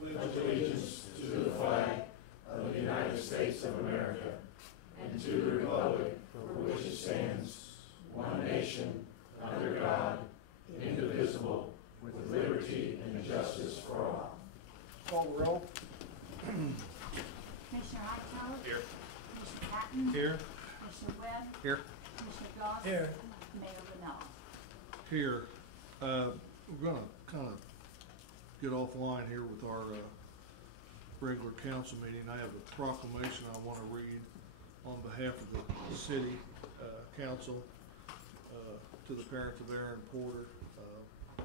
pledge allegiance to the flag of the United States of America and to the republic for which it stands, one nation, under God, indivisible, with liberty and justice for all. Call the roll. Commissioner Hightower? Here. Commissioner Patton? Here. Commissioner Webb? Here. Commissioner Goss? Here. Mayor Rinella? Here. We're going to kind of get offline here with our regular council meeting. I have a proclamation I want to read on behalf of the city council to the parents of Aaron Porter. If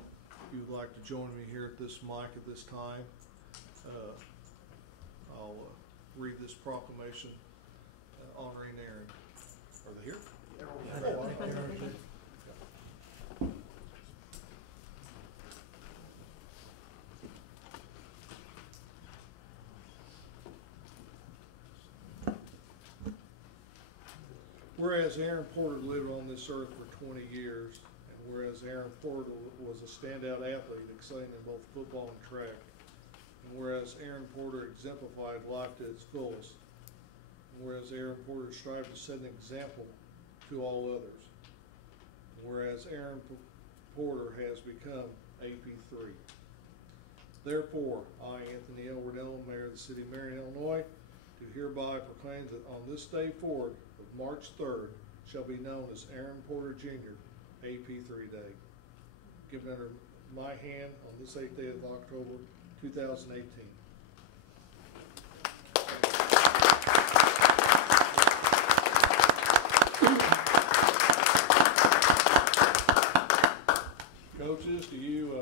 you would like to join me here at this mic at this time, I'll read this proclamation honoring Aaron. Are they here? Whereas Aaron Porter lived on this earth for 20 years, and whereas Aaron Porter was a standout athlete excelling in both football and track, and whereas Aaron Porter exemplified life to its fullest, and whereas Aaron Porter strived to set an example to all others, and whereas Aaron Porter has become AP3. Therefore, I, Anthony Rinella, Mayor of the City of Marion, Illinois, do hereby proclaim that on this day forward of March 3rd shall be known as Aaron Porter Jr. AP3 Day, given under my hand on this 8th day of October 2018. Coaches, do you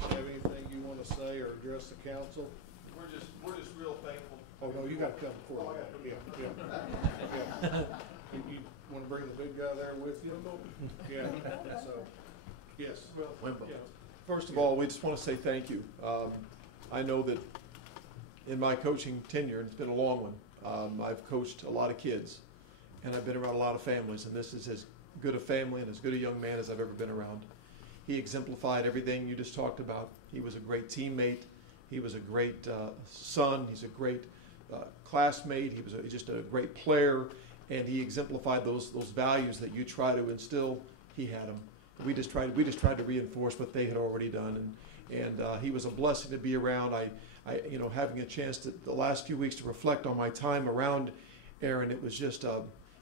have anything you want to say or address the council? We're just real thankful. Oh, no, you got to come before that. Yeah. You want to bring the big guy there with you? Yeah, so, yes. Yeah. First of all, we just want to say thank you. I know that in my coaching tenure, it's been a long one, I've coached a lot of kids, and I've been around a lot of families, and this is as good a family and as good a young man as I've ever been around. He exemplified everything you just talked about. He was a great teammate. He was a great son. He's a great classmate. He was just a great player, and he exemplified those values that you try to instill. He had them. We just tried to reinforce what they had already done, and he was a blessing to be around. I having a chance to the last few weeks to reflect on my time around Aaron, it was just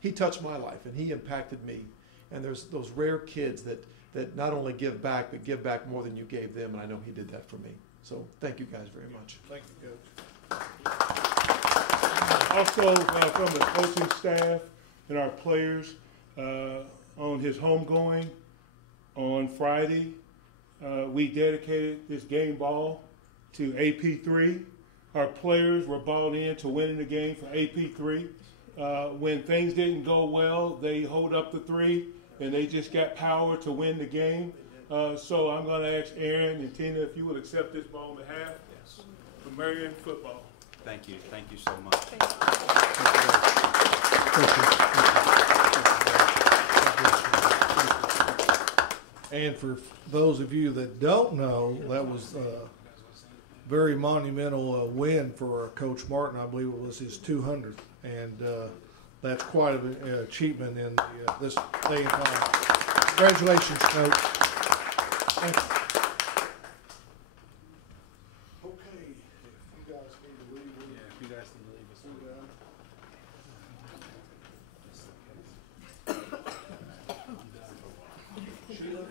he touched my life and he impacted me. And there's those rare kids that not only give back but give back more than you gave them, and I know he did that for me. So thank you guys very much. Thank you, Coach. Also from the coaching staff and our players on his homegoing on Friday, we dedicated this game ball to AP3. Our players were bought in to winning the game for AP3. When things didn't go well, they hold up the three and they just got power to win the game. So I'm going to ask Aaron and Tina if you would accept this ball on behalf of Marion football. Thank you so much. And for those of you that don't know, that was a very monumental win for Coach Martin. I believe it was his 200th, and that's quite an achievement in this day and time. Congratulations, Coach. Thank you. Okay, if you guys need to leave, If you guys can leave us. Sheila?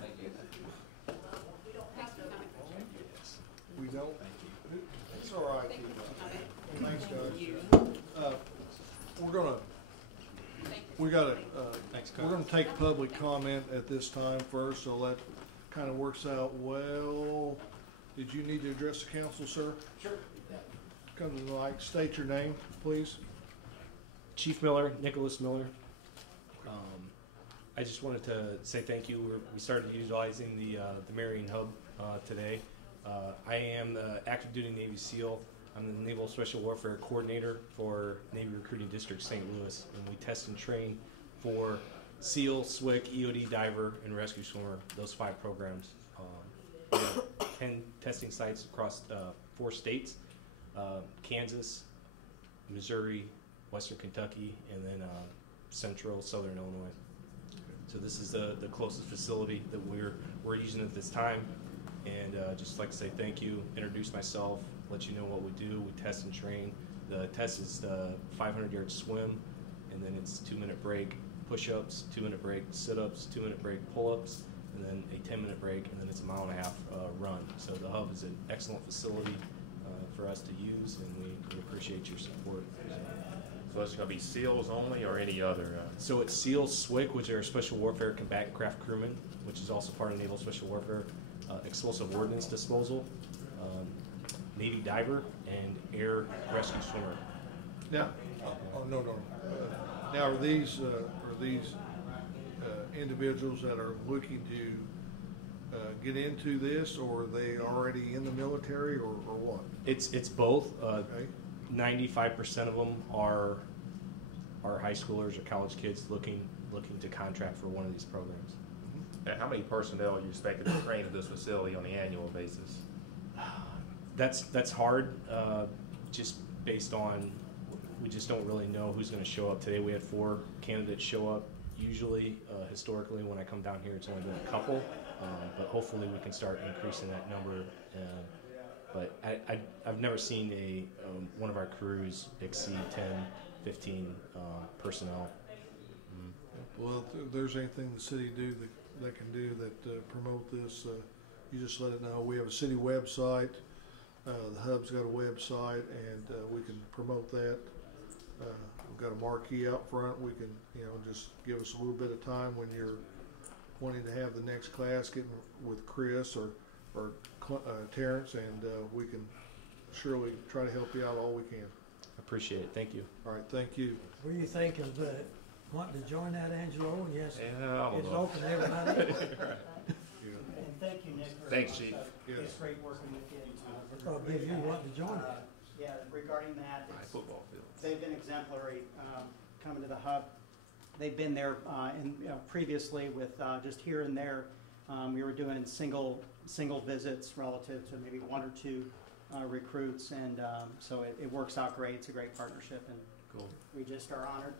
We don't? It's all right. Thanks, guys. We're gonna take public comment at this time first, so that kind of works out well. Did you need to address the council, sir? Sure. Come to the mic, state your name, please. Chief Miller, Nicholas Miller. I just wanted to say thank you. We started utilizing the Marion Hub today. I am the active duty Navy SEAL. I'm the Naval Special Warfare Coordinator for Navy Recruiting District St. Louis, and we test and train for SEAL, SWIC, EOD diver, and rescue swimmer, those 5 programs. We have 10 testing sites across 4 states, Kansas, Missouri, Western Kentucky, and then central southern Illinois. So this is the closest facility that we're using at this time. And just like to say thank you, introduce myself, let you know what we do. We test and train. The test is the 500-yard swim, and then it's 2-minute break, push-ups, 2-minute break, sit-ups, 2-minute break, pull-ups, and then a 10-minute break, and then it's a 1.5-mile run. So the hub is an excellent facility for us to use, and we appreciate your support. So it's going to be SEALs only or any other? So it's SEALs, SWCC, which are Special Warfare Combatant Craft Crewmen, which is also part of Naval Special Warfare, Explosive Ordnance Disposal, Navy Diver, and Air Rescue Swimmer. Now, no. Now, are these individuals that are looking to get into this, or are they already in the military, or what? It's both. Okay. 95% of them are high schoolers or college kids looking to contract for one of these programs. And how many personnel are you expected to train at this facility on the annual basis? That's hard, just based on, we just don't really know who's going to show up. Today we had 4 candidates show up. Usually, historically, when I come down here, it's only been a couple, but hopefully we can start increasing that number. But I've never seen one of our crews exceed 10, 15 personnel. Well, if there's anything the city that can do that promote this, you just let it know. We have a city website. The hub's got a website, and we can promote that. We've got a marquee out front. We can, just give us a little bit of time when you're wanting to have the next class, getting with Chris or Terrence, and we can surely try to help you out all we can. Appreciate it. Thank you. All right, thank you. What do you think of wanting to join that, Angelo? Yes, Yeah, I don't it's know. open to everybody. And thank you, Nick. Thanks, Chief. It's great working with you. I thought maybe you wanted to join it. Yeah, regarding that, Football field. they've been exemplary coming to the hub. They've been there previously with just here and there. We were doing single visits relative to maybe 1 or 2 recruits, and so it works out great. It's a great partnership, and Cool. we just are honored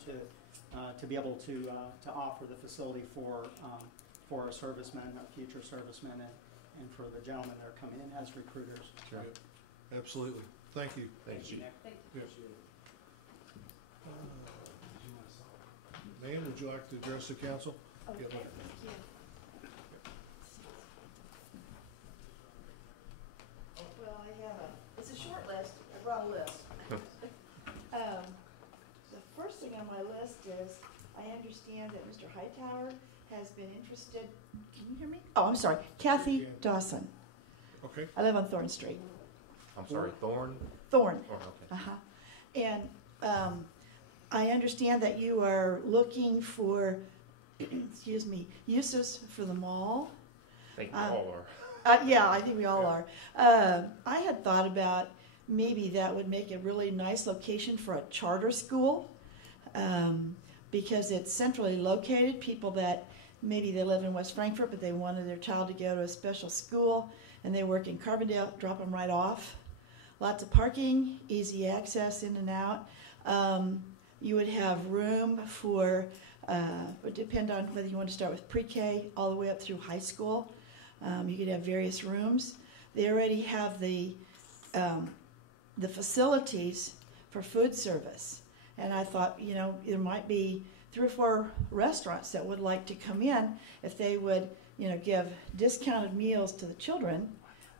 to be able to offer the facility for our servicemen, our future servicemen, and for the gentlemen that are coming in as recruiters. Sure. Absolutely. Thank you. Thanks, Thank you, Chief. Nick. Yes. Ma'am, would you like to address the council? Okay, Yeah, thank you. Well, it's a short list. I brought a list. The first thing on my list is, I understand that Mr. Hightower has been interested, can you hear me? Oh, I'm sorry, Kathy Dawson. Okay. I live on Thorn Street. I'm sorry, Thorn? Thorn. Oh, okay. Uh-huh. And I understand that you are looking for, excuse me, uses for the mall. I think we all are. Yeah, I think we all are. I had thought about maybe that would make a really nice location for a charter school, because it's centrally located. People that maybe they live in West Frankfort, but they wanted their child to go to a special school, and they work in Carbondale, drop them right off. Lots of parking, easy access in and out. You would have room for, it would depend on whether you want to start with pre-K all the way up through high school. You could have various rooms. They already have the facilities for food service. And I thought, there might be 3 or 4 restaurants that would like to come in. If they would, give discounted meals to the children,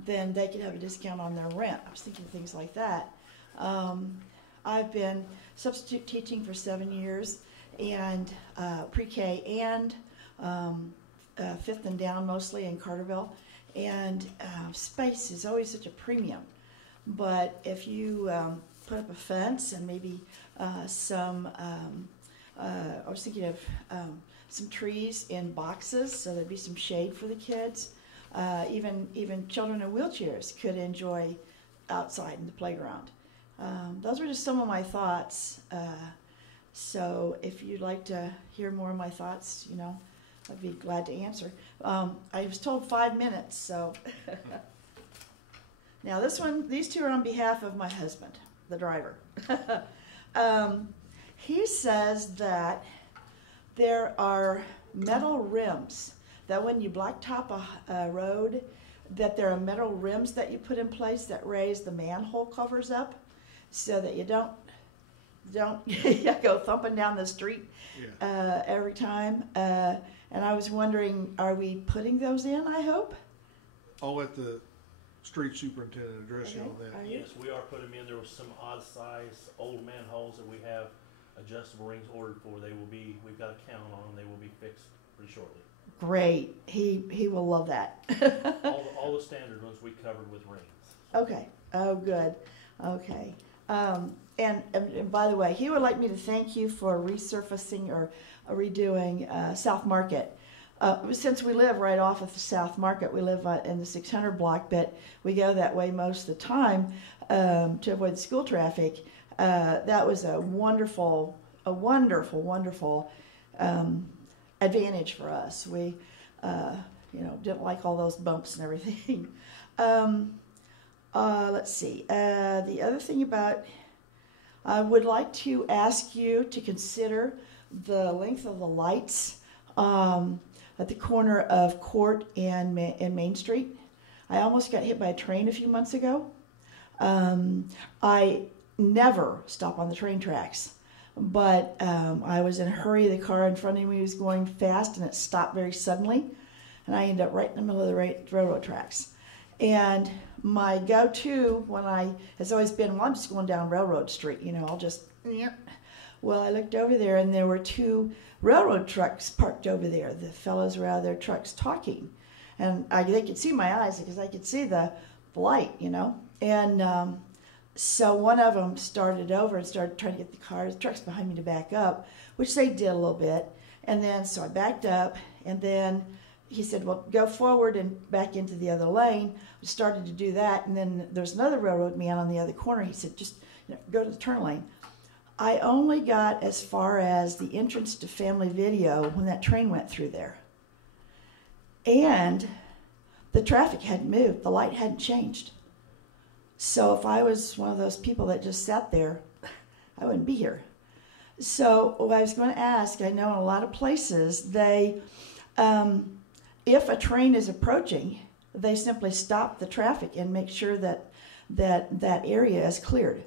then they could have a discount on their rent. I was thinking things like that. I've been substitute teaching for 7 years, and pre-K and 5th and down mostly in Carterville. And space is always such a premium. But if you put up a fence and maybe I was thinking of some trees in boxes, so there'd be some shade for the kids. Even children in wheelchairs could enjoy outside in the playground. Those were just some of my thoughts. So if you'd like to hear more of my thoughts, I'd be glad to answer. I was told 5 minutes, so. Now these two are on behalf of my husband, the driver. He says that there are metal rims, that when you blacktop a road, that there are metal rims that you put in place that raise the manhole covers up so that you don't go thumping down the street every time. And I was wondering, are we putting those in, I hope? I'll let the street superintendent address you on that. Are you? Yes, we are putting them in. There was some odd size old manholes that we have adjustable rings ordered for. We've got a count on them. They will be fixed pretty shortly. Great. He will love that. all the standard ones we covered with rings. Okay. Oh, good. Okay. And by the way, he would like me to thank you for resurfacing or redoing South Market. Since we live right off of the South Market, we live in the 600 block, but we go that way most of the time to avoid school traffic. That was a wonderful advantage for us. We, didn't like all those bumps and everything. Let's see. The other thing about, I would like to ask you to consider the length of the lights at the corner of Court and Main Street. I almost got hit by a train a few months ago. I never stop on the train tracks, but I was in a hurry. The car in front of me was going fast, and it stopped very suddenly, and I ended up right in the middle of the railroad tracks. And my go-to has always been, well, I'm just going down Railroad Street, I'll just, well, I looked over there, and there were two railroad trucks parked over there. The fellows were out of their trucks talking, and they could see my eyes because I could see the light, And so one of them started over and started trying to get the trucks behind me to back up, which they did a little bit. And then so I backed up, and then he said, well, go forward and back into the other lane. I started to do that, and then there's another railroad man on the other corner. He said, just go to the turn lane. I only got as far as the entrance to Family Video when that train went through there. And the traffic hadn't moved. The light hadn't changed. So if I was one of those people that just sat there, I wouldn't be here. So what I was going to ask, I know in a lot of places, they, if a train is approaching, they simply stop the traffic and make sure that area is cleared.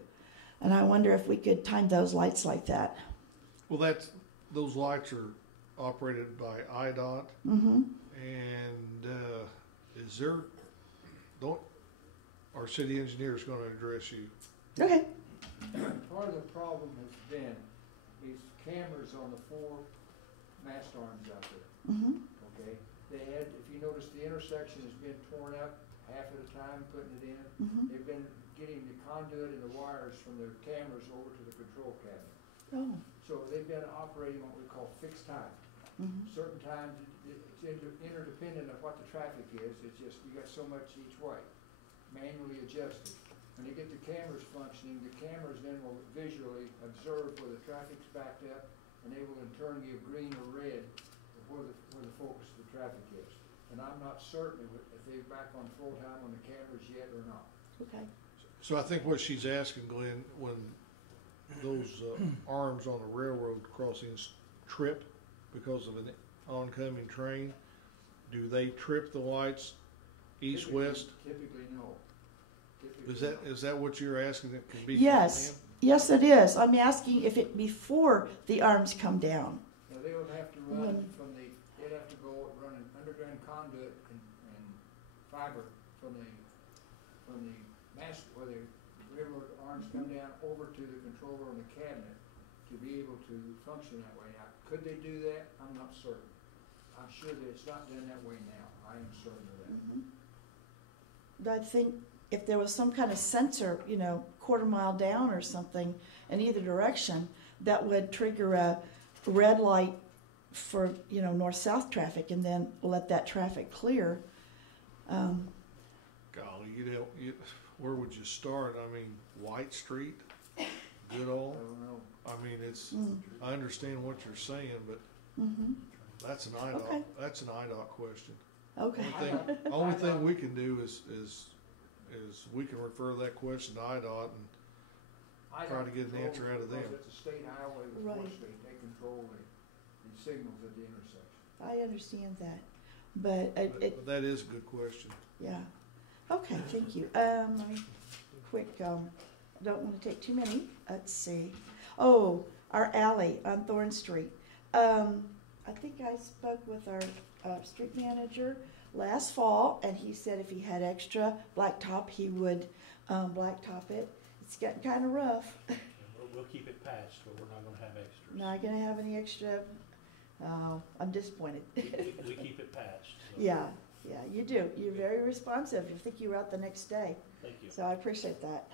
And I wonder if we could time those lights like that. Well, those lights are operated by IDOT, Mm-hmm. and our city engineer is going to address you. Okay. Part of the problem has been these cameras on the 4 mast arms out there. Mm-hmm. Okay, if you notice, the intersection has been torn up half at a time, putting it in. Mm-hmm. They've been getting the conduit and the wires from their cameras over to the control cabinet. Oh. So they've been operating what we call fixed time. Mm-hmm. Certain times it's interdependent of what the traffic is. It's just you got so much each way, manually adjusted. When you get the cameras functioning, the cameras then will visually observe where the traffic's backed up, and they will in turn give green or red where the focus of the traffic is. And I'm not certain if they're back on full time on the cameras yet or not. Okay. So I think what she's asking, Glenn, when those arms on the railroad crossings trip because of an oncoming train, do they trip the lights east-west? Typically, no. Is that what you're asking? That can be? Yes. Yes, it is. I'm asking if it before the arms come down. Now they would have to run they'd have to run an underground conduit and fiber from the mast where the railroad arms come down over to the controller on the cabinet to be able to function that way. Now, could they do that? I'm not certain. I'm sure that it's not done that way now. I am certain of that. Mm-hmm. I think if there was some kind of sensor, quarter mile down or something in either direction, that would trigger a red light for, north-south traffic and then let that traffic clear. Golly, where would you start? I mean, White Street, Goodall. I don't know. I mean, I understand what you're saying, but Mm-hmm. that's an IDOT. Okay. That's an IDOT question. Okay. Only thing we can do is is we can refer that question to IDOT and I try don't to get an control answer out of them. Because it's a state highway with Right. 4th Street, they control the signals at the intersection. I understand that, but But that is a good question. yeah. Okay, thank you. Let me quick, don't want to take too many. Let's see. Oh, our alley on Thorn Street. I think I spoke with our street manager last fall, and he said if he had extra blacktop, he would blacktop it. It's getting kind of rough. We'll keep it patched, but we're not gonna have extras. Not going to have any extra. I'm disappointed. We keep it patched. So. Yeah, you do. You're very responsive. I think you were out the next day. Thank you. So I appreciate that.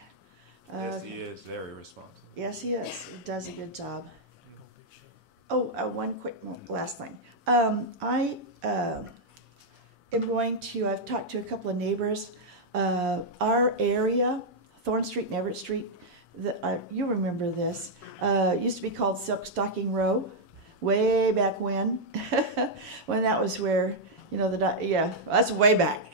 Yes, he is very responsive. Yes, he is. He does a good job. Oh, one quick last thing. I am going to, I've talked to a couple of neighbors. Our area, Thorn Street and Everett Street, you remember this, used to be called Silk Stocking Row, way back when. When that was where, that's way back.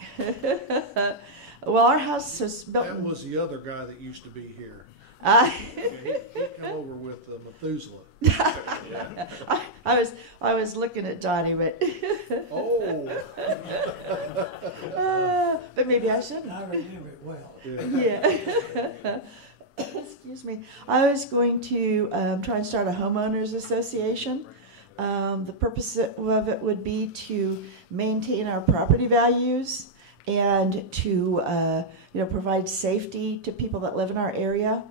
Well, our house was built. That was the other guy that used to be here. He come over with Methuselah. I was looking at Johnny, but Oh. but maybe I shouldn't. I remember it well. Yeah. Excuse me. I was going to try and start a homeowners association. The purpose of it would be to maintain our property values and to provide safety to people that live in our area.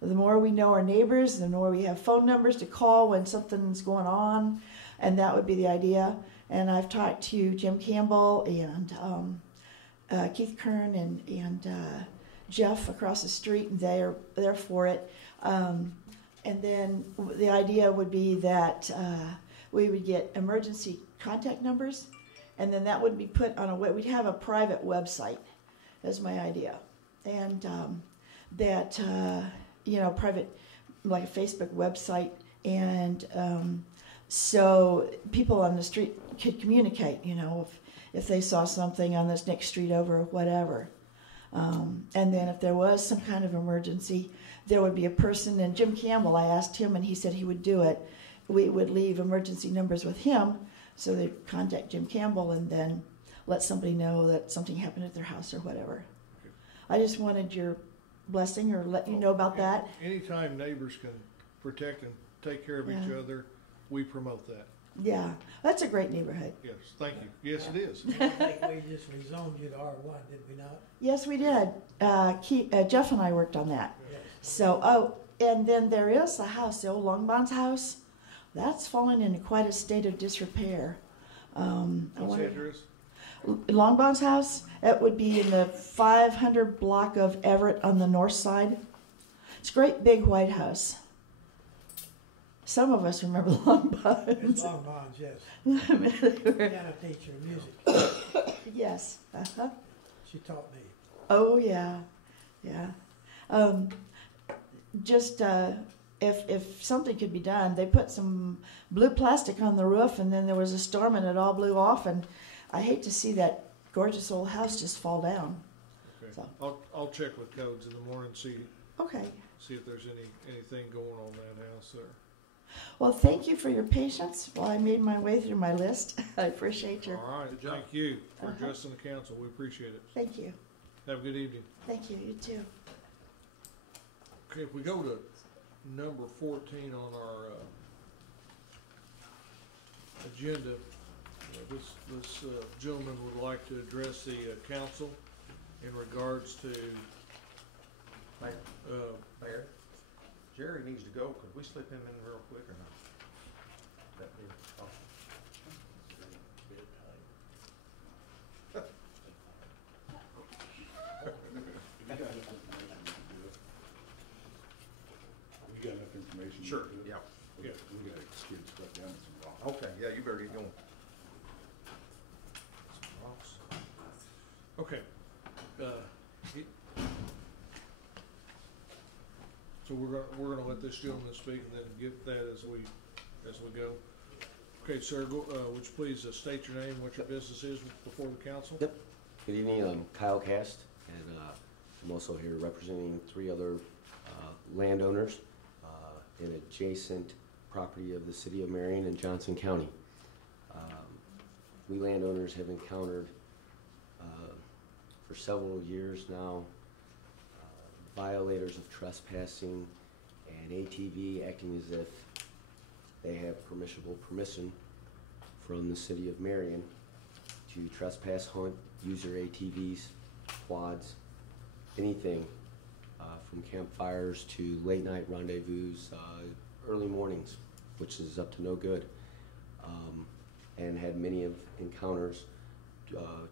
The more we know our neighbors, the more we have phone numbers to call when something's going on, and that would be the idea. And I've talked to Jim Campbell and Keith Kern and Jeff across the street, and they're for it. And then the idea would be that we would get emergency contact numbers, and then that would be put on we'd have a private website, is my idea. And private, like a Facebook website, and so people on the street could communicate, if they saw something on this next street over or whatever. And then if there was some kind of emergency, there would be a person, and Jim Campbell, I asked him, and he said he would do it. We would leave emergency numbers with him, so they'd contact Jim Campbell and then let somebody know that something happened at their house or whatever. I just wanted your blessing or let you know about that. Anytime neighbors can protect and take care of each other, we promote that. Yeah, that's a great neighborhood. Yes, thank you. Yes, it is. I think we just rezoned you to R1, did we not? Yes, we did. Jeff and I worked on that. Yes. So, and then there is the house, the old Longbonds house. That's fallen into quite a state of disrepair. What's the address? Longbonds house. It would be in the 500 block of Everett on the north side. It's a great big white house. Some of us remember Longbonds. Longbonds, yes. Piano teacher, music. Yes. Uh-huh. She taught me. Oh, yeah. If something could be done, they put some blue plastic on the roof, and then there was a storm and it all blew off, and I hate to see that gorgeous old house just fall down. Okay. So. I'll check with codes in the morning and see if there's anything going on that house there. Well, thank you for your patience while I made my way through my list. I appreciate your. All right, thank you for addressing the council. We appreciate it. Thank you. Have a good evening. Thank you. You too. Okay, if we go to number 14 on our agenda, this gentleman would like to address the council in regards to. Mayor, Jerry needs to go. Could we slip him in real quick or not? That'd be awesome. You got enough information? Sure, yeah. We gotta skid stuff down some rock. Okay, yeah, you better get going. Okay. So we're gonna let this gentleman speak and then get that as we go. Okay, sir, would you please state your name, what your business is before the council? Yep. Good evening, I'm Kyle Cast, and I'm also here representing 3 other landowners in adjacent property of the city of Marion and Johnson County. We landowners have encountered for several years now violators of trespassing and ATV acting as if they have permission from the city of Marion to trespass, hunt, use their ATVs, quads, anything from campfires to late night rendezvous, early mornings, which is up to no good, and had many of encounters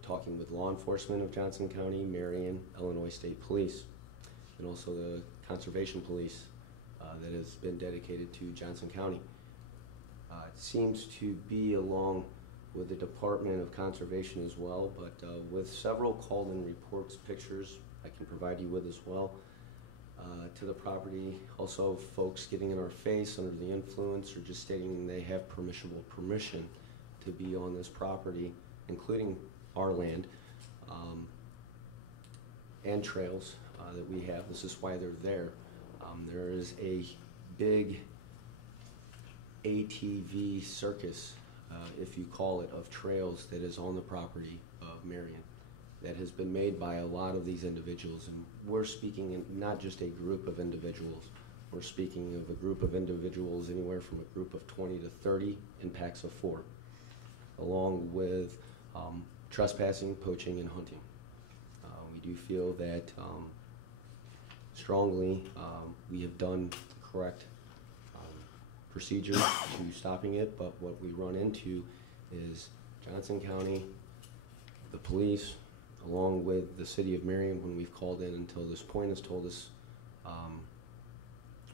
talking with law enforcement of Johnson County, Marion, Illinois State Police, and also the Conservation Police that has been dedicated to Johnson County. It seems to be along with the Department of Conservation as well, but with several called-in reports, pictures I can provide you with as well, to the property. Also folks getting in our face under the influence or just stating they have permission to be on this property, including our land and trails that we have. This is why they're there. There is a big ATV circus, if you call it, of trails that is on the property of Marion that has been made by a lot of these individuals. And we're speaking in not just a group of individuals. We're speaking of a group of individuals anywhere from a group of 20 to 30 in packs of 4, along with trespassing, poaching, and hunting. We do feel that strongly we have done the correct procedure to stopping it, but what we run into is Johnson County, the police, along with the city of Marion, when we've called in until this point, has told us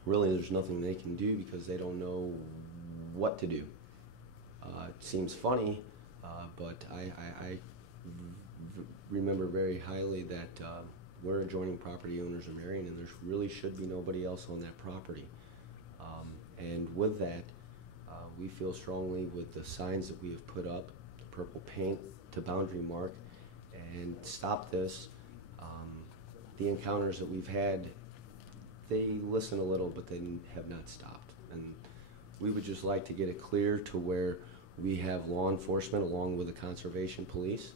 really there's nothing they can do because they don't know what to do. It seems funny, but I remember very highly that we're adjoining property owners in Marion, and there really should be nobody else on that property. And with that, we feel strongly with the signs that we have put up, the purple paint to boundary mark, and stop this. The encounters that we've had, they listen a little, but they have not stopped. And we would just like to get it clear to where we have law enforcement along with the Conservation Police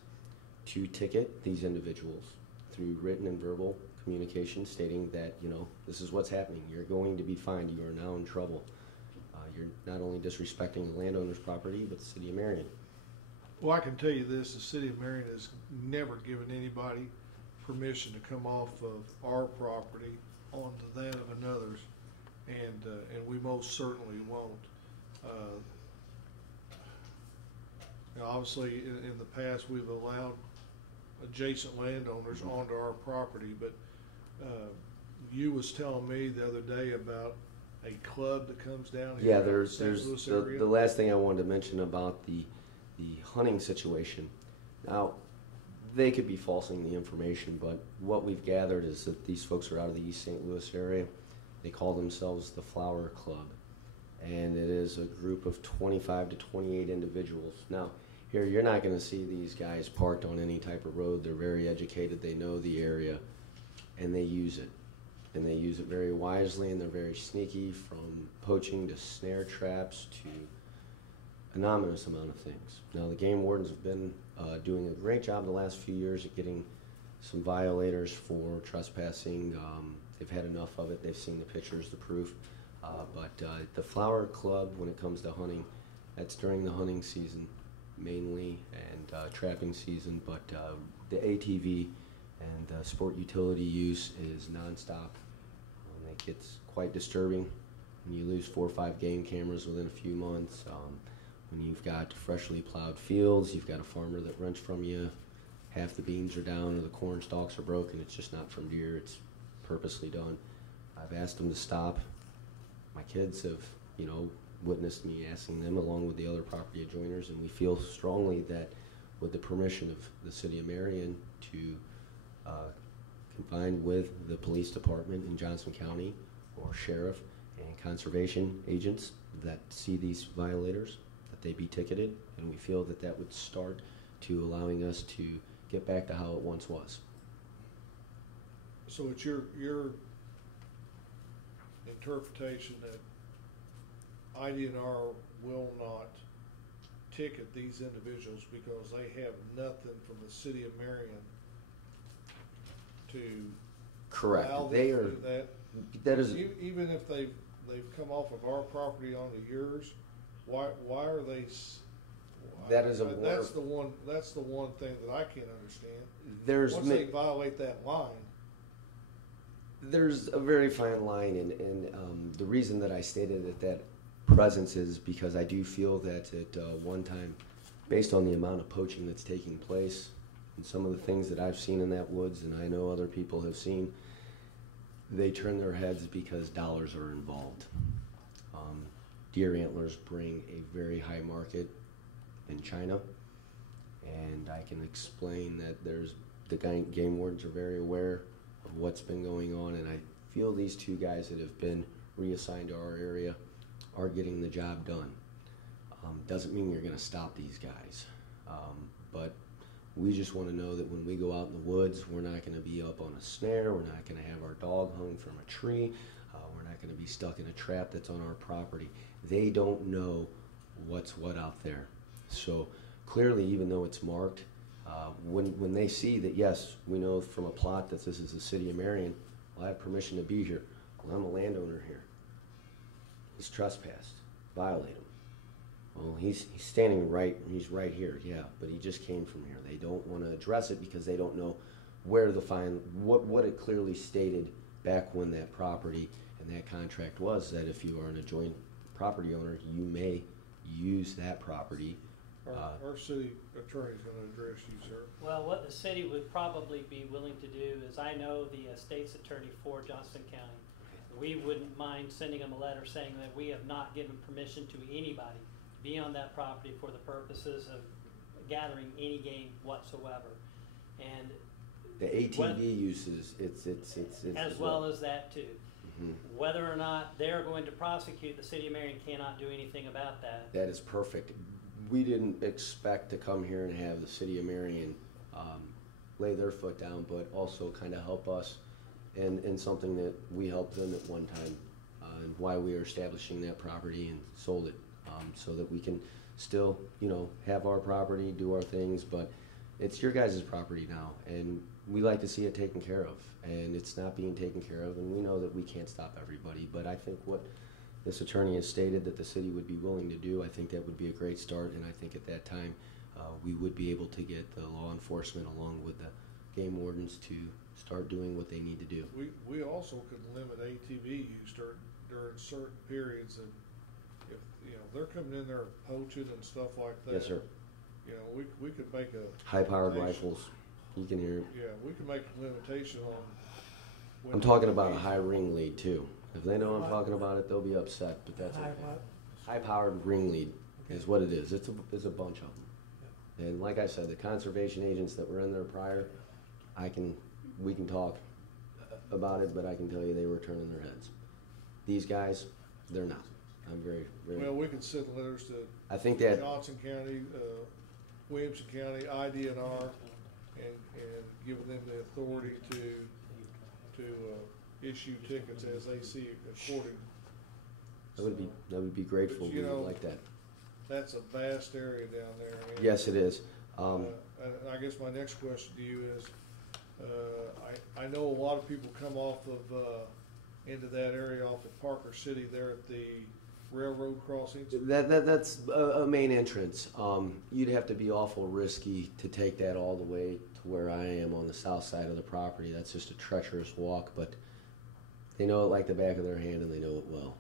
to ticket these individuals through written and verbal communication stating that, you know, this is what's happening. You're going to be fined. You are now in trouble. You're not only disrespecting the landowner's property, but the city of Marion. Well, I can tell you this, the city of Marion has never given anybody permission to come off of our property onto that of another's, and we most certainly won't. You know, obviously, in the past, we've allowed adjacent landowners onto our property, but you was telling me the other day about a club that comes down here. Yeah, there's the last thing I wanted to mention about the hunting situation. Now, they could be falsing the information, but what we've gathered is that these folks are out of the East St. Louis area. They call themselves the Flower Club, and it is a group of 25 to 28 individuals. Now, here you're not going to see these guys parked on any type of road. They're very educated. They know the area, and they use it. And they use it very wisely, and they're very sneaky, from poaching to snare traps to anonymous amount of things. Now, the game wardens have been doing a great job the last few years at getting some violators for trespassing. They've had enough of it. They've seen the pictures, the proof. But the Flower Club, when it comes to hunting, that's during the hunting season mainly, and trapping season. But the ATV and sport utility use is nonstop. It gets quite disturbing when you lose 4 or 5 game cameras within a few months. When you've got freshly plowed fields, you've got a farmer that rents from you, half the beans are down or the corn stalks are broken. It's just not from deer, it's purposely done. I've asked them to stop. My kids have, you know, witnessed me asking them along with the other property adjoiners, and we feel strongly that with the permission of the city of Marion to combine with the police department in Johnson County or sheriff and conservation agents that see these violators, that they be ticketed, and we feel that that would start to allowing us to get back to how it once was. So it's your interpretation that IDNR will not ticket these individuals because they have nothing from the city of Marion to Correct. allow them They to are. do that? That is. Even if they've come off of our property onto yours, why are they? That is a that's the one thing that I can't understand. There's once they violate that line. There's a very fine line, and the reason that I stated that presence is because I do feel that at one time, based on the amount of poaching that's taking place and some of the things that I've seen in that woods, and I know other people have seen, they turn their heads because dollars are involved. Deer antlers bring a very high market in China, and I can explain that the game wardens are very aware of what's been going on, and I feel these two guys that have been reassigned to our area are getting the job done. Doesn't mean you're going to stop these guys, but we just want to know that when we go out in the woods, we're not going to be up on a snare, we're not going to have our dog hung from a tree, we're not going to be stuck in a trap that's on our property. They don't know what's what out there. So clearly, even though it's marked, when they see that, yes, we know from a plot that this is the city of Marion, well, I have permission to be here. Well, I'm a landowner here. He's trespassed. Violate him. Well, he's standing right, he's right here, yeah, but he just came from here. They don't want to address it because they don't know where the fine, what it clearly stated back when that property and that contract was, that if you are an adjoint property owner, you may use that property. Our city attorney is going to address you, sir. Well, what the city would probably be willing to do is, I know the state's attorney for Johnston County. We wouldn't mind sending them a letter saying that we have not given permission to anybody to be on that property for the purposes of gathering any game whatsoever. And the ATV uses, it's as well as that too. Mm-hmm. Whether or not they're going to prosecute, the city of Marion cannot do anything about that. That is perfect. We didn't expect to come here and have the city of Marion lay their foot down, but also kind of help us in something that we helped them at one time, and why we are establishing that property and sold it, so that we can still, have our property, do our things, but it's your guys' property now, and we like to see it taken care of, and it's not being taken care of, and we know that we can't stop everybody, but I think what this attorney has stated that the city would be willing to do, I think that would be a great start, and I think at that time we would be able to get the law enforcement along with the game wardens to start doing what they need to do. We also could limit ATV use during certain periods, and if they're coming in there poaching and stuff like that. Yes, sir. We could make a high-powered rifles. You can hear it. Yeah, we could make a limitation on. I'm talking about a high ring lead too. If they know I'm talking about it, they'll be upset. But that's okay. High-powered ring lead is what it is. It's a bunch of them. And like I said, the conservation agents that were in there prior, we can talk about it, but I can tell you they were turning their heads. These guys, they're not. I'm very, very. Well, we could send letters to. I think that Johnson County, Williamson County, IDNR, and giving them the authority to issue tickets as they see it according. That would be grateful. We would like that. That's a vast area down there. Yes, it is. And I guess my next question to you is, I know a lot of people come off of into that area off of Parker City there at the railroad crossings. That's a main entrance. You'd have to be awful risky to take that all the way to where I am on the south side of the property. That's just a treacherous walk, but they know it like the back of their hand, and they know it well.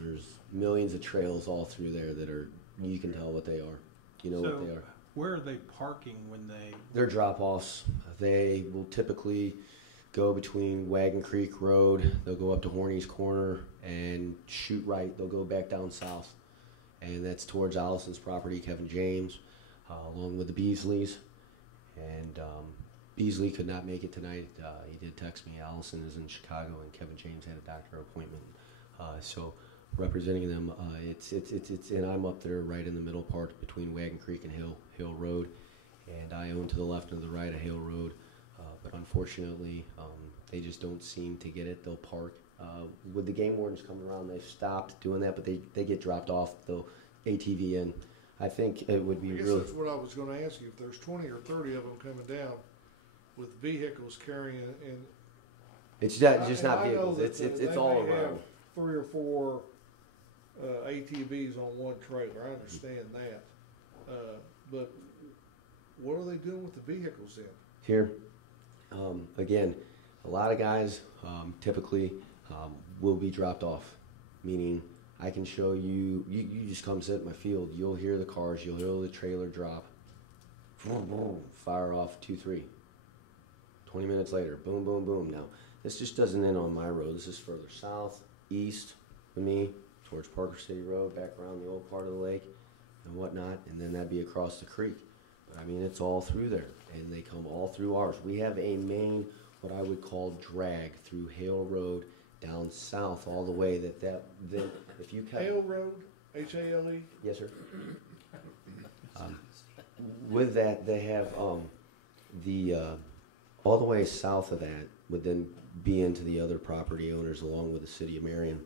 There's millions of trails all through there that you can tell what they are. You know what they are. Where are they parking when They're drop-offs. They will typically go between Wagon Creek Road. They'll go up to Horny's Corner and shoot right. They'll go back down south, and that's towards Allison's property, Kevin James, along with the Beasleys. And Beasley could not make it tonight. He did text me. Allison is in Chicago, and Kevin James had a doctor appointment. So representing them, and I'm up there right in the middle part between Wagon Creek and Hill Road, and I own to the left and to the right of Hill Road. but unfortunately, they just don't seem to get it. They'll park. With the game wardens coming around, they've stopped doing that, but they get dropped off. They'll ATV in. I think it would be I guess really. that's what I was going to ask you. If there's 20 or 30 of them coming down with vehicles carrying, and It's just not I know vehicles. that It's they all may have around. 3 or 4 ATVs on one trailer. I understand that, but what are they doing with the vehicles then? Here, again, a lot of guys typically will be dropped off, meaning I can show you, you just come sit in my field, you'll hear the cars, you'll hear the trailer drop, boom, boom, fire off 2, 3. 20 minutes later, boom, boom, boom. Now, this just doesn't end on my road. This is further south, east with me, towards Parker City Road, back around the old part of the lake and whatnot, and then that'd be across the creek. But I mean, it's all through there, and they come all through ours. We have a main, what I would call drag through Hale Road down south all the way then if you cut Hale Road, H-A-L-E? Yes, sir. With that, they have the all the way south of that would then be into the other property owners along with the city of Marion.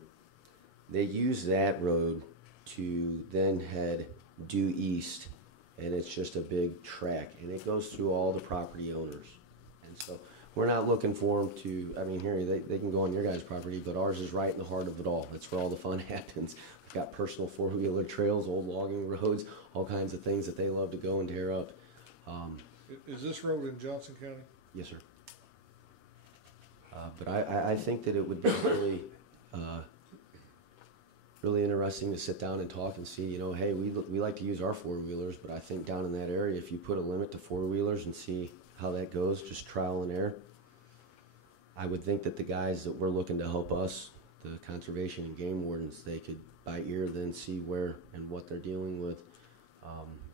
They use that road to then head due east, and it's just a big track, and it goes through all the property owners. And so we're not looking for them to, I mean, here, they can go on your guys' property, but ours is right in the heart of it all. That's where all the fun happens. We've got personal four-wheeler trails, old logging roads, all kinds of things that they love to go and tear up. Is this road in Johnson County? Yes, sir. But I think that it would be really, really interesting to sit down and talk and see, you know, hey, we like to use our four-wheelers, but I think down in that area, if you put a limit to four-wheelers and see how that goes, just trial and error, I would think that the guys that we're looking to help us, the conservation and game wardens, they could by ear then see where and what they're dealing with,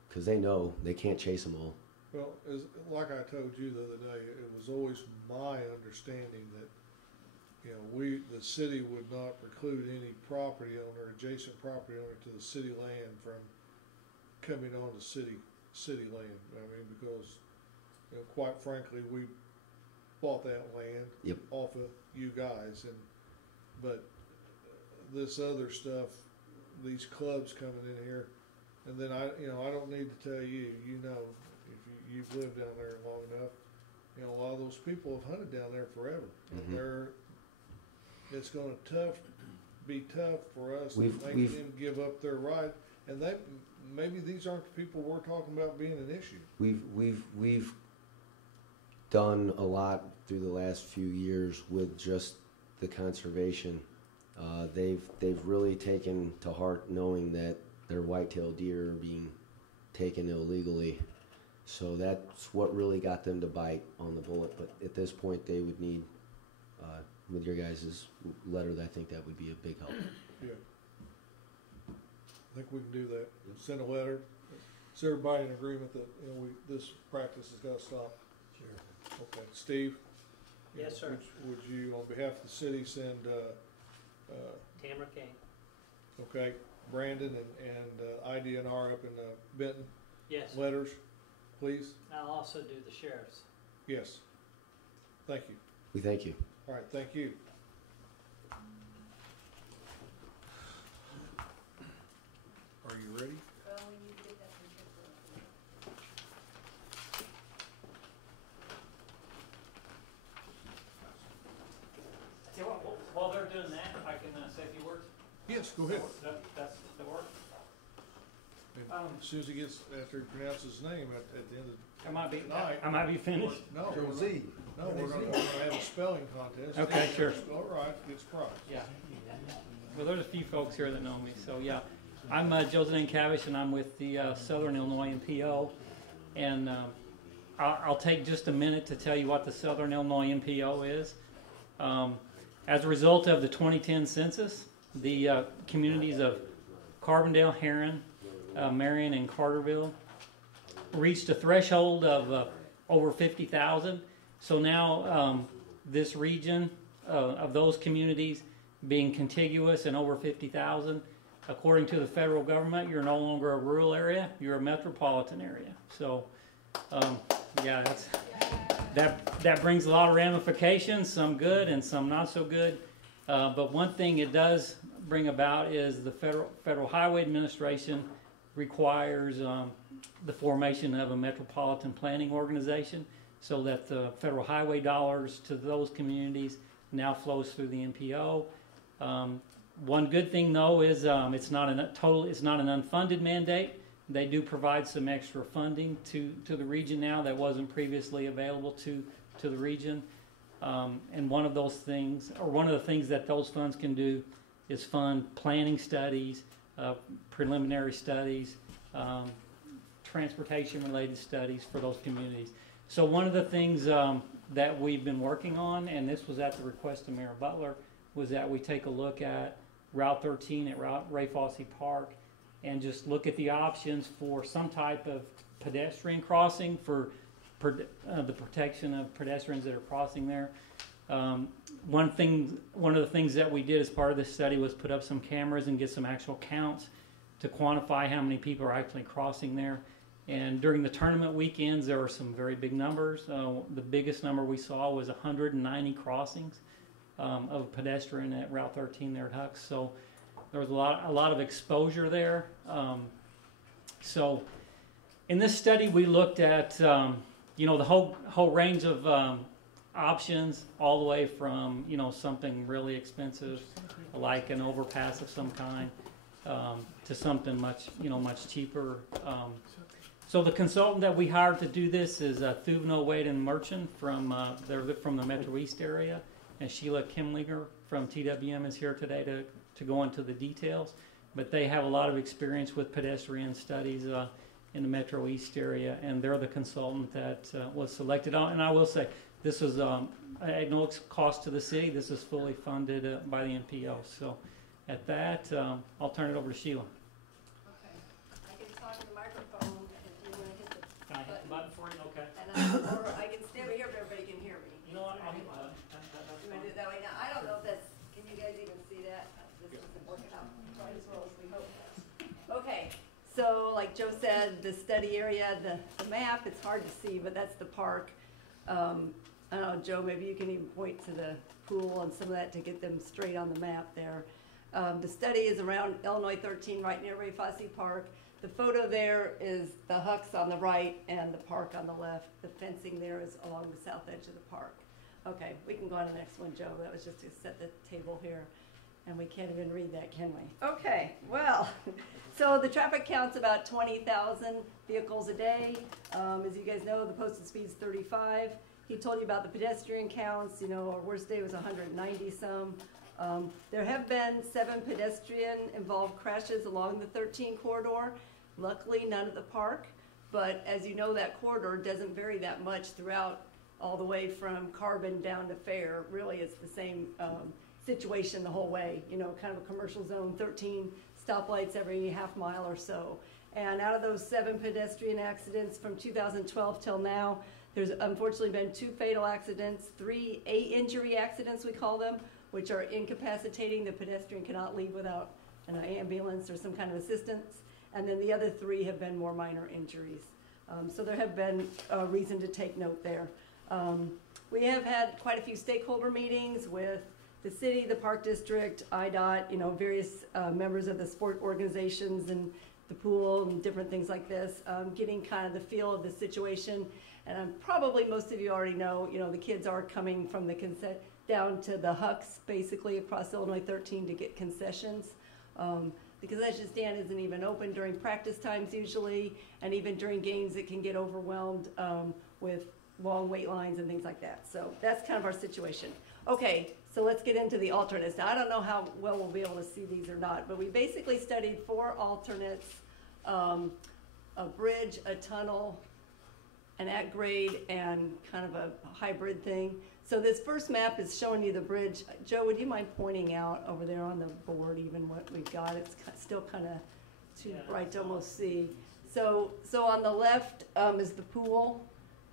because they know they can't chase them all. Well, like I told you the other day, it was always my understanding that, you know, the city would not preclude any property owner, adjacent property owner to the city land from coming on to city land. I mean, because, you know, quite frankly, we bought that land off of you guys, but this other stuff, these clubs coming in here, and then I don't need to tell you, you know, if you've lived down there long enough, you know, a lot of those people have hunted down there forever. And it's going to be tough for us to make them give up their right, and that maybe these aren't the people we're talking about being an issue. We've done a lot through the last few years with just the conservation. They've really taken to heart knowing that their whitetail deer are being taken illegally. So that's what really got them to bite on the bullet. But at this point, they would need, with your guys' letter, I think that would be a big help. Yeah. I think we can do that. Send a letter. Is everybody in agreement that, you know, this practice has got to stop? Sure. Okay. Steve? Yes, sir. Would you, on behalf of the city, send Tamara Kane. Okay. Brandon and IDNR up in Benton? Yes. Letters, please? I'll also do the sheriff's. Yes. Thank you. We thank you. All right, thank you. Are you ready? While they're doing that, if I can say a few words. Yes, go ahead. That's the work. As soon as he gets, after he pronounces his name at the end of tonight. I might be finished. No, we're going to have a spelling contest. Okay, sure. All right, gets prize. Yeah. Well, there's a few folks here that know me, so yeah. I'm Joe Zdankiewicz, and I'm with the Southern Illinois NPO. And I'll take just a minute to tell you what the Southern Illinois NPO is. As a result of the 2010 census, the communities of Carbondale, Heron, Marion, and Carterville reached a threshold of over 50,000. So now this region of those communities being contiguous and over 50,000, according to the federal government, you're no longer a rural area, you're a metropolitan area. So, yeah, that brings a lot of ramifications, some good and some not so good. But one thing it does bring about is the Federal Highway Administration requires the formation of a metropolitan planning organization, so that the federal highway dollars to those communities now flows through the MPO. One good thing though is it's not an unfunded mandate. They do provide some extra funding to the region now that wasn't previously available to the region. And one of the things that those funds can do is fund planning studies, preliminary studies, transportation-related studies for those communities. So one of the things that we've been working on, and this was at the request of Mayor Butler, was that we take a look at Route 13 at Ray Fosse Park and just look at the options for some type of pedestrian crossing for the protection of pedestrians that are crossing there. One of the things that we did as part of this study was put up some cameras and get some actual counts to quantify how many people are actually crossing there. And during the tournament weekends, there were some very big numbers. The biggest number we saw was 190 crossings of pedestrian at Route 13 there at Hucks. So there was a lot of exposure there. So in this study, we looked at the whole range of options, all the way from something really expensive like an overpass of some kind to something much cheaper. So the consultant that we hired to do this is Thuvno Wade and Merchant from the Metro East area, and Sheila Kimlinger from TWM is here today to go into the details. But they have a lot of experience with pedestrian studies in the Metro East area, and they're the consultant that was selected. And I will say, this is at no cost to the city. This is fully funded by the NPO. So at that, I'll turn it over to Sheila. Okay. I can talk in the microphone if you want to hit the Can I hit the button for you? Okay. Or I can stay over here if everybody can hear me. You know what? I'll hit the button. You want to do it that way? Now, I don't know if that's, can you guys even see that? This isn't working out quite as well as we hoped. Okay. So like Joe said, the study area, the map, it's hard to see, but that's the park. I don't know, Joe, maybe you can even point to the pool and some of that to get them straight on the map there. The study is around Illinois 13, right near Ray Fosse Park. The photo there is the Hucks on the right and the park on the left. The fencing there is along the south edge of the park. Okay, we can go on to the next one, Joe. That was just to set the table here. And we can't even read that, can we? Okay, well, so the traffic count's about 20,000 vehicles a day. As you guys know, the posted speed's 35. He told you about the pedestrian counts. Our worst day was 190 some. There have been 7 pedestrian-involved crashes along the 13 corridor. Luckily, none at the park. But as you know, that corridor doesn't vary that much throughout, all the way from Carbon down to Fair. Really, it's the same situation the whole way. Kind of a commercial zone, 13 stoplights every half mile or so. And out of those 7 pedestrian accidents from 2012 till now, there's unfortunately been 2 fatal accidents, 3 A-injury accidents, we call them, which are incapacitating. The pedestrian cannot leave without an ambulance or some kind of assistance. And then the other 3 have been more minor injuries. So there have been reason to take note there. We have had quite a few stakeholder meetings with the city, the park district, IDOT, various members of the sport organizations and the pool and different things like this, getting kind of the feel of the situation. And probably most of you already know, the kids are coming from the down to the Hucks, basically across Illinois 13 to get concessions. The concession stand isn't even open during practice times usually, and even during games it can get overwhelmed with long wait lines and things like that. So that's kind of our situation. Okay, so let's get into the alternates. Now, I don't know how well we'll be able to see these or not, but we basically studied 4 alternates, a bridge, a tunnel, an at grade, and kind of a hybrid thing. So this first map is showing you the bridge. Joe, would you mind pointing out over there on the board even what we've got? It's still kind of too bright to almost see. So on the left is the pool,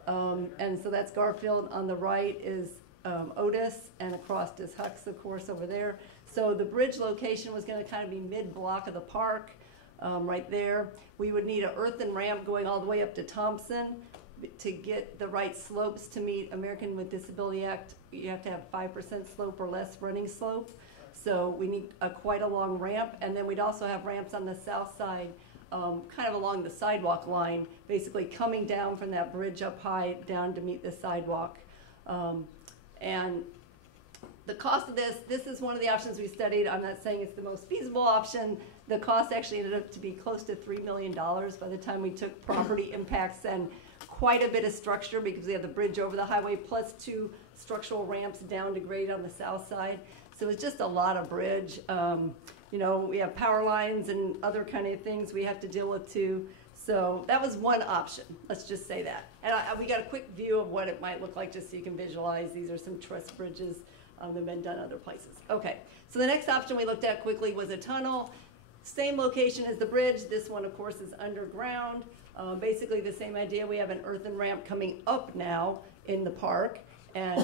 and so that's Garfield. On the right is Otis, and across is Hucks, of course, over there. So the bridge location was going to kind of be mid-block of the park, right there. We would need an earthen ramp going all the way up to Thompson, to get the right slopes to meet American with Disability Act, you have to have 5% slope or less running slope. So we need quite a long ramp, and then we'd also have ramps on the south side, kind of along the sidewalk line, basically coming down from that bridge up high down to meet the sidewalk. And the cost of this is one of the options we studied. I'm not saying it's the most feasible option. The cost actually ended up to be close to $3 million by the time we took property impacts and quite a bit of structure, because we have the bridge over the highway plus 2 structural ramps down to grade on the south side. So it's just a lot of bridge. You know, we have power lines and other kind of things we have to deal with too. So that was one option, let's just say that. And we got a quick view of what it might look like just so you can visualize. These are some truss bridges that have been done other places. Okay, so the next option we looked at quickly was a tunnel. Same location as the bridge. This one, of course, is underground. Basically the same idea. We have an earthen ramp coming up now in the park, and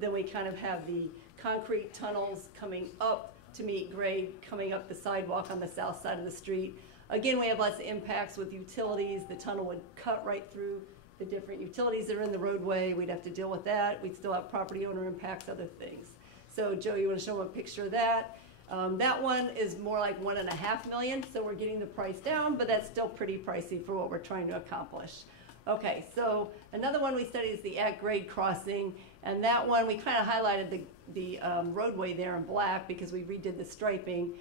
then we kind of have the concrete tunnels coming up to meet grade, coming up the sidewalk on the south side of the street. Again, we have lots of impacts with utilities. The tunnel would cut right through the different utilities that are in the roadway. We'd have to deal with that. We'd still have property owner impacts, other things. So Joe, you want to show them a picture of that? That one is more like $1.5 million, so we're getting the price down, but that's still pretty pricey for what we're trying to accomplish. Okay, so another one we studied is the at-grade crossing, and that one we kind of highlighted the roadway there in black because we redid the striping.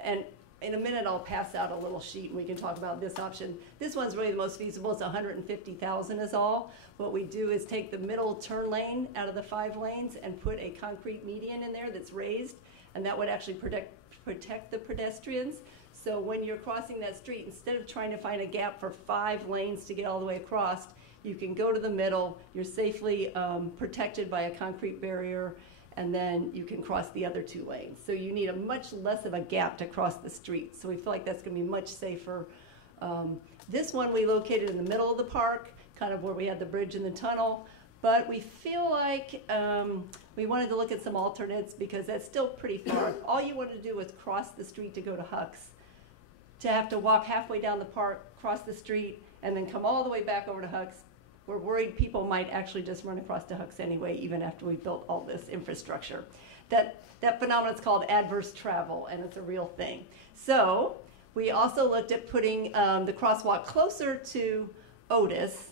And in a minute I'll pass out a little sheet and we can talk about this option. This one's really the most feasible. It's $150,000 is all. What we do is take the middle turn lane out of the 5 lanes and put a concrete median in there that's raised, and that would actually protect the pedestrians. So when you're crossing that street, instead of trying to find a gap for 5 lanes to get all the way across, you can go to the middle, you're safely protected by a concrete barrier, and then you can cross the other 2 lanes. So you need a much less of a gap to cross the street. So we feel like that's gonna be much safer. This one we located in the middle of the park, kind of where we had the bridge and the tunnel, but we feel like we wanted to look at some alternates because that's still pretty far. All you wanted to do was cross the street to go to Huck's. To have to walk halfway down the park, cross the street, and then come all the way back over to Huck's, we're worried people might actually just run across to Huck's anyway, even after we built all this infrastructure. That phenomenon is called adverse travel, and it's a real thing. So we also looked at putting the crosswalk closer to Otis.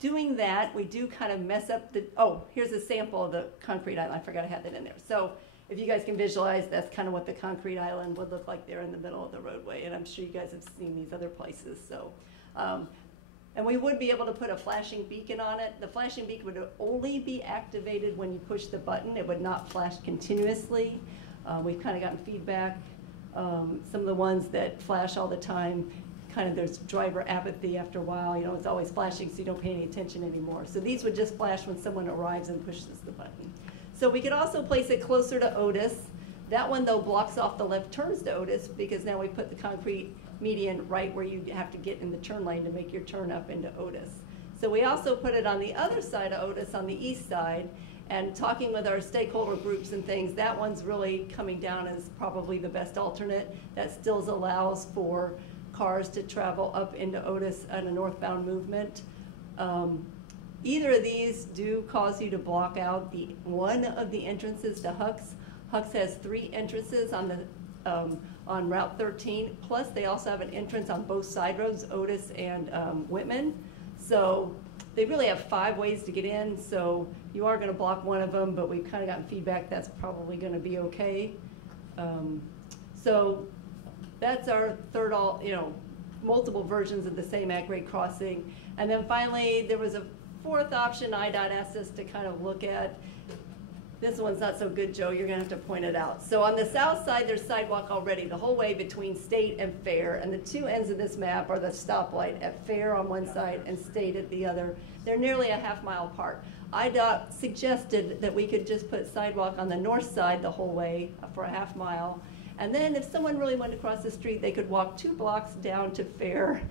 Doing that, we do kind of mess up the, oh, here's a sample of the concrete island. I forgot I had that in there. So if you guys can visualize, that's kind of what the concrete island would look like there in the middle of the roadway. And I'm sure you guys have seen these other places. So, and we would be able to put a flashing beacon on it. The flashing beacon would only be activated when you push the button. It would not flash continuously. We've kind of gotten feedback. Some of the ones that flash all the time, kind of there's driver apathy after a while. You know, it's always flashing, so you don't pay any attention anymore. So these would just flash when someone arrives and pushes the button. So we could also place it closer to Otis. That one, though, blocks off the left turns to Otis because now we put the concrete median right where you have to get in the turn lane to make your turn up into Otis. So we also put it on the other side of Otis, on the east side, and talking with our stakeholder groups and things, that one's really coming down as probably the best alternate. That still allows for cars to travel up into Otis on a northbound movement. Either of these do cause you to block out one of the entrances to Huck's. Huck's has 3 entrances on the on Route 13. Plus, they also have an entrance on both side roads, Otis and Whitman. So they really have 5 ways to get in. So you are going to block one of them, but we've kind of gotten feedback that's probably going to be okay. So that's our third, multiple versions of the same at-grade crossing. And then finally, there was a 4th option IDOT asked us to kind of look at. This one's not so good, Joe. You're going to have to point it out. So on the south side, there's sidewalk already the whole way between State and Fair. And the 2 ends of this map are the stoplight at Fair on one side and State at the other. They're nearly a half-mile apart. IDOT suggested that we could just put sidewalk on the north side the whole way for a half mile. And then if someone really wanted to cross the street, they could walk 2 blocks down to Fair,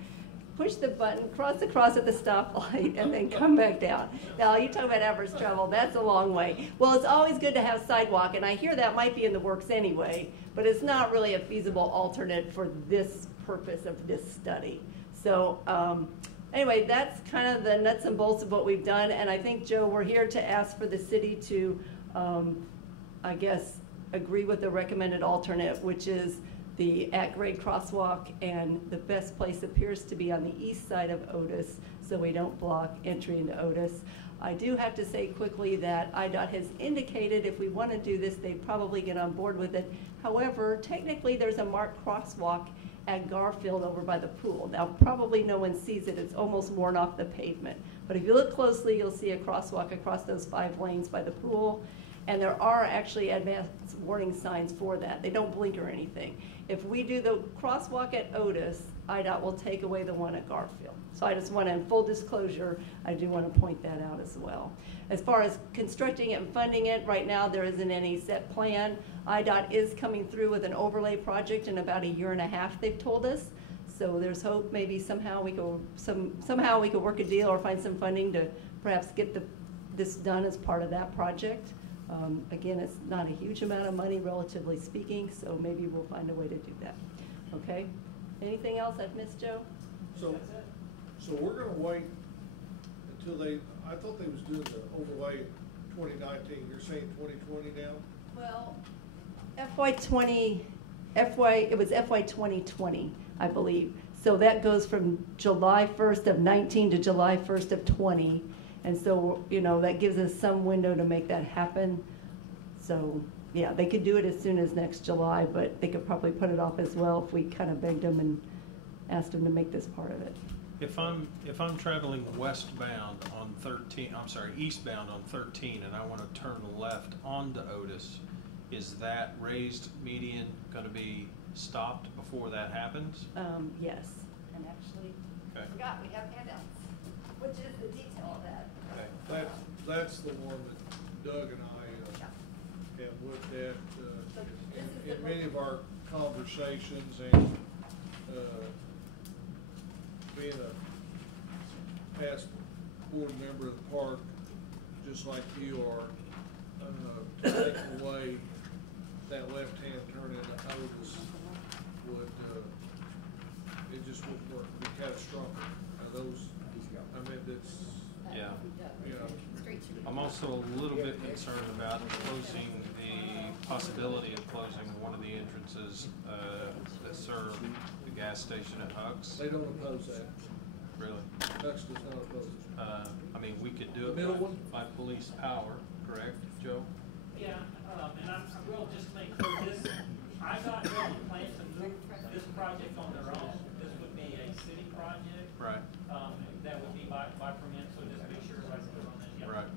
push the button, cross across at the stoplight, and then come back down. Now, you talk about adverse travel, that's a long way. Well, it's always good to have sidewalk, and I hear that might be in the works anyway, but it's not really a feasible alternate for this purpose of this study. So anyway, that's kind of the nuts and bolts of what we've done. And I think, Joe, we're here to ask for the city to, I guess, agree with the recommended alternate, which is the at-grade crosswalk, and the best place appears to be on the east side of Otis, so we don't block entry into Otis. I do have to say quickly that IDOT has indicated if we want to do this, they'd probably get on board with it. However, technically, there's a marked crosswalk at Garfield over by the pool. Now, probably no one sees it. It's almost worn off the pavement. But if you look closely, you'll see a crosswalk across those 5 lanes by the pool. And there are actually advanced warning signs for that. They don't blink or anything. If we do the crosswalk at Otis, IDOT will take away the one at Garfield. So I just want to, in full disclosure, I do want to point that out as well. As far as constructing it and funding it, right now there isn't any set plan. IDOT is coming through with an overlay project in about 1.5 years, they've told us. So there's hope maybe somehow we could somehow we could work a deal or find some funding to perhaps get this done as part of that project. Again, it's not a huge amount of money, relatively speaking, so maybe we'll find a way to do that. Okay? Anything else I've missed, Joe? So we're gonna wait until I thought they was doing the overlay 2019. You're saying 2020 now? Well, it was FY 2020, I believe. So that goes from July 1st of 19 to July 1st of 20. And so, you know, that gives us some window to make that happen. So, yeah, they could do it as soon as next July, but they could probably put it off as well if we kind of begged them and asked them to make this part of it. If I'm traveling eastbound on 13, and I want to turn left onto Otis, is that raised median going to be stopped before that happens? Yes, and actually, I forgot we have handouts, which is the detail of that. That's the one that Doug and I have looked at in many of our conversations, and being a past board member of the park, just like you are, to take away that left-hand turn into Otis would, it just wouldn't work, it'd be catastrophic. Yeah. You know. I'm also a little bit concerned about closing the possibility of closing one of the entrances that serve the gas station at Huck's. They don't oppose that. Really? Huck's does not oppose it. I mean, we could do it by police power, correct, Joe? Yeah, and I will just make clear this, I got no plans to move this project on their own. This would be a city project. Right. That would be by permit, so just make sure everybody's clear on that. Yeah. Right.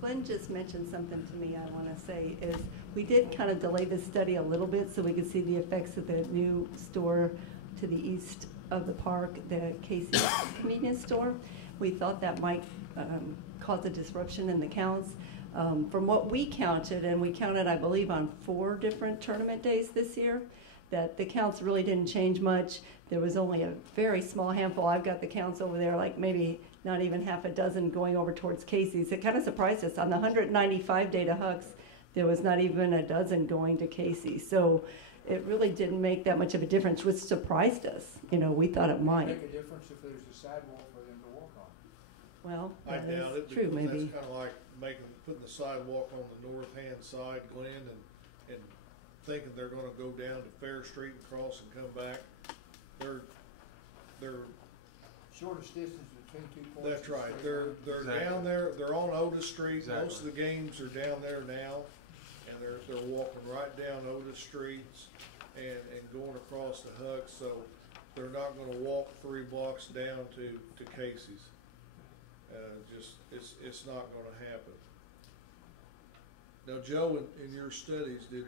Glenn just mentioned something to me I want to say is we did kind of delay this study a little bit so we could see the effects of the new store to the east of the park, the Casey's convenience store. We thought that might cause a disruption in the counts. From what we counted, and we counted, I believe, on 4 different tournament days this year, that the counts really didn't change much. There was only a very small handful. I've got the counts over there, like maybe not even half a dozen going over towards Casey's. It kind of surprised us. On the 195 day to Huck's, there was not even a dozen going to Casey's. So it really didn't make that much of a difference, which surprised us. You know, we thought it might. Make a difference if there's a sidewalk for them to walk on. Well, I doubt it, true, because maybe. that's kind of like putting the sidewalk on the north-hand side, Glenn, and thinking they're going to go down to Fair Street and cross and come back. They're shortest distance between 2 points. That's right. They're down there. They're on Otis Street. Exactly. Most of the games are down there now, and they're walking right down Otis Streets and going across the Huck. So they're not going to walk 3 blocks down to Casey's. It's not going to happen. Now, Joe, in your studies, the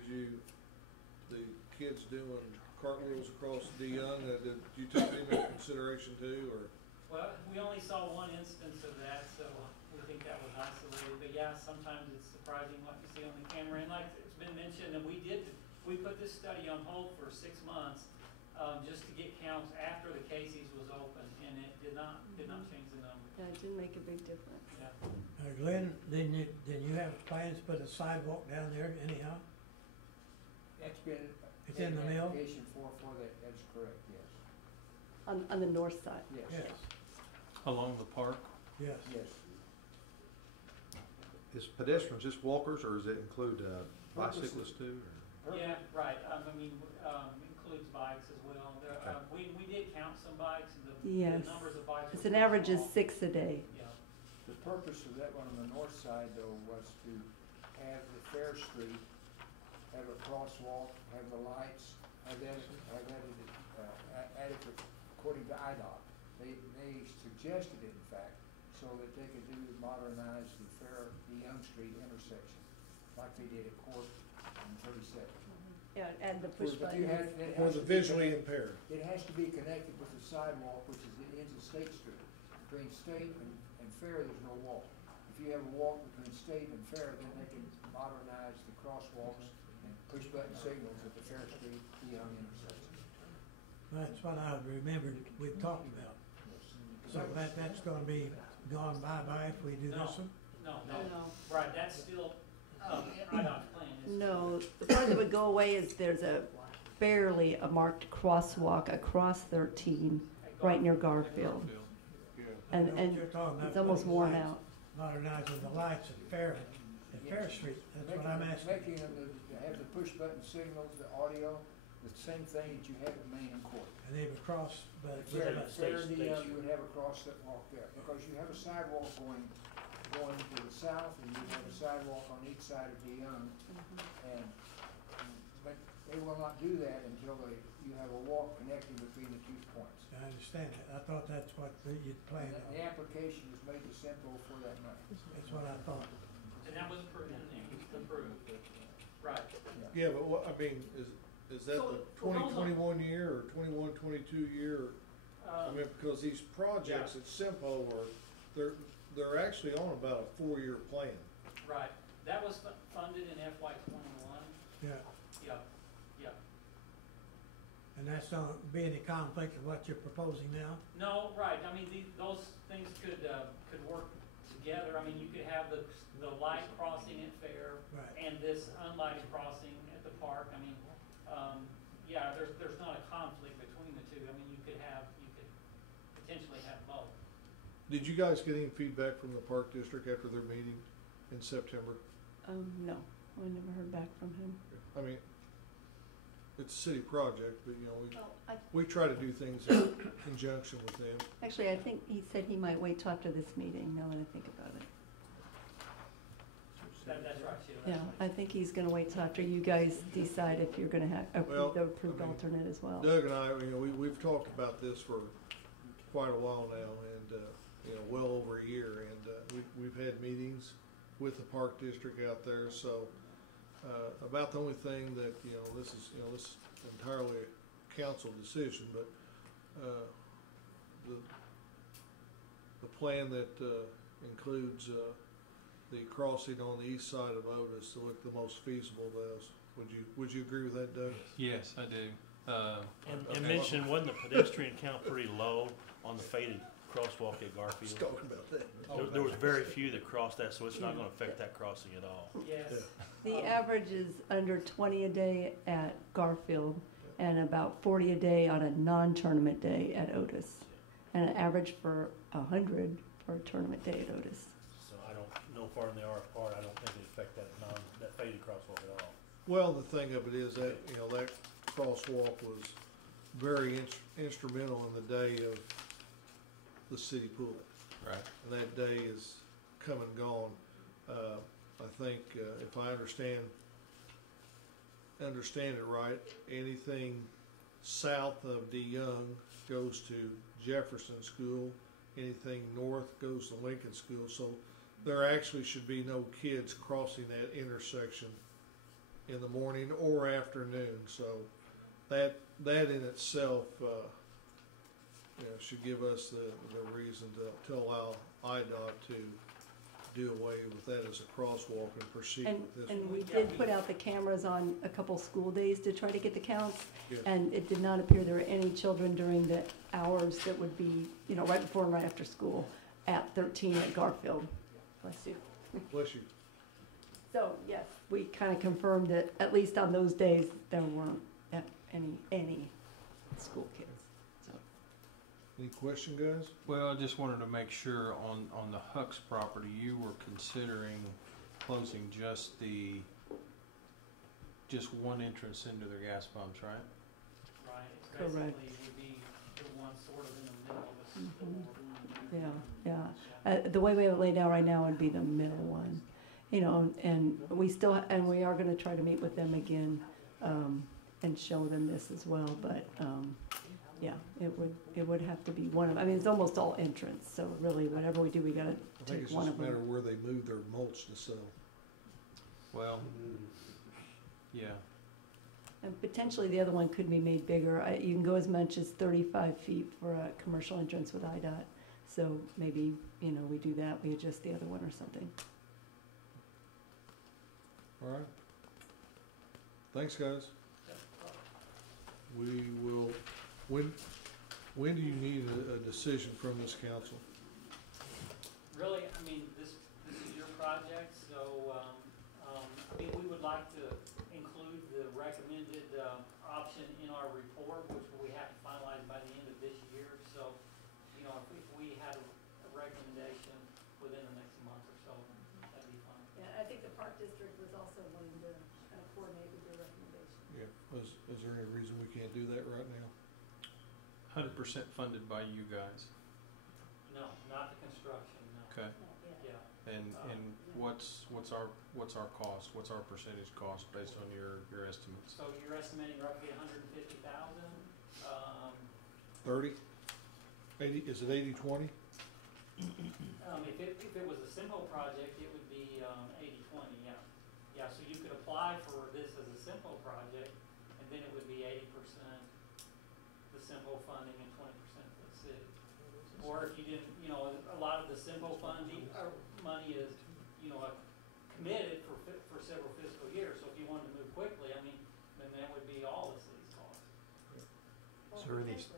kids doing cartwheels across DeYoung, did you take them into consideration too, or? Well, we only saw one instance of that, so we think that was isolated. But yeah, sometimes it's surprising what you see on the camera. And like it's been mentioned, and we put this study on hold for 6 months just to get counts after the Casey's was open, and it did not change the number. Yeah, it didn't make a big difference. Yeah. Glenn, didn't you have plans to put a sidewalk down there anyhow? That's been It's in the mill? application for that. That's correct, yes. On the north side. Yes. Yes. Along the park? Yes. Yes. Is pedestrians just walkers, or does it include bicyclists too? Or? Yeah, right. I mean, includes bikes as well. We did count some bikes, and Yes. the numbers of bikes. It's were an pretty average is small. 6 a day. Yeah. The purpose of that one on the north side, though, was to have the Fair Street, have a crosswalk, have the lights, have adequate, according to IDOT. They suggested it, in fact, so that they could modernize the Young Street intersection, like they did at Court and 37. Yeah, and the push But button. For the visually impaired. It has to be connected with the sidewalk, which is into State Street. Between State and Fair, there's no walk. If you have a walk between State and Fair, then they can modernize the crosswalks and push button signals at the Fair Street, Young intersection. That's what I remembered we talked about. So that's gonna be gone bye-bye if we do this one? No. No. Right, that's still, IDOT's plan is. No, the part that would go away is there's barely a marked crosswalk across 13 right near Garfield. And You're talking about it's almost putting worn lights, out. modernizing the lights at Fair Street, that's what I'm asking. Making them to have the push button signals, the audio, the same thing that you have at Main and Court. And they would cross, but Fair and you would have a crosswalk there, because you have a sidewalk going to the south, and you have a sidewalk on each side of the Young. But they will not do that until you have a walk connecting between the 2 points. I understand that. I thought that's what you'd planned on. The application is made to simple for that money. That's what I thought. And that was approved. Right. Yeah, but what, I mean, is that So, the for those 2021 year or 21-22 year? I mean, because these projects at Simpo they're actually on about a 4-year plan. Right. That was funded in FY '21. Yeah. Yeah. And that's not be any conflict with what you're proposing now? No, right. I mean, those things could work together. I mean, you could have the light crossing at Fair and this unlighted crossing at the park. I mean, yeah, there's not a conflict between the two. I mean, you could potentially have both. Did you guys get any feedback from the Park District after their meeting in September? No, I never heard back from him. I mean, it's a city project, but we try to do things in conjunction with them. Actually, I think he said he might wait till after this meeting, now that I think about it. That's right, Sheila. Yeah, I think he's gonna wait till after you guys decide if you're gonna have the approved alternate as well. Doug and I, we've talked about this for quite a while now, and well over a year, and we've had meetings with the Park District out there. So about the only thing that this is entirely a council decision, but the plan that includes the crossing on the east side of Otis to look the most feasible to us. Would you agree with that, Doug? Yes, I do. And mention, wasn't the pedestrian count pretty low on the faded crosswalk at Garfield? Just talking about that. There was very few that crossed that, so it's not gonna affect that crossing at all. Yes. The average is under 20 a day at Garfield and about 40 a day on a non-tournament day at Otis. And an average for 100 for a tournament day at Otis. So I don't know far in they are apart, I don't think it affect that faded crosswalk at all. Well, the thing of it is that that crosswalk was very instrumental in the day of the city pool. Right. And that day is come and gone. I think if I understand it right, anything south of DeYoung goes to Jefferson School. Anything north goes to Lincoln School. So there actually should be no kids crossing that intersection in the morning or afternoon. So that in itself should give us the reason to allow IDOT to do away with that as a crosswalk and proceed with this. And we did put out the cameras on a couple school days to try to get the counts. Yes. And it did not appear there were any children during the hours that would be, right before and right after school at 13 at Garfield. Bless you. Bless you. So, yes, we kind of confirmed that at least on those days, there weren't any school kids. So. Any question, guys? Well, I just wanted to make sure on the Huck's property, you were considering closing just one entrance into their gas pumps, right? Right, it's Correct. basically would be the one sort of in the middle of a store. Yeah. The way we have it laid out right now would be the middle one, you know, and we are gonna try to meet with them again, and show them this as well, but, yeah, it would have to be one of, I mean, it's almost all entrance, so really, whatever we do, we gotta I think take it's one just of a matter them. of where they move their mulch to sell. Well, yeah. And potentially the other one could be made bigger. You can go as much as 35 feet for a commercial entrance with IDOT. So maybe, you know, we do that, we adjust the other one or something. All right. Thanks, guys. We will, when do you need a decision from this council? Really, I mean, this is your project, so, I mean, we would like to include the recommended, option in our report, which we have to finalize by the end of this year. So, you know, if we had a recommendation within the next month or so, that'd be fine. Yeah, I think the Park District was also wanting to kind of coordinate with your recommendation. Yeah, is there any reason we can't do that right now? 100% funded by you guys. No, not the construction, no. Okay. Yeah. And what's our cost? What's our percentage cost based on your estimates? So you're estimating roughly 150,000. 30? 80? Is it 80-20? If it was a simple project, it would be 80-20. Yeah. Yeah. So you could apply for this as a simple project, and then it would be 80% the simple funding and 20% for the city. Or if you didn't, you know, a lot of the simple funding money is, you know, committed for several fiscal years. So if you wanted to move quickly, I mean, then that would be all the city's costs. So are these?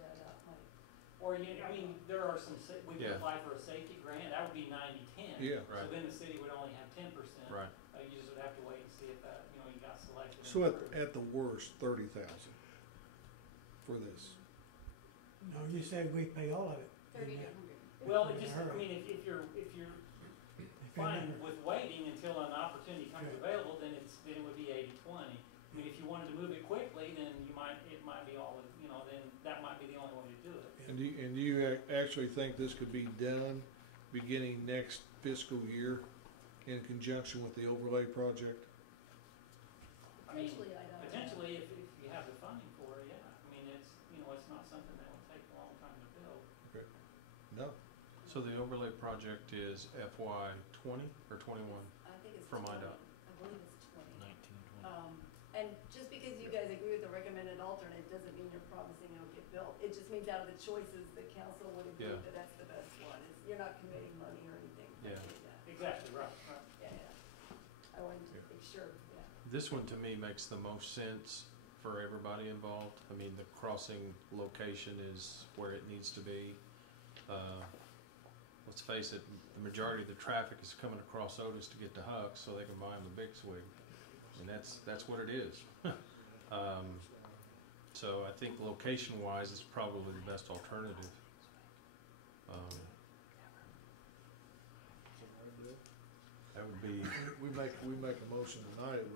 Or I mean, there are some. We could Yeah. apply for a safety grant. That would be 90-10. Yeah. Right. So then the city would only have 10%. Right. You just would have to wait and see if that, you know, you got selected. So at the worst, 30,000 for this. No, you said we pay all of it. 3,800. Well, it just, I mean, if you're fine with waiting until an opportunity comes available, then it would be 80-20. I mean, if you wanted to move it quickly, then it might be all, you know, then that might be the only way to do it. And do you actually think this could be done beginning next fiscal year in conjunction with the overlay project? I mean, Potentially, I don't know. potentially, if you have the funding for it, yeah. I mean, it's, you know, it's not something that will take a long time to build. Okay. No. So the overlay project is FY 20 or 21 I think it's from 20. IDOT? I believe it's 20. 19, 20. And just because you guys agree with the recommended alternate doesn't mean you're promising it'll get built. It just means out of the choices, the council would agree Yeah. that that's the best one. You're not committing money or anything. Yeah. Exactly, right. Yeah. I wanted to make sure, yeah. This one to me makes the most sense for everybody involved. I mean, the crossing location is where it needs to be. Let's face it, the majority of the traffic is coming across Otis to get to Huck so they can buy them the Big Swig. And that's what it is. So I think location-wise, it's probably the best alternative. That would be. We make a motion tonight. It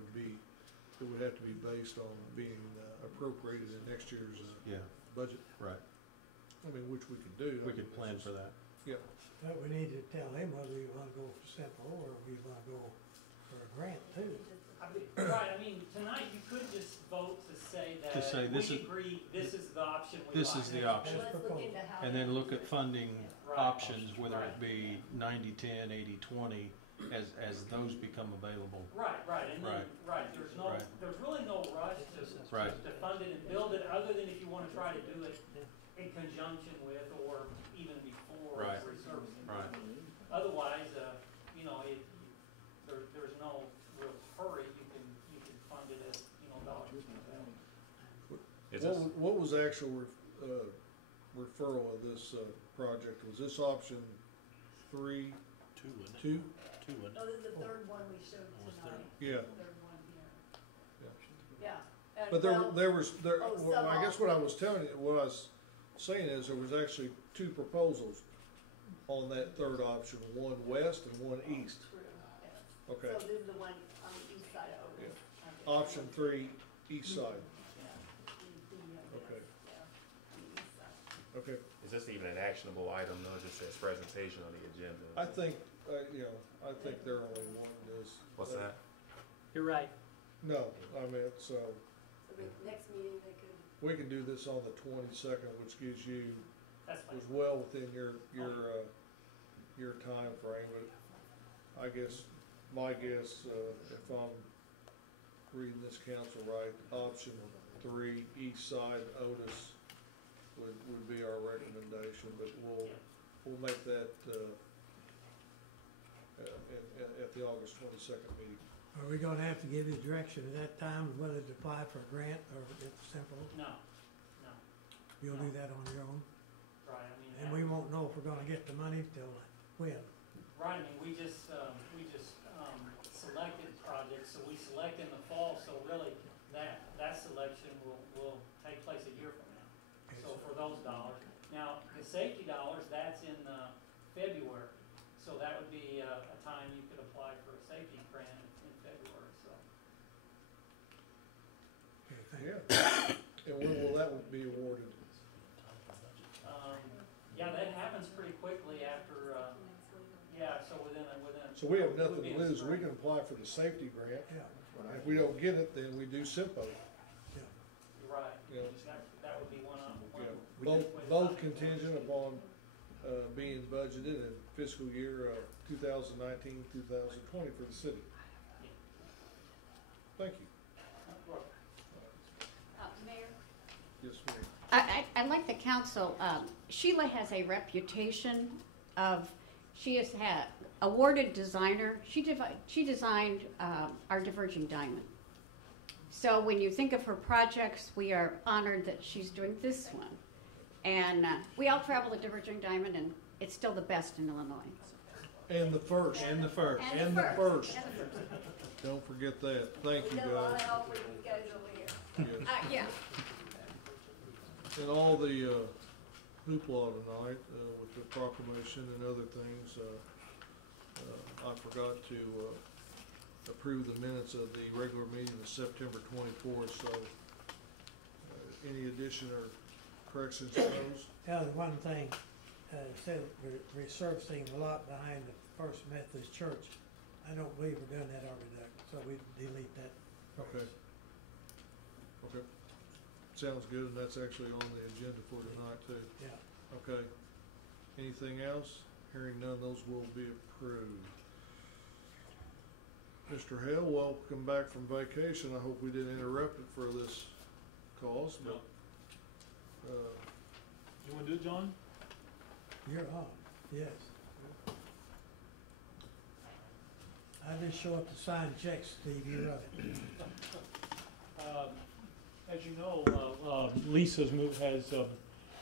would have to be based on being appropriated in next year's budget. Right. I mean, which we could do. We could plan for that. Yep. But we need to tell them whether we wanna go for simple or we wanna go for a grant too. Right, I mean, tonight you could just vote to say that To say this we is- agree, this is the option we This like. is the option. Let's look into how. And then look at funding Right. options, whether it be 90-10, 80-20, as those become available. Right, and then, there's really no rush to fund it and build it, other than if you wanna try to do it in conjunction with, or even before Right. resurfacing. Right. Otherwise, you know, there's no real hurry, you can fund it as, you know, dollars available. What was the actual referral of this project? Was this option 3? 2, wasn't it? 2? 2, wasn't No, this is the third one we showed Almost tonight. Yeah. The third one here. Yeah. And But well, there was oh, well, I guess what I was telling you was saying is there was actually two proposals on that third option, one west and one east. Okay. So this is the one on the east side of Otis. Yeah. Option 3, east side. Okay. Okay. Is this even an actionable item? No, it just says presentation on the agenda. I think, I think their only one is. What's that? You're right. No, I mean, so. So the next meeting they could. We can do this on the 22nd, which gives you, That's fine. was well within your time frame. But I guess, my guess, if I'm reading this council right, option 3, east side Otis would be our recommendation, but we'll make that at the August 22nd meeting. Are we gonna have to give you direction at that time whether to apply for a grant or if it's simple? No. You'll do that on your own? Right, I mean. And we won't know if we're gonna get the money till when? Right, I mean, we just selected projects, so we select in the fall, so really that selection will take place a year from now. So for those dollars. Now, the safety dollars, that's in February, so that would be a time you could apply for a safety grant in February, so. Okay, thank you. Yeah. And when will that be awarded? Yeah, that happens pretty quickly after, so within. So we have nothing to lose. We can apply for the safety grant. Yeah. If we don't get it, then we do SIPO. You're right. Yeah. That would be one of them. Yeah. Both contingent upon being budgeted in fiscal year 2019, 2020 for the city. Thank you. Mayor? Yes, ma'am. I like the council. Sheila has a reputation of, she has had awarded designer. She designed our diverging diamond. So when you think of her projects, we are honored that she's doing this one. And we all travel the diverging diamond, and it's still the best in Illinois. And the first. And the first. Don't forget that. Thank you, We got a lot of guys. help with you guys over here. Yes. Yeah. And all the hoopla tonight with the proclamation and other things, I forgot to approve the minutes of the regular meeting of September 24th. So any addition or corrections to those? Yeah, the one thing, said we're resurfacing a lot behind the First Methodist Church. I don't believe we're doing that already, so we delete that. Okay. Okay. Sounds good, and that's actually on the agenda for tonight too. Yeah. Okay. Anything else? Hearing none, those will be approved. Mr. Hale, welcome back from vacation. I hope we didn't interrupt it for this cause, but You wanna do it, John? You're on, yes. I just show up to sign checks, Steve, you're of it. As you know, Lisa's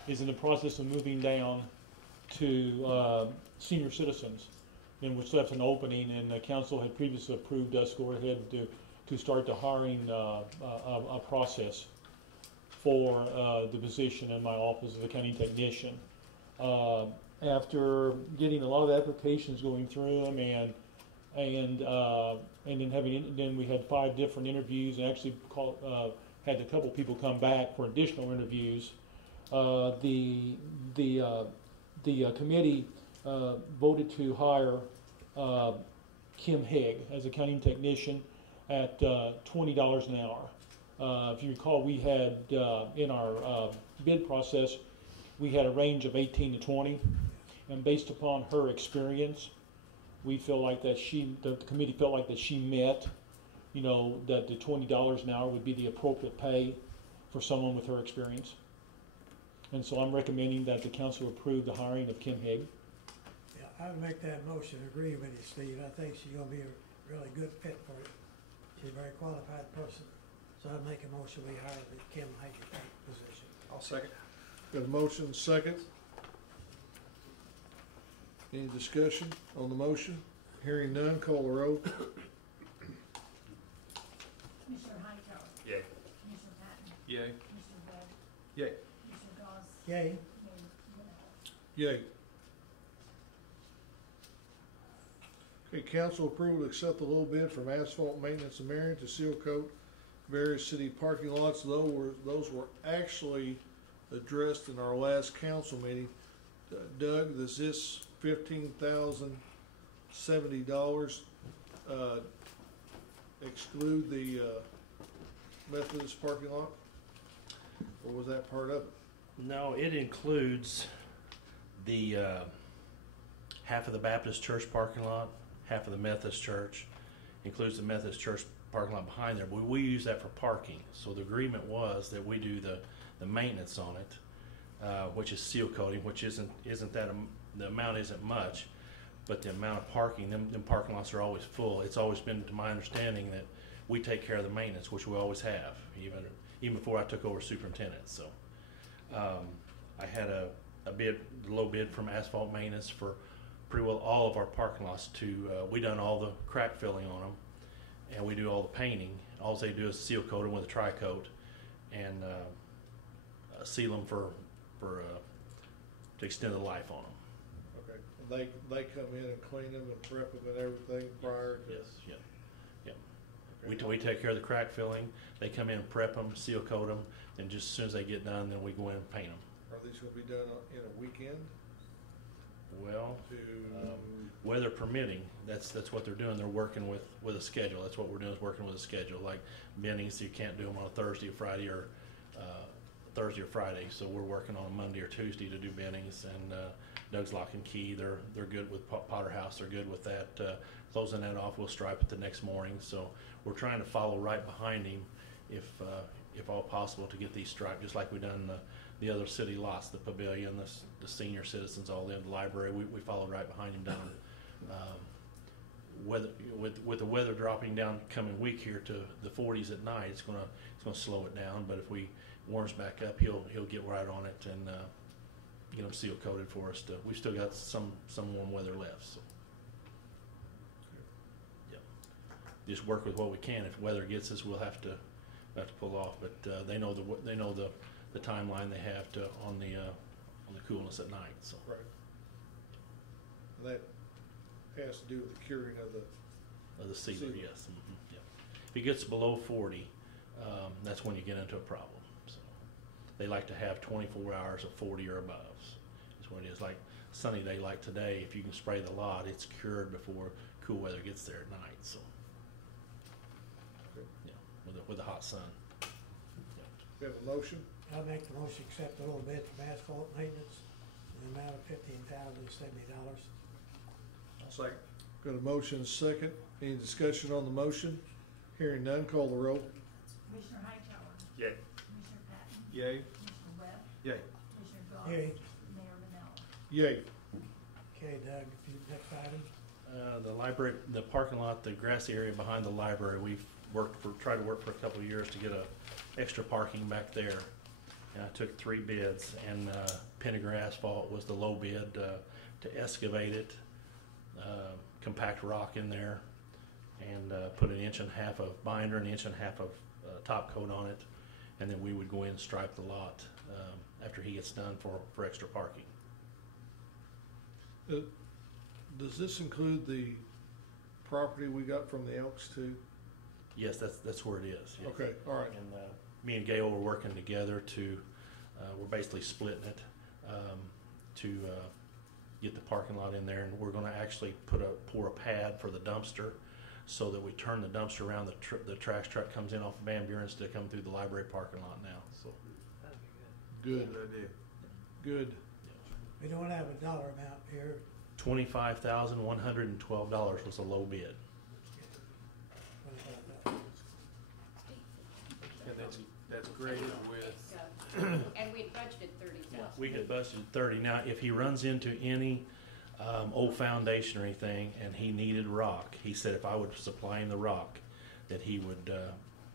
is in the process of moving down to senior citizens, in which left an opening, and the council had previously approved us go ahead to start the hiring a process for the position in my office as a county technician. After getting a lot of applications, going through them, and then we had 5 different interviews, and actually had a couple people come back for additional interviews. The committee voted to hire Kim Hegg as a county technician at $20 an hour. If you recall, we had in our bid process, we had a range of 18 to 20, and based upon her experience, we feel like that the committee felt like that she met, that the $20 an hour would be the appropriate pay for someone with her experience. And so I'm recommending that the council approve the hiring of Kim Hegg. Yeah, I would make that motion, agree with you, Steve. I think she's gonna be a really good fit for it. She's a very qualified person. So I'd make a motion, we hire the Kim Hegg position. I'll second. Got a motion, second. Any discussion on the motion? Hearing none, call the roll. Commissioner Hightower. Yay. Commissioner Patton. Yay. Commissioner Webb. Yay. Commissioner Gauss. Yay. Yay. Okay, council approval to accept the low bid from Asphalt Maintenance of Marion to seal coat various city parking lots. Those were actually addressed in our last council meeting. Doug, does this $15,070 exclude the Methodist parking lot? Or was that part of it? No, it includes the half of the Baptist church parking lot, half of the Methodist church, includes the Methodist church parking lot behind there. But we use that for parking. So the agreement was that we do the maintenance on it, which is seal coating, which isn't that the amount isn't much, but the amount of parking, them parking lots are always full. It's always been to my understanding that we take care of the maintenance, which we always have, even before I took over superintendent. So I had a low bid from Asphalt Maintenance for pretty well all of our parking lots. We done all the crack filling on them, and we do all the painting. All they do is seal coat them with a tri-coat and seal them to extend the life on them. Okay, and they come in and clean them and prep them and everything prior to? Yes, yeah. Okay. We take care of the crack filling. They come in and prep them, seal coat them, and just as soon as they get done, then we go in and paint them. Are these going to be done in a weekend? Well, weather permitting, that's what they're doing. They're working with a schedule. That's what we're doing, is working with a schedule. Like bendings, you can't do them on a Thursday or Friday or so we're working on a Monday or Tuesday to do bendings. And Doug's Lock and Key, they're good with Potter House. They're good with that. Closing that off, we'll stripe it the next morning. So we're trying to follow right behind him, if all possible, to get these striped, just like we done the other city lots, the pavilion, the senior citizens, all them, the library. We followed right behind him down. With the weather dropping down coming week here to the 40s at night, it's gonna slow it down. But if we warms back up, he'll get right on it and get them seal coated for us. We've still got some warm weather left. So yeah, just work with what we can. If weather gets us, we'll have to pull off. But they know the timeline they have on the coolness at night. So right. And that has to do with the curing of the sealer. Yes. Mm-hmm. Yeah. If it gets below 40, that's when you get into a problem. So they like to have 24 hours of 40 or above. That's what it is. Like sunny day like today, if you can spray the lot, it's cured before cool weather gets there at night. So yeah, with the hot sun. Yeah. We have a motion. I'll make the motion, accept a little bit from Asphalt Maintenance in the amount of $15,070. Second. Got a motion and a second. Any discussion on the motion? Hearing none, call the roll. Commissioner Hightower. Yay. Commissioner Patton. Yay. Commissioner Webb. Yay. Commissioner Goss. Yay. Mayor Rinella. Yay. Okay, Doug, next item. The library, the parking lot, the grassy area behind the library, we've tried to work for a couple of years to get extra parking back there. And I took 3 bids, and Pinnaker Asphalt was the low bid to excavate it, compact rock in there, and put 1.5 inches of binder, 1.5 inches of top coat on it, and then we would go in and stripe the lot after he gets done for extra parking. Does this include the property we got from the Elks too? Yes, that's where it is. Yes. Okay, all right. And me and Gail were working together we're basically splitting it to get the parking lot in there, and we're going to actually pour a pad for the dumpster, so that we turn the dumpster around. The trash truck comes in off of Van Buren instead of coming through the library parking lot now. So that'd be good. Good idea. Good. We don't have a dollar amount here. $25,112 was the low bid. And that's graded with. And we had budgeted 30,000. We had budgeted 30. Now, if he runs into any old foundation or anything, and he needed rock, he said if I would supply him the rock, that he would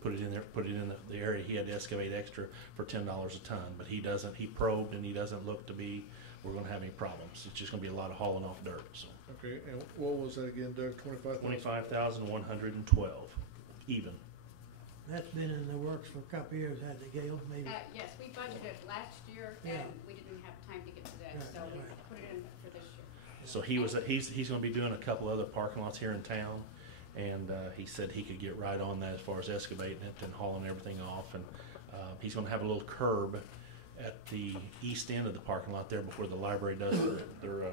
put it in there, put it in the area he had to excavate extra for $10 a ton. But he doesn't. He probed, and he doesn't look to be. We're going to have any problems. It's just going to be a lot of hauling off dirt. So. Okay, and what was that again, Doug? 25,000. 25,112, even. That's been in the works for a couple of years, hasn't it, Gail? Maybe. Yes, we budgeted last year, Yeah. and we didn't have time to get to that, Right, so we right. put it in for this year. So he's going to be doing a couple other parking lots here in town, and he said he could get right on that as far as excavating it and hauling everything off. And he's going to have a little curb at the east end of the parking lot there before the library does their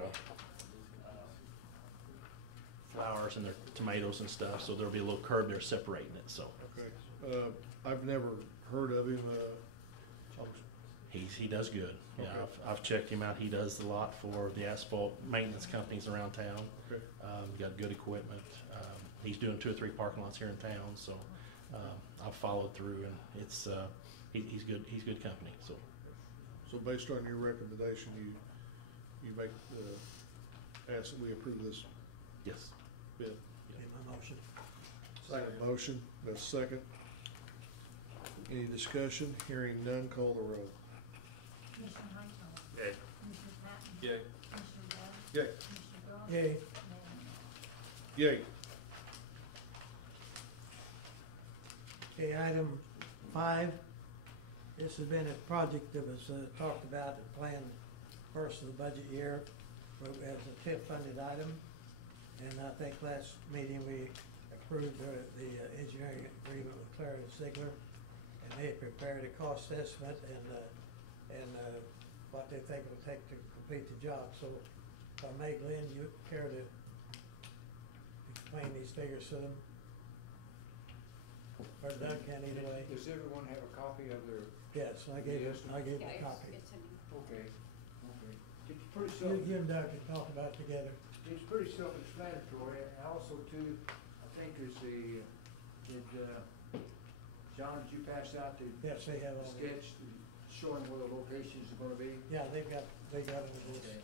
flowers and their tomatoes and stuff. So there'll be a little curb there separating it. So Okay. I've never heard of him. he does good. Yeah, Okay. I've checked him out. He does a lot for the asphalt maintenance companies around town. Okay. Got good equipment. He's doing 2 or 3 parking lots here in town, so I've followed through, and it's he's good. He's good company. So based on your recommendation, you make ask that we approve this Yes. bid. Okay, my motion. Second motion, that's second. Any discussion? Hearing none, call the roll. Commissioner Heintz. Yay. Commissioner Patton. Yay. Commissioner Bell. Yay. Commissioner Brown. Yay. Mayor. Yay. Okay, item 5. This has been a project that was talked about and planned first of the budget year as a TIP funded item. And I think last meeting we approved the engineering agreement with Clary and Ziegler. And they prepared a cost estimate and what they think it will take to complete the job. So if I may, Glenn, you care to explain these figures to them? Or Doug can, either way. Does everyone have a copy of their? Yes, I gave Yes. them a Yeah, copy. it's in here. Okay, okay. It's pretty You and Doug can talk about it together. It's pretty self-explanatory, and also too, I think there's John, did you pass out the Yes, they have all the. sketch showing where the locations are gonna be? Yeah, they got it. Okay.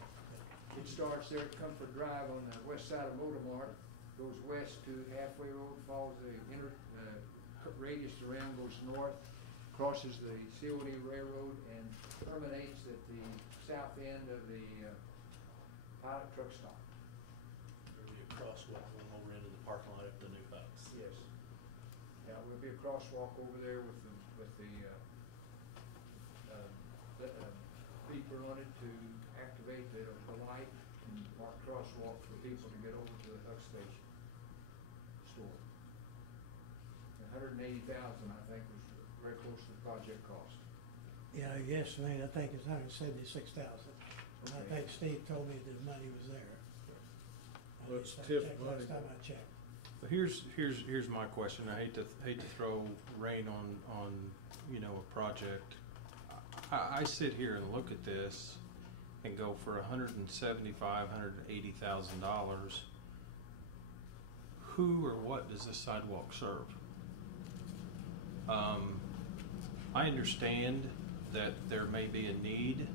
It starts there at Comfort Drive on the west side of Motormart, goes west to Halfway Road, follows the radius around, goes north, crosses the COD Railroad, and terminates at the south end of the pilot truck stop. There'll be a crosswalk on the over end of the parking lot at the new house. Yes. Yeah, there'll be a crosswalk over there with the beeper on it to activate the light and mark crosswalk for people to get over to the Huck Station store. $180,000, I think, was very close to the project cost. Yeah, yes, I think it's $176,000. And I Okay. think Steve told me the money was there. Well, it's I TIF checked money. Last time I checked. But here's my question. I hate to throw rain on a project. I sit here and look at this and go for $180,000. Who or what does this sidewalk serve? I understand that there may be a need,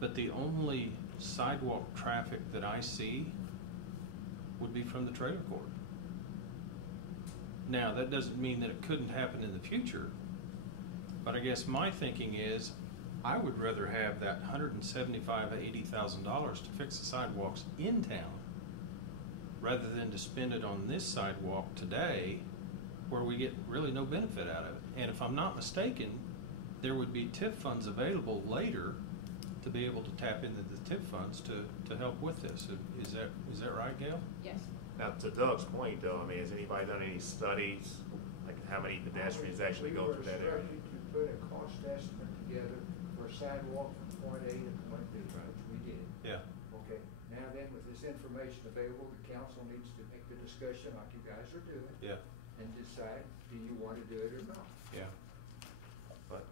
but the only sidewalk traffic that I see would be from the trailer court. Now, that doesn't mean that it couldn't happen in the future, but I guess my thinking is I would rather have that $175,000 to $80,000 to fix the sidewalks in town rather than to spend it on this sidewalk today where we get really no benefit out of it. And if I'm not mistaken, there would be TIF funds available later to be able to tap into the TIF funds to help with this. Is that right, Gail? Yes. Now, to Doug's point, though, I mean, has anybody done any studies, like how many pedestrians actually go through that area? We were starting to put a cost estimate together for a sidewalk from point A to point B, which we did. Yeah. Okay, now then, with this information available, the council needs to make the discussion like you guys are doing. Yeah. And decide, do you want to do it or not? Yeah. Well,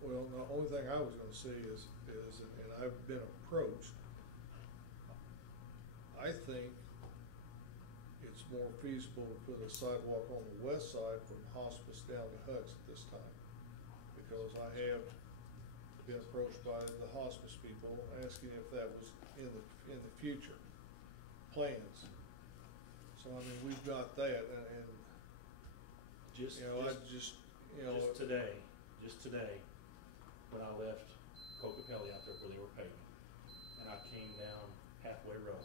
the only thing I was gonna say is, and I've been approached, I think it's more feasible to put a sidewalk on the west side from Hospice down to Hutz at this time. Because I have been approached by the hospice people asking if that was in the future plans. So, I mean, we've got that, and Just today, when I left Cocopelli out there where they were paving, and I came down Halfway Road,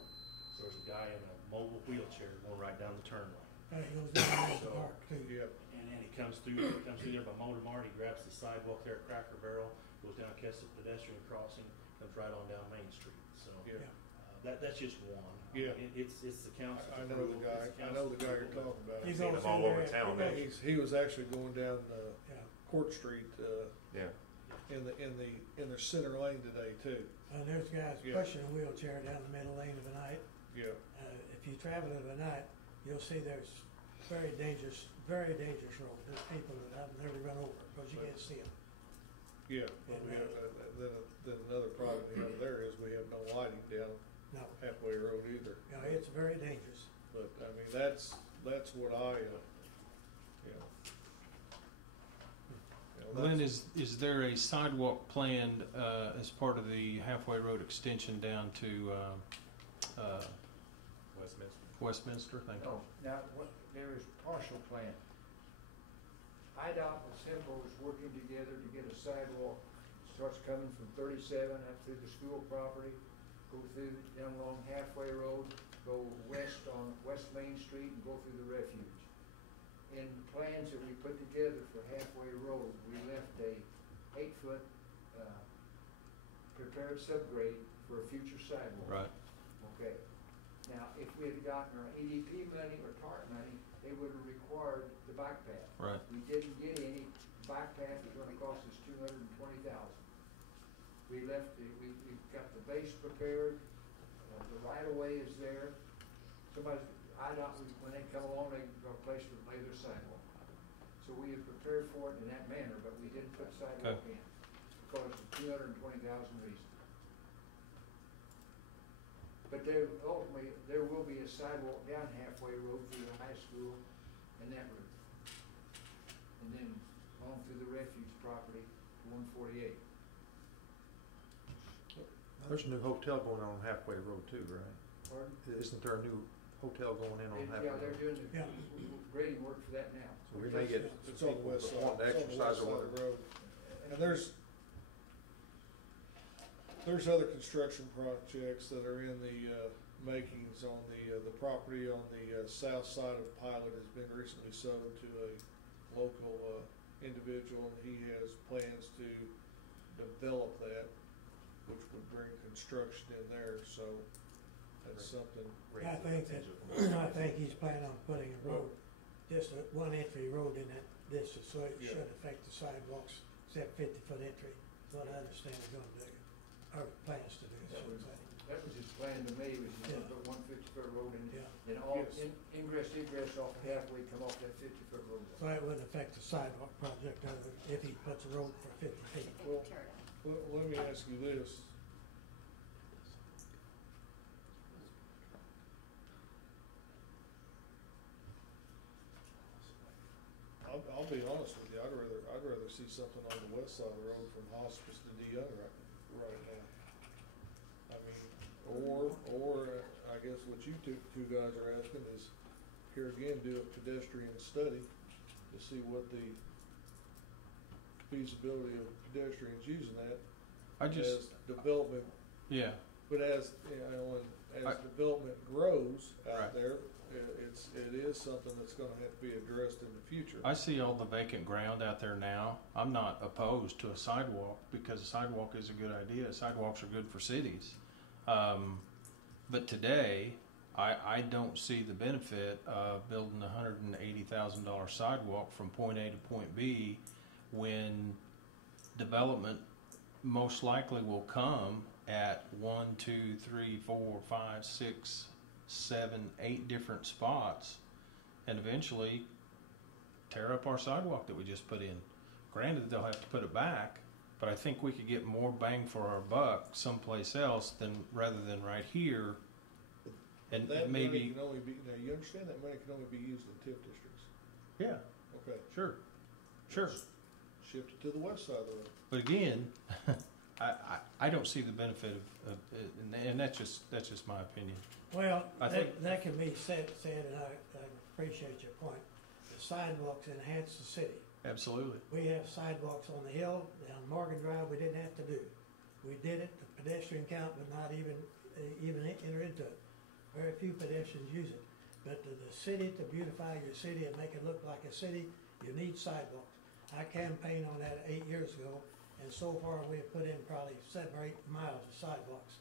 there was a guy in a mobile wheelchair going right down the turn lane. He goes down to the So- park too. Yep. And he comes through there by Motor Mart, he grabs the sidewalk there at Cracker Barrel, goes down Kesset pedestrian crossing, comes right on down Main Street. So Yeah. that's just one. Yeah. It's the council. I know the guy. I know the guy you're talking about. I've seen them all over town. He was actually going down Court Street. Yeah. In the center lane today too. There's guys pushing a wheelchair down the middle lane of the night. Yeah. If you travel in the night, you'll see there's very dangerous road. There's people that I've never run over because you can't see them. Yeah. But we have, then another problem we have there is we have no lighting down halfway road either. Yeah, it's very dangerous. But I mean that's what I Lynn, is there a sidewalk planned as part of the halfway road extension down to Westminster? Thank you. No, now, there is partial plan. IDOT and Simple is working together to get a sidewalk, starts coming from 37 up through the school property, go through down along halfway road, go west on West Main Street and go through the refuge. In plans that we put together for halfway road, we left a 8-foot prepared subgrade for a future sidewalk. Right. Okay. Now, if we had gotten our EDP money or TARP money, they would have required the bike path. Right. We didn't get any. Bike path is going to cost us $220,000. We left we got the base prepared. The right of way is there. IDOT, when they come along, they're going to place to lay their sidewalk. So we have prepared for it in that manner, but we didn't put sidewalk in because of $220,000 reasons. But ultimately, there will be a sidewalk down halfway road through the high school and that route. And then on through the refuge property to 148. There's a new hotel going on Halfway Road too, right? Pardon? Isn't there a new hotel going in on Halfway Road? Yeah, they're doing the grading work for that now. So we may get It's on the west side. wanting to exercise or whatever. Road. And there's other construction projects that are in the makings on the property on the south side of Pilot has been recently sold to a local individual, and he has plans to develop that, which would bring construction in there. So that's something. I think he's planning on putting a road, just one entry road in that district, so it should affect the sidewalks, except 50-foot entry. What I understand they're going to do, or plans to do. That was his plan to me, was to put 150-foot road in, and all ingress, egress off halfway come off that 50-foot road. So it wouldn't affect the sidewalk project if he puts a road for 50 feet. Well, let me ask you this. I'll be honest with you. I'd rather see something on the west side of the road from Hospice to DeYoung right now. I mean, or I guess what you two guys are asking is, here again, do a pedestrian study to see what the feasibility of pedestrians using that as development. Yeah. But as development grows out there, it is something that's going to have to be addressed in the future. I see all the vacant ground out there now. I'm not opposed to a sidewalk because a sidewalk is a good idea. Sidewalks are good for cities. But today, I don't see the benefit of building a $180,000 sidewalk from point A to point B when development most likely will come at 1, 2, 3, 4, 5, 6, 7, 8 different spots, and eventually tear up our sidewalk that we just put in. Granted, they'll have to put it back, but I think we could get more bang for our buck someplace else rather than right here. And that maybe money can only be, now you understand that money can only be used in TIF districts. Yeah. Okay. Sure. Shift it to the west side of the road. But again, I don't see the benefit of and that's just my opinion. Well, that can be said, and I appreciate your point. The sidewalks enhance the city. Absolutely. We have sidewalks on the hill, down Morgan Drive, we didn't have to do. We did it, the pedestrian count would not even enter into it. Very few pedestrians use it. But to the city, to beautify your city and make it look like a city, You need sidewalks. I campaigned on that 8 years ago, and so far we have put in probably 7 or 8 miles of sidewalks.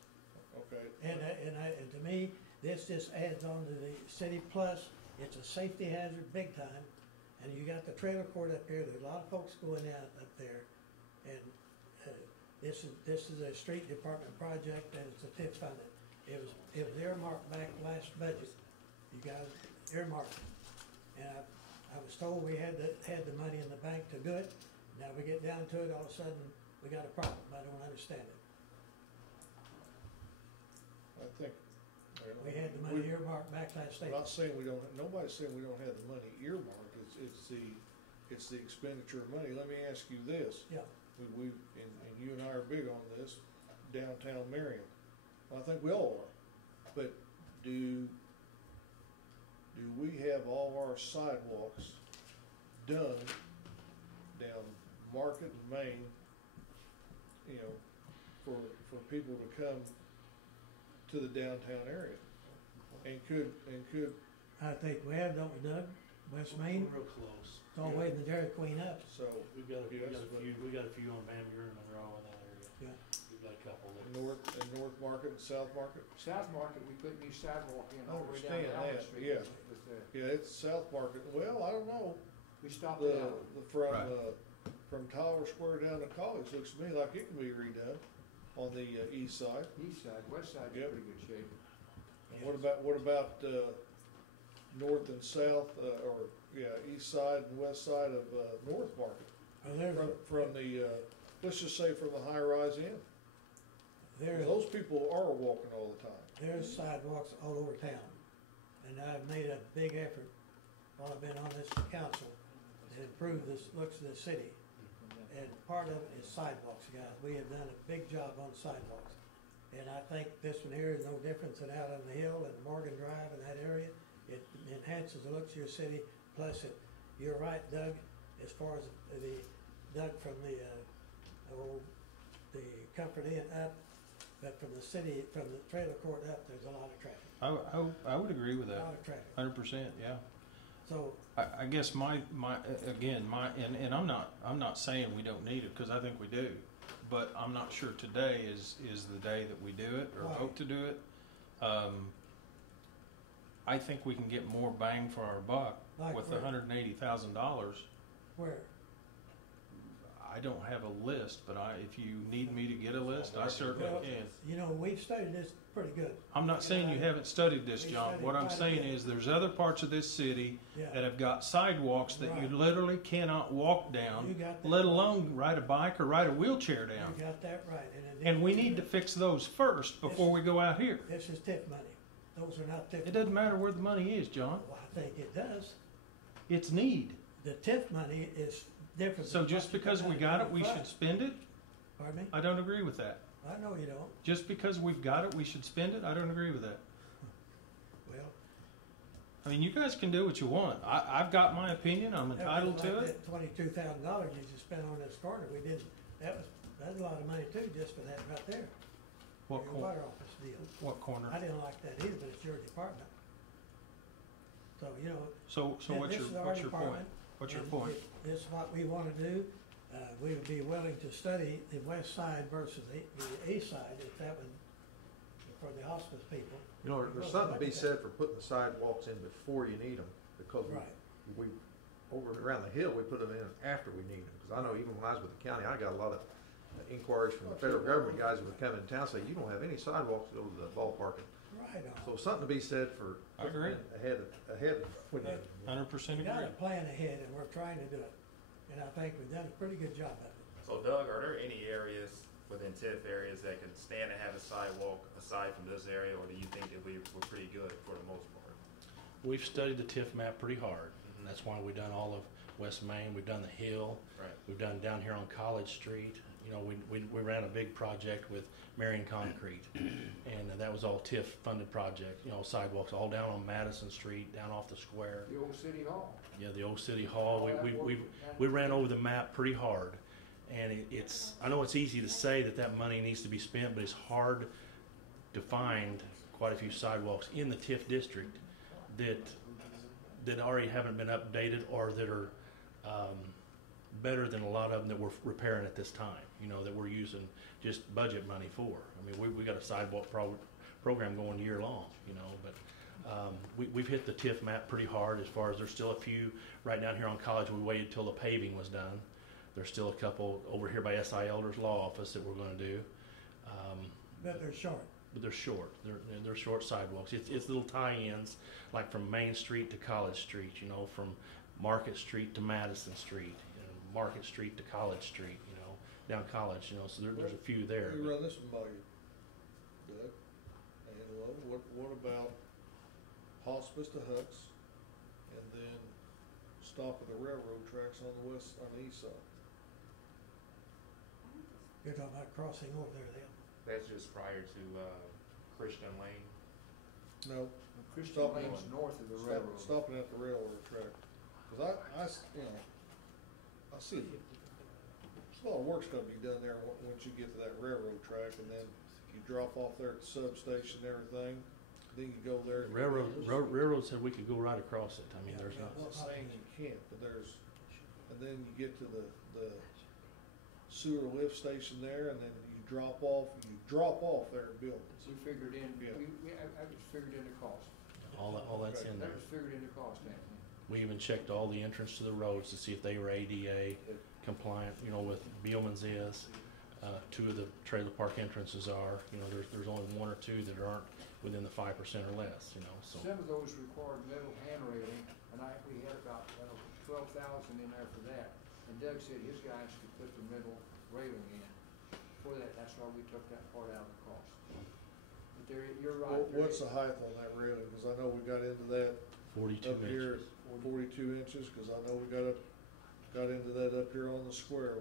Okay. And to me, this just adds on to the city plus. It's a safety hazard big time. And you got the trailer court up here. There's a lot of folks going out up there. And this is a street department project, and it's a TIF funded. It was earmarked back last budget. You guys earmarked it. And I was told we had the money in the bank to do it. Now we get down to it, all of a sudden we got a problem. I don't understand it. I think. We had the money earmarked back last I'm April. not saying we don't, nobody's saying we don't have the money earmarked, it's the expenditure of money. Let me ask you this. Yeah. And you and I are big on this, downtown Marion. I think we all are. But do we have all our sidewalks done down Market and Main, you know, for people to come to the downtown area? And could I think we have, don't we, Doug? West Main? We're real close. It's all waiting the Dairy Queen up. So We got a few on Van Buren and Monroe in that area. Yeah. We've got a couple that. North Market and South Market. South Market, we put new sidewalk in I all the way down understand to Allen that, Street. yeah. With the, Yeah, it's South Market. Well, I don't know. we stopped it out. From Tyler Square down to College looks to me like it can be redone on the east side. East side, west side's in Yep. pretty good shape. And what about north and south, east side and west side of North Market? From the let's just say from the high rise in. Those people are walking all the time. There's sidewalks all over town. And I've made a big effort while I've been on this council to improve this looks of the city. And part of it is sidewalks, guys. We have done a big job on sidewalks. And I think this one here is no different than out on the hill and Morgan Drive and that area. It enhances the looks of your city. Plus, you're right, Doug, as far as from the Comfort Inn up, but from the city, from the trailer court up, there's a lot of traffic. I would agree with A that. lot of traffic. 100%, yeah. So I guess my I'm not saying we don't need it, because I think we do, but I'm not sure today is the day that we do it or Right. hope to do it. I think we can get more bang for our buck Like with where? $180,000. where? I don't have a list, but if you need me to get a list, I certainly Well, can. you know, we've studied this pretty good. I'm not saying you haven't studied this, We John. studied What I'm quite a saying bit. is there's other parts of this city Yeah. that have got sidewalks that you Right. literally cannot walk You down, got that let right. alone ride a bike or ride a wheelchair down. You got that right. And we need to fix those first before we go out here. This is TIF money. Those are not TIF. It doesn't matter where the money is, John. Well, I think it does. It's need. The TIF money is different. So than just what you because come we out got of it, we the should fund. spend it? Pardon me? I don't agree with that. I know you don't. Just because we've got it, we should spend it? I don't agree with that. Well, I mean, you guys can do what you want. I've got my opinion. I'm entitled to it. That $22,000 you just spent on this corner, we didn't, that's a lot of money too, just for that right there. What Your corner? water office deal. What corner? I didn't like that either, but it's your department. So, you know. So what's this your is our point? department, What's your and point? This is what we wanna do. We would be willing to study the west side versus the east side, if that would, for the hospice people. You know, there's something to be said for putting the sidewalks in before you need them, because Right. we over around the hill, we put them in after we need them. Because I know even when I was with the county, I got a lot of inquiries from the federal government guys who would come in town, say, you don't have any sidewalks to go to the ballpark. Right on. So something to be said for I agree. ahead of when you. 100% We agree. got a plan ahead and we're trying to do it. And I think we've done a pretty good job of it. So Doug, are there any areas within TIF areas that can stand to have a sidewalk aside from this area, or do you think that we're pretty good for the most part? We've studied the TIF map pretty hard. And that's why we've done all of West Main. We've done the Hill. Right. We've done down here on College Street. You know, we ran a big project with Marion Concrete, and that was all TIF funded project. You know, sidewalks all down on Madison Street, down off the square. The old city hall. Yeah, the old city hall. All that work We ran over the map pretty hard, and it's. I know it's easy to say that money needs to be spent, but it's hard to find quite a few sidewalks in the TIF district that already haven't been updated or that are better than a lot of them that we're repairing at this time, you know, that we're using just budget money for. I mean, we got a sidewalk program going year long, you know, but we've hit the TIF map pretty hard as far as there's still a few right down here on College. We waited till the paving was done. There's still a couple over here by SI Elder's Law Office that we're going to do. But they're short. But they're short. They're short sidewalks. It's little tie-ins, like from Main Street to College Street, you know, from Market Street to Madison Street, you know, Market Street to College Street, you know, down College, you know. So there's a few there. We run this one by you, Doug. And what about Hospice to Hucks, and then stop at the railroad tracks on the east side? You're talking about crossing over there then? That's just prior to Christian Lane. No. Christian Lane's north of the railroad. Stopping at the railroad track. Because I see a lot of work's got to be done there once you get to that railroad track, and then you drop off there at the substation and everything. Then you go there. Railroad said we could go right across it. I mean, there's not saying you can't, but and then you get to the sewer lift station there, and then you drop off there at buildings. We figured in, I just figured in the cost. All that's in there. That was figured in the cost, Anthony. We even checked all the entrance to the roads to see if they were ADA compliant, you know, with Beelman's is. Two of the trailer park entrances are, you know, there's only one or two that aren't within the 5% or less, you know, so. Some of those required metal hand railing, and we had about, I don't know, 12,000 in there for that. And Doug said his guys could put the metal railing in. For that, that's why we took that part out of the cost. But you're right. What's the height on that railing? Because I know we got into that 42 up here, 42 inches, because I know we got into that up here on the square.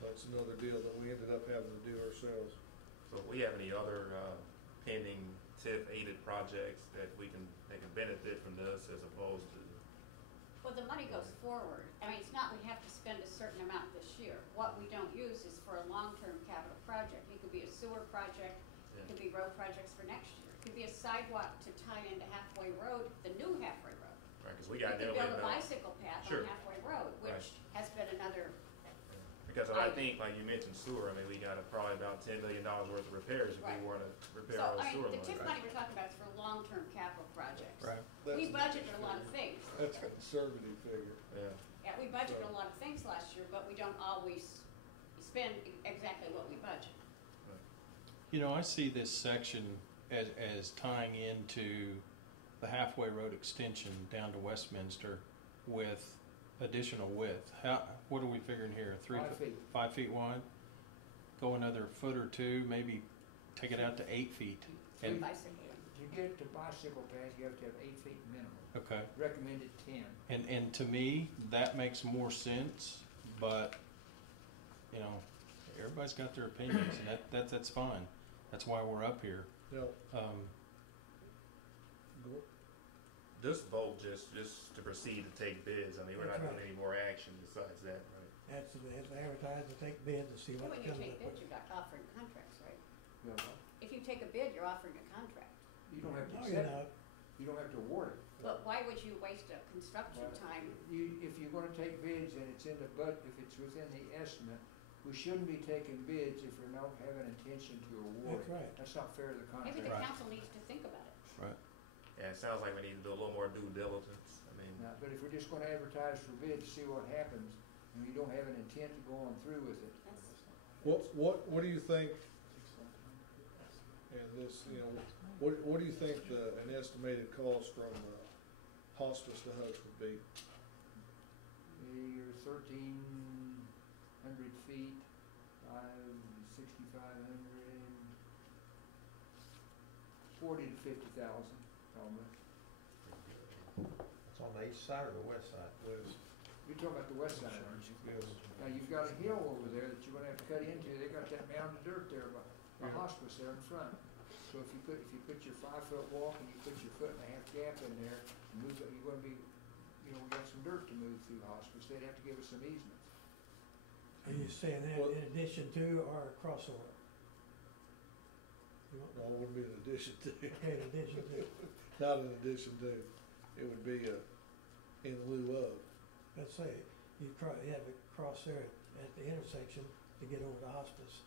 That's another deal that we ended up having to do ourselves. So if we have any other pending TIF aided projects that they can benefit from this as opposed to? Well, the money goes forward. I mean, it's not we have to spend a certain amount this year. What we don't use is for a long-term capital project. It could be a sewer project. It could be road projects for next year. It could be a sidewalk to tie into Halfway Road, the new Halfway Road. Right, because we got to build a bicycle path on Halfway Road, which has been another. Because I think, like you mentioned, sewer. I mean, we got probably about $10 million worth of repairs if we want to repair all the sewer. So, the TIF money we're talking about is for long-term capital projects. Right. We budgeted a lot of things. That's a conservative figure. Yeah, we budgeted a lot of things last year, but we don't always spend exactly what we budget. You know, I see this section as tying into the Halfway Road extension down to Westminster with additional width. What are we figuring here? 5 feet wide? Go another foot or two, maybe take it out to 8 feet. And to get to bicycle path, you have to have 8 feet minimum. Okay. Recommended 10. And to me, that makes more sense, but you know, everybody's got their opinions, and that's fine. That's why we're up here. Yeah. This vote just to proceed to take bids. I mean, we're not doing any more action besides that, right? That's advertise to take bids to see what when comes you up take with. bids, you're offering contracts, right? Yeah. If you take a bid, you're offering a contract. You don't have to No, accept you're not. it. You don't have to award it. But why would you waste a construction time? If you're going to take bids and it's in the if it's within the estimate, we shouldn't be taking bids if we don't have an intention to award. That's right. That's not fair to the contract. Maybe the council needs to think about it. Right. Yeah, it sounds like we need to do a little more due diligence. I mean, But if we're just going to advertise for bids to see what happens, and we don't have an intent to go on through with it. What do you think? And this, you know, what do you think an estimated cost from Hospice to Hucks would be? You're 1,300 feet, 6,500, 40 to 50,000, probably. It's on the east side or the west side? West. You're talking about the west side, aren't you? Yes. Now, you've got a hill over there that you're gonna have to cut into. They got that mound of dirt there by the hospice there in front. So if you put your 5-foot walk and you put your 1.5-foot gap in there, and move it, you're gonna be, we got some dirt to move through the hospice. They'd have to give us some easements. Are you saying that in addition to or crossover? No, it wouldn't be in addition to. Okay, in addition to. Not in addition to. It would be in lieu of. Let's say, you have it cross there at the intersection to get over to hospice.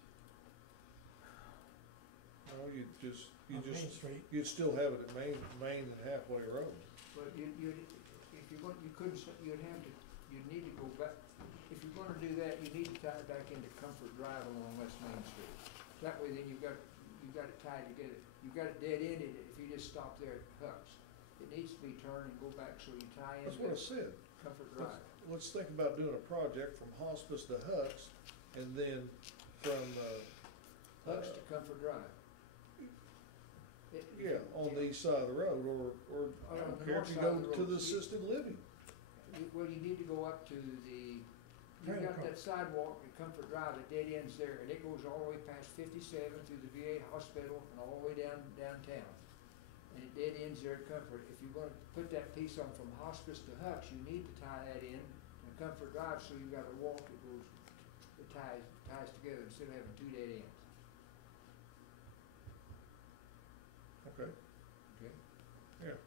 No, On Main Street. you'd still have it at Main and Halfway Road. But if you want, you'd need to go back, if you're gonna do that, you need to tie it back into Comfort Drive along West Main Street. That way then you've got it tied together. You've got it dead ended if you just stop there at Huck's. It needs to be turned and go back so you tie in. That's what I said. Comfort Drive. Let's think about doing a project from Hospice to Huck's, and then from, Huck's to Comfort Drive. yeah, on the east side of the road, or I don't care if you go to the assisted living. Well, you need to go up to the, you've got that sidewalk at Comfort Drive that dead ends there, and it goes all the way past 57 through the VA hospital and all the way downtown. And it dead ends there at Comfort. If you're gonna put that piece on from Hospice to Huck's, you need to tie that in Comfort Drive, so you've got a walk that goes, that ties together instead of having two dead ends. Okay. Okay? Yeah.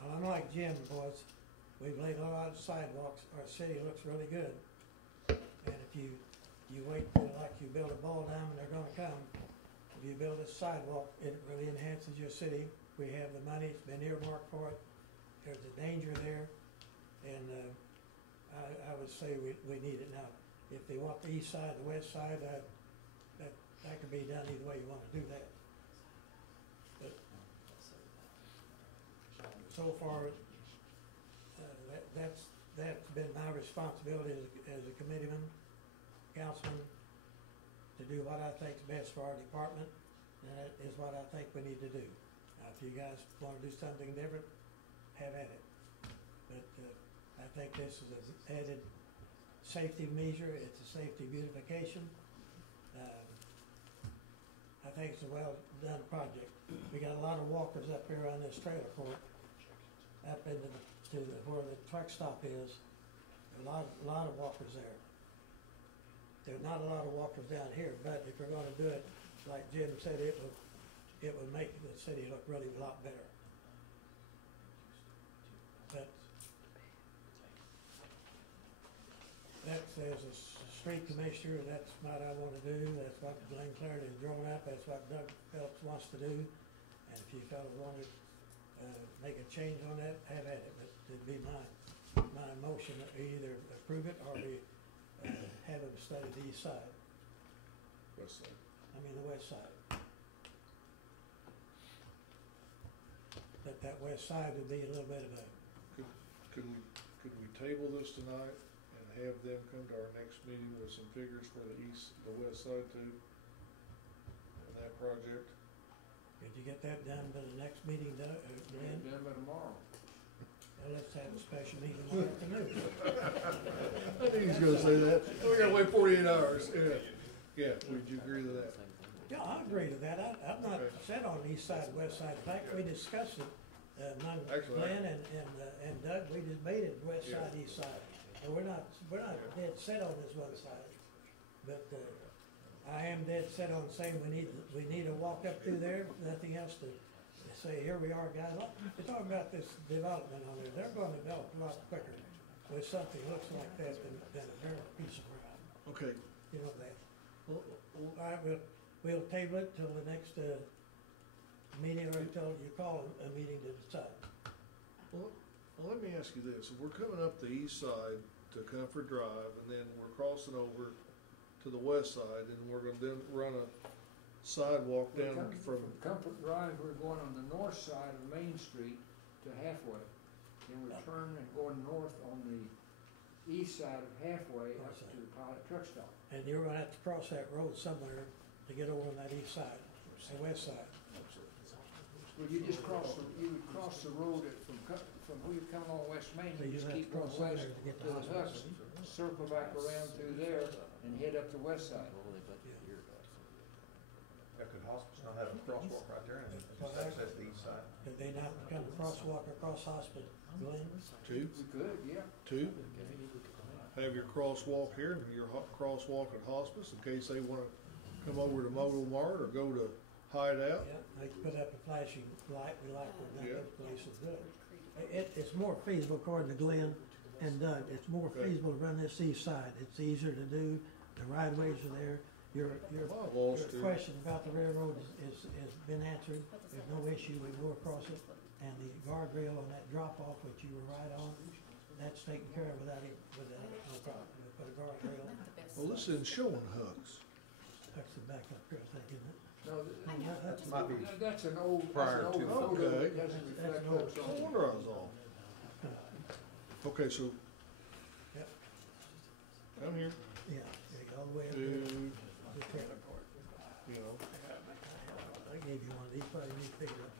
Well, I'm like Jim, boys. We've laid a lot of sidewalks. Our city looks really good. And if you wait till like you build a ball diamond, they're gonna come. If you build a sidewalk, it really enhances your city. We have the money, it's been earmarked for it. There's a danger there. And, I would say we need it now. If they want the east side, the west side, that can be done either way you wanna do that. But so far, that's been my responsibility as a committeeman, councilman, to do what I think is best for our department, and that is what I think we need to do. Now, if you guys wanna do something different, have at it. But, I think this is an added safety measure, it's a safety beautification. I think it's a well-done project. We got a lot of walkers up here on this trailer court, up into where the truck stop is. A lot of walkers there. There's not a lot of walkers down here, but if we're gonna do it, like Jim said, it would make the city look really a lot better. But that's, as a street commissioner, that's what I wanna do, that's what Glenn Clarity has drawn up, that's what Doug Phelps wants to do. And if you fellas wanna, make a change on that, have at it, but it'd be my motion that we either approve it or we, have them study the east side. West side. The west side. But that west side would be a little bit of a, Could we table this tonight and have them come to our next meeting with some figures for the west side too? And that project? could you get that done by the next meeting, Doug, Glenn? Done by tomorrow. Well, let's have a special meeting this afternoon. I knew he was gonna say that. We gotta wait 48 hours, yeah. Yeah, would you agree to that? Yeah, I agree to that. I'm not set on the east side, west side. In fact, we discussed it, among Glenn and Doug, we debated west side, east side. And we're not dead set on this one side. But, I am dead set on saying we need to walk up through there, nothing else to say, here we are, guys. You're talking about this development on there. They're gonna develop a lot quicker with something that looks like that than a bare piece of ground. Okay. You know that. All right, we'll table it till the next, meeting, or until you call a meeting to decide. Well, let me ask you this. If we're coming up the east side to Comfort Drive, and then we're crossing over to the west side, and we're gonna then run a sidewalk down from Comfort Drive, we're going on the north side of Main Street to Halfway. Then we're turning and going north on the east side of Halfway up to the pilot truck stop. And you're gonna have to cross that road somewhere to get over on that east side, the west side. Well, you just you would cross the road from where you come on West Main, So you you just have keep to going cross west somewhere to get to to the Hucks, circle back around through there and head up the west side. Yeah, could hospice not have a crosswalk right there and just access the east side? Could they not come crosswalk across hospital, Glenn? two. We could, yeah. Two. Have your crosswalk here and your crosswalk at hospice in case they wanna come over to Mobile Mart or go to hide out. Yeah, they can put up a flashing light, we like what that Yeah. other place is doing. It's more feasible, according to Glenn and Doug, it's more Okay. feasible to run this east side. It's easier to do, the right of ways are there. Your Lost it. question about the railroad is been answered. There's no issue, we go across it. And the guardrail on that drop off, which you were right on, that's taken care of without no problem. We put a guardrail, Well, this isn't showing hooks. that's the back up here, I think, isn't it? No, That's Might be that's an old, prior that's an to- old photo Okay. that doesn't That's reflect an old- what's No on it. wonder I was off. Okay, so. Yep. I'm here. Yeah, you go all the way up To, there. you The trailer court. know, I gave you one of these, probably need to figure out.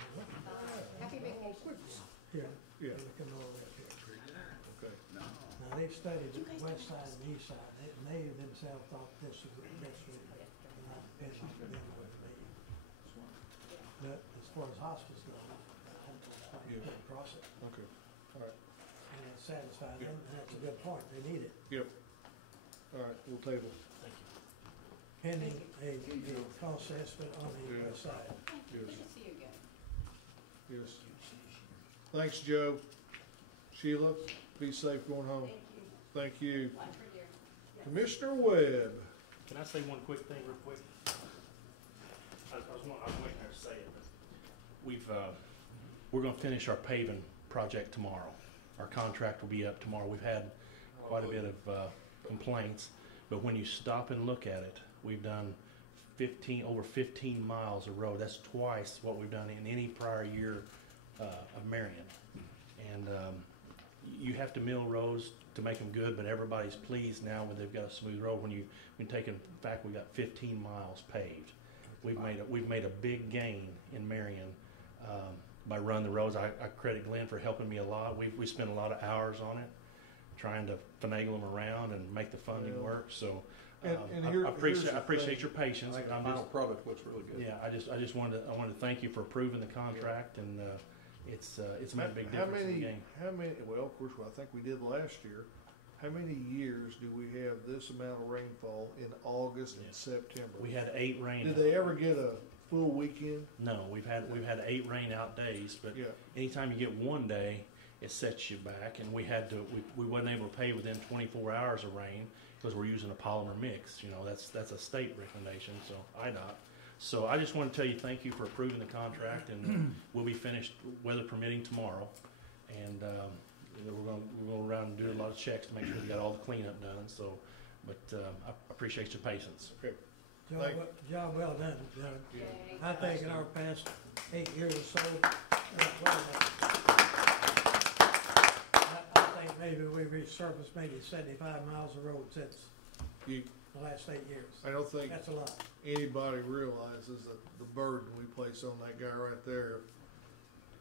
Happy vacation. Here, yeah, they come all the way up here. okay. Now, they've studied the west side and the east side, they themselves thought this was the best route, not depending on them what they. But as far as hospice goes, I Yeah. couldn't cross it, Okay, all right, and it satisfied them, and that's a good point, they need it. yep. All right, we'll table. Pending a cost estimate on the Yeah. west side. Good Yes, to see you again. yes. Thanks, Joe. Sheila, be safe going home. Thank you. Commissioner Webb. Can I say one quick thing real quick? I was waiting there to say it, but we're gonna finish our paving project tomorrow. Our contract will be up tomorrow. We've had quite a bit of complaints, but when you stop and look at it, we've done over 15 miles of road. That's twice what we've done in any prior year of Marion. And you have to mill roads to make them good, but everybody's pleased now when they've got a smooth road. When take in fact, we got 15 miles paved. We've made a big gain in Marion by running the roads. I credit Glenn for helping me a lot. We spent a lot of hours on it, trying to finagle them around and make the funding work. So And I appreciate your patience. I think the I'm final just, product looks really good. yeah, I just wanted to thank you for approving the contract, and it's made a big difference in the game. How many, well, of course, I think we did last year. How many years do we have this amount of rainfall in August and September? We had 8 rain. Did they ever get a full weekend? No, we've had 8 rain out days, but Yeah. anytime you get one day, it sets you back. And we wasn't able to pay within 24 hours of rain because we're using a polymer mix. You know, that's a state recommendation, so IDOT. So I just want to tell you thank you for approving the contract, and we'll be finished, weather permitting, tomorrow. And we're going to go around and do a lot of checks to make sure we got all the cleanup done. So, but I appreciate your patience. Okay. Job well done, Doug. Yeah. I think in our past 8 years or so, I think maybe we resurfaced maybe 75 miles of road since You, the last 8 years. I don't think That's a lot. anybody realizes that the burden we place on that guy right there.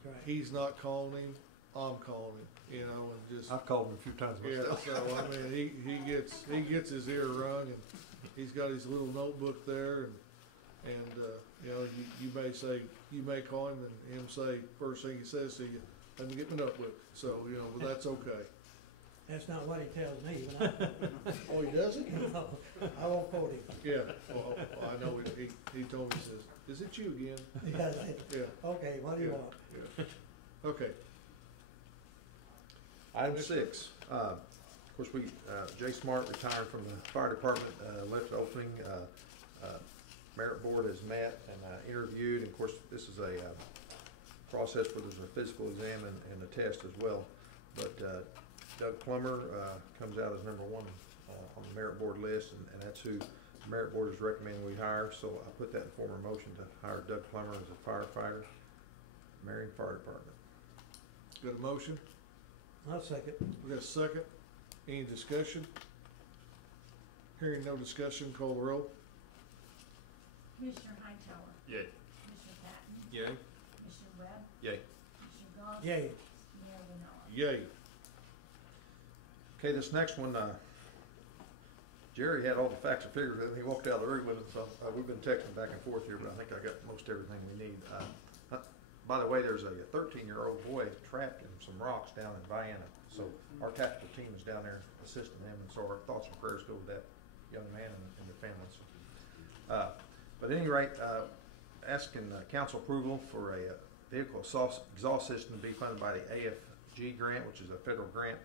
Right. He's not calling him, I'm calling him, you know, and just. I've called him a few times Yeah, myself. so I mean, he gets his ear wrung, and he's got his little notebook there, and you know, you may call him and him say, first thing he says to you, let me get my notebook, so, you know, but that's okay. That's not what he tells me, but Oh, he doesn't? no, I won't quote him. Yeah, well, I know, he told me, he says, is it you again? Yeah, Yeah, okay, what do you want? yeah. Okay, Item 6, of course, Jay Smart retired from the fire department, left opening. Merit board has met and interviewed, and of course, this is a process where there's a physical exam and a test as well. But Doug Plummer comes out as number 1 on the merit board list, and that's who the merit board is recommending we hire. So I put that in form of motion to hire Doug Plummer as a firefighter, Marion Fire Department. got a motion? I'll second. We got a second. Any discussion? Hearing no discussion, call the roll. Commissioner Hightower. Yay. Commissioner Patton. Yay. Commissioner Webb. Yay. Commissioner Goss. Yay. Mayor Rinella. Yay. Okay, this next one, Jerry had all the facts and figures, and he walked out of the room with us, so we've been texting back and forth here, but I think I got most everything we need. By the way, there's a 13-year-old boy trapped in some rocks down in Vienna, so our tactical team is down there assisting them, and so our thoughts and prayers go with that young man and their families. But at any rate, asking council approval for a vehicle exhaust system to be funded by the AFG grant, which is a federal grant.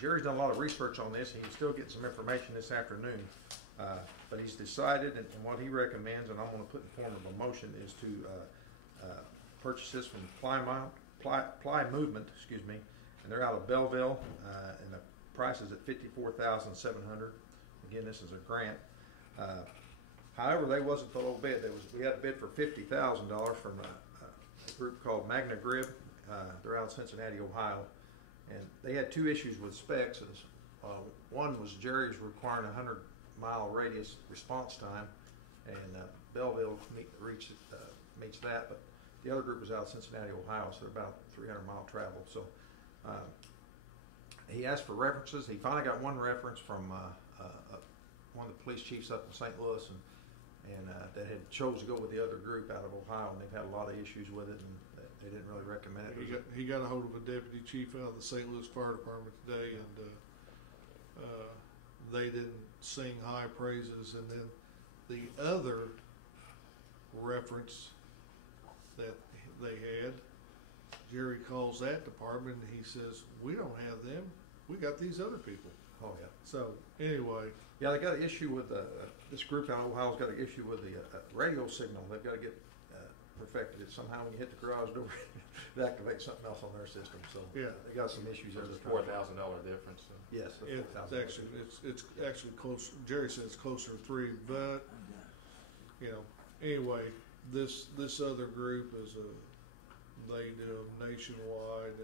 Jerry's done a lot of research on this, and he's still getting some information this afternoon. But he's decided, and what he recommends, and I'm going to put in form of a motion, is to purchase this from Ply Movement, and they're out of Belleville, and the price is at $54,700. Again, this is a grant. However, they wasn't the low bid. We had a bid for $50,000 from a group called Magna Grib. They're out of Cincinnati, Ohio, and they had two issues with specs. One was Jerry's requiring 100-mile radius response time, and Belleville meets that, but the other group was out of Cincinnati, Ohio, so they're about 300-mile travel. So he asked for references. He finally got one reference from one of the police chiefs up in St. Louis, and that had chose to go with the other group out of Ohio, and they've had a lot of issues with it, and they didn't really recommend it. He got a hold of a deputy chief out of the St. Louis Fire Department today, and they didn't sing high praises. And then the other reference that they had, Jerry calls that department and he says, "We don't have them. We got these other people." Oh yeah. So anyway, yeah, they got an issue with this group out of Ohio's got an issue with the radio signal. They've got to get perfected. It somehow when you hit the garage door, it activates something else on their system. So yeah, they got some issues there. It's $4,000 difference. So. Yes, it's actually close. Jerry says it's closer to 3, but anyway, this other group is they do them nationwide,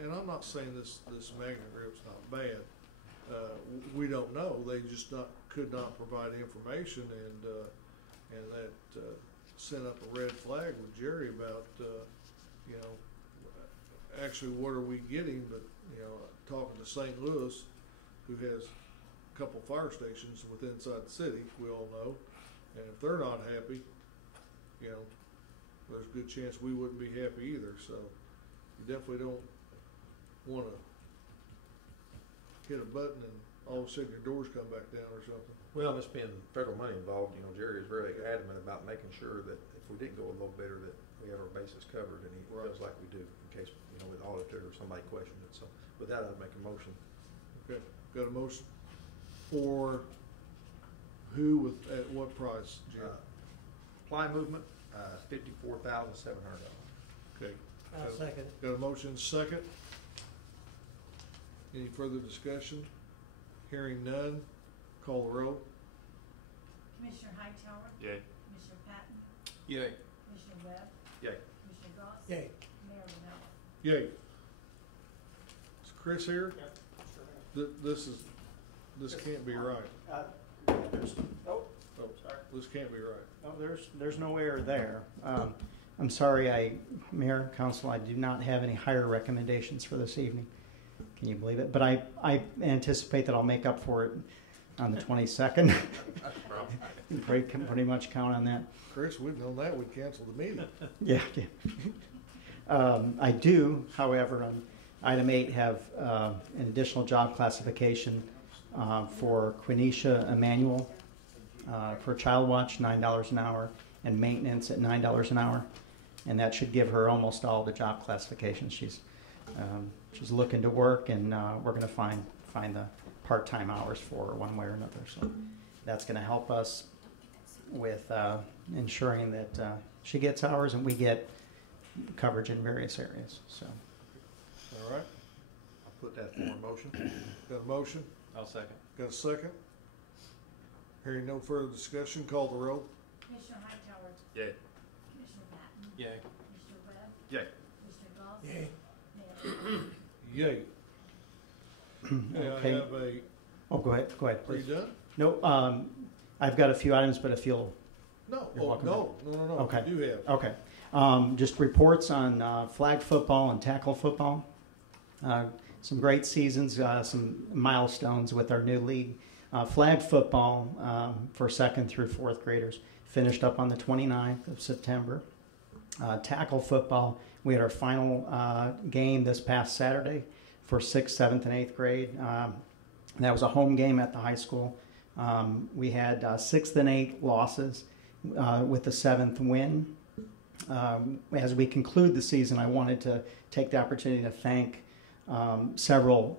and I'm not saying this Magna Grip's not bad. We don't know. They just could not provide information, and that sent up a red flag with Jerry about actually what are we getting, but talking to St. Louis, who has a couple fire stations within inside the city, we all know, and if they're not happy, there's a good chance we wouldn't be happy either. So you definitely don't want to hit a button and all of a sudden your doors come back down or something. Well, this being federal money involved, Jerry is very adamant about making sure that if we didn't go a low bidder, that we have our bases covered, and he feels like we do in case with auditor or somebody questions it. So with that, I'd make a motion. Okay, got a motion for who at what price, Jim? Ply Movement, $54,700. Okay. I'll second. Got a motion second. Any further discussion? Hearing none, call the roll. Commissioner Hightower? Yay. Commissioner Patton? Yay. Commissioner Webb? Yay. Commissioner Goss? Yay. Mayor Rinella? Yay. Is Chris here? This can't be right. This can't be right. No, there's no error there. I'm sorry, Mayor, Council, I do not have any higher recommendations for this evening. Can you believe it? But I anticipate that I'll make up for it on the 22nd. Pretty much count on that. Chris, we'd known that, we'd cancel the meeting. Yeah. I do, however, on item 8 have an additional job classification for Quenisha Emanuel for child watch, $9 an hour, and maintenance at $9 an hour. And that should give her almost all the job classifications. She's looking to work, and we're going to find the part-time hours for her one way or another. So that's going to help us with ensuring that she gets hours and we get coverage in various areas. So. All right. I'll put that for a motion. Got a motion? I'll second. Got a second? Hearing no further discussion, call the roll. Commissioner Hightower? Yay. Commissioner Patton? Yay. Commissioner Webb? Yay. Commissioner Goss? Yay. Mayor? Yay. Okay. I have a. Oh, go ahead, Are you please. done? No, I've got a few items, but if you'll. No. You're welcome No. Okay. You do have. Okay. Just reports on flag football and tackle football. Some great seasons, some milestones with our new league. Flag football for 2nd through 4th graders finished up on the 29th of September. Tackle football, we had our final game this past Saturday for 6th, 7th, and 8th grade. That was a home game at the high school. We had 6th and 8th losses, with the 7th win. As we conclude the season, I wanted to take the opportunity to thank several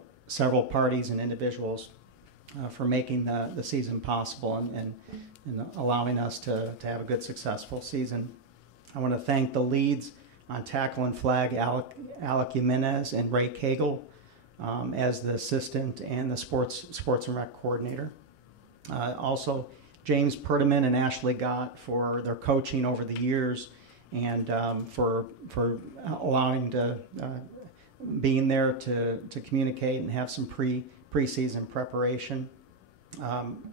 parties and individuals for making the season possible and allowing us to have a good, successful season. I want to thank the leads on tackle and flag, Alec Jimenez and Ray Cagle, as the assistant and the sports and rec coordinator. Also, James Perdaman and Ashley Gott for their coaching over the years and for allowing to being there to communicate and have some preseason preparation.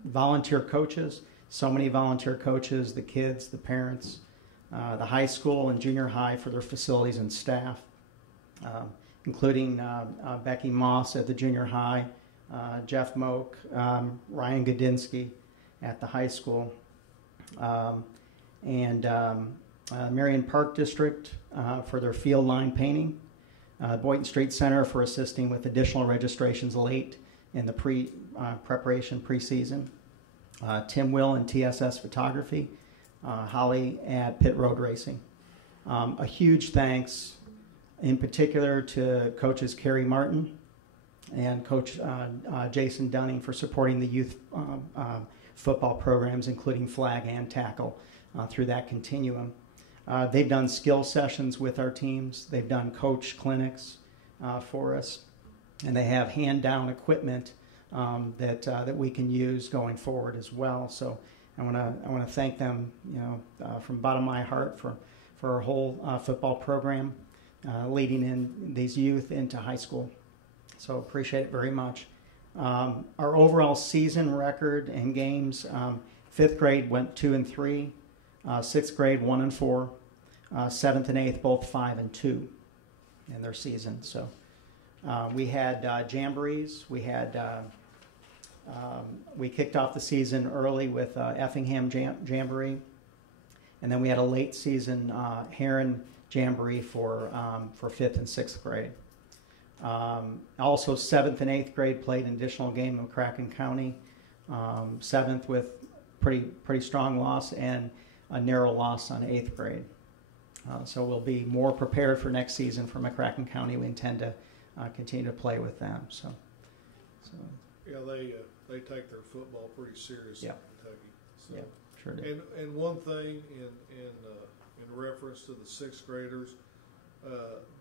Volunteer coaches, so many volunteer coaches, the kids, the parents, the high school and junior high for their facilities and staff, including Becky Moss at the junior high, Jeff Moak, Ryan Godinsky at the high school, and Marion Park District for their field line painting, Boynton Street Center for assisting with additional registrations late in the preparation preseason, Tim Will and TSS Photography, Holly at Pit Road Racing. A huge thanks in particular to coaches Kerry Martin and Coach Jason Dunning for supporting the youth football programs, including flag and tackle, through that continuum. They've done skill sessions with our teams. They've done coach clinics for us, and they have hand-down equipment that we can use going forward as well. So I want to thank them, from the bottom of my heart for our whole football program, leading in these youth into high school. So appreciate it very much. Our overall season record in games: 5th grade went 2-3, 6th grade 1-4, 7th and 8th both 5-2 in their season. So we had jamborees. We had we kicked off the season early with Effingham Jamboree, and then we had a late season Heron Jamboree for 5th and 6th grade. Also, 7th and 8th grade played an additional game in McCracken County. 7th with pretty strong loss and a narrow loss on 8th grade. So we'll be more prepared for next season for McCracken County. We intend to continue to play with them. So. Yeah, they take their football pretty seriously in Kentucky. So. Yeah, sure do. And one thing in reference to the 6th graders,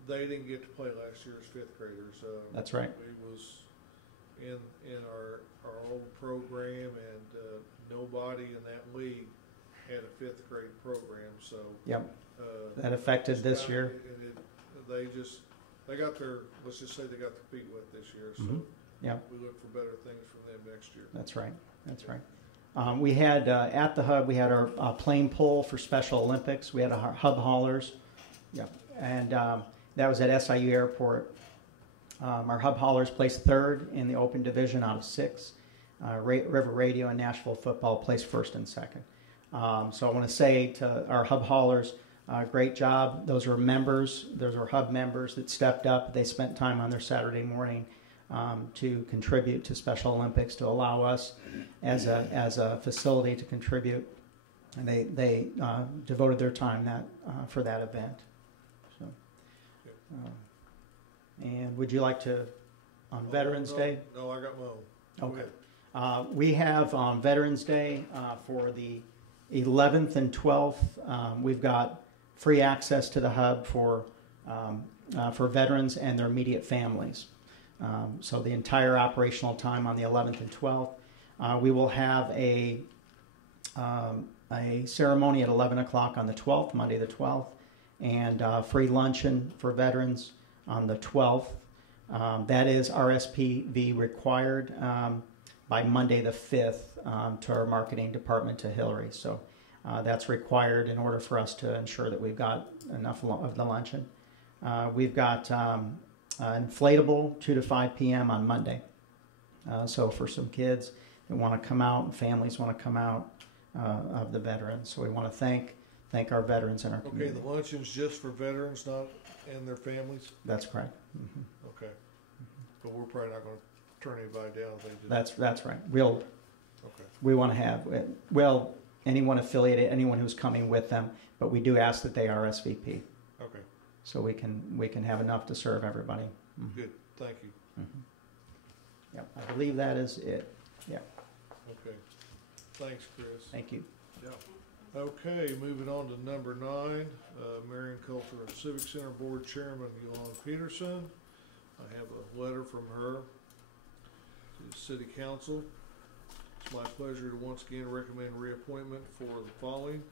they didn't get to play last year's 5th graders. That's right. We was in our old program, and nobody in that league had a 5th grade program. So that affected this year. They got their, let's just say they got to compete with this year. So we look for better things from them next year. That's right. That's right. We had at the hub, we had our plane pull for Special Olympics. We had our hub haulers. And that was at SIU Airport. Our hub haulers placed 3rd in the open division out of 6. River Radio and Nashville Football placed 1st and 2nd. So I want to say to our hub haulers, great job. Those are members. Those are hub members that stepped up. They spent time on their Saturday morning to contribute to Special Olympics, to allow us as a facility to contribute. And they devoted their time for that event. So, and would you like to, on Veterans Day? No, I got my own. Okay. We have on Veterans Day for the 11th and 12th, we've got free access to the hub for veterans and their immediate families. So the entire operational time on the 11th and 12th. We will have a ceremony at 11 o'clock on the 12th, Monday the 12th, and free luncheon for veterans on the 12th. That is RSPV required by Monday the 5th to our marketing department, to Hillary. So that's required in order for us to ensure that we've got enough of the luncheon. We've got inflatable 2 to 5 p.m. on Monday. So for some kids that want to come out and families want to come out of the veterans. So we want to thank our veterans in our community. Okay, the luncheon's just for veterans, not and their families? That's correct. Okay. But we're probably not going to turn anybody down if they do. That's right. We want to have, anyone affiliated, anyone who's coming with them, but we do ask that they RSVP. Okay, So we can have enough to serve everybody. Mhm. good, thank you. Mhm. Yep, I believe that is it. Yeah, Okay, thanks, Chris. thank you. Okay, moving on to number 9, Marion Cultural and Civic Center Board Chairman Yolanda Peterson. I have a letter from her to the City Council. It's my pleasure to once again recommend reappointment for the following: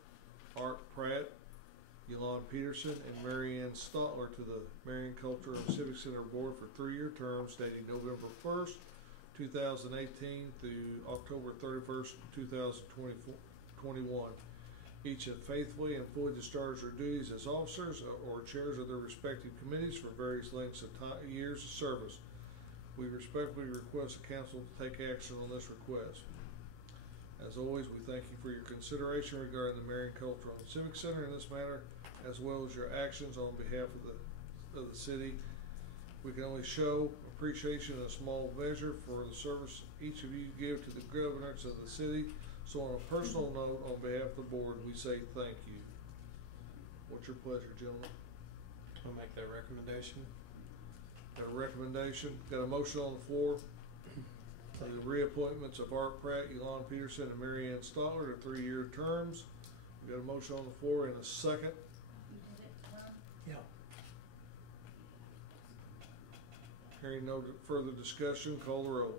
Art Pratt, Yolanda Peterson, and Mary Ann Stotler to the Marion Cultural and Civic Center Board for 3-year terms dating November 1st, 2018 through October 31st, 2021. Each have faithfully and fully discharged their duties as officers or chairs of their respective committees for various lengths of years of service. We respectfully request the council to take action on this request. As always, we thank you for your consideration regarding the Marion Cultural and Civic Center in this matter, as well as your actions on behalf of the city. We can only show appreciation in a small measure for the service each of you give to the governance of the city. So on a personal note, on behalf of the board, we say thank you. What's your pleasure, gentlemen? I'll make that recommendation. Got a recommendation, got a motion on the floor for the reappointments of Art Pratt, Yolanda Peterson, and Mary Ann Stotler to 3-year terms. We got a motion on the floor in a second. Yeah. Hearing no further discussion, call the roll.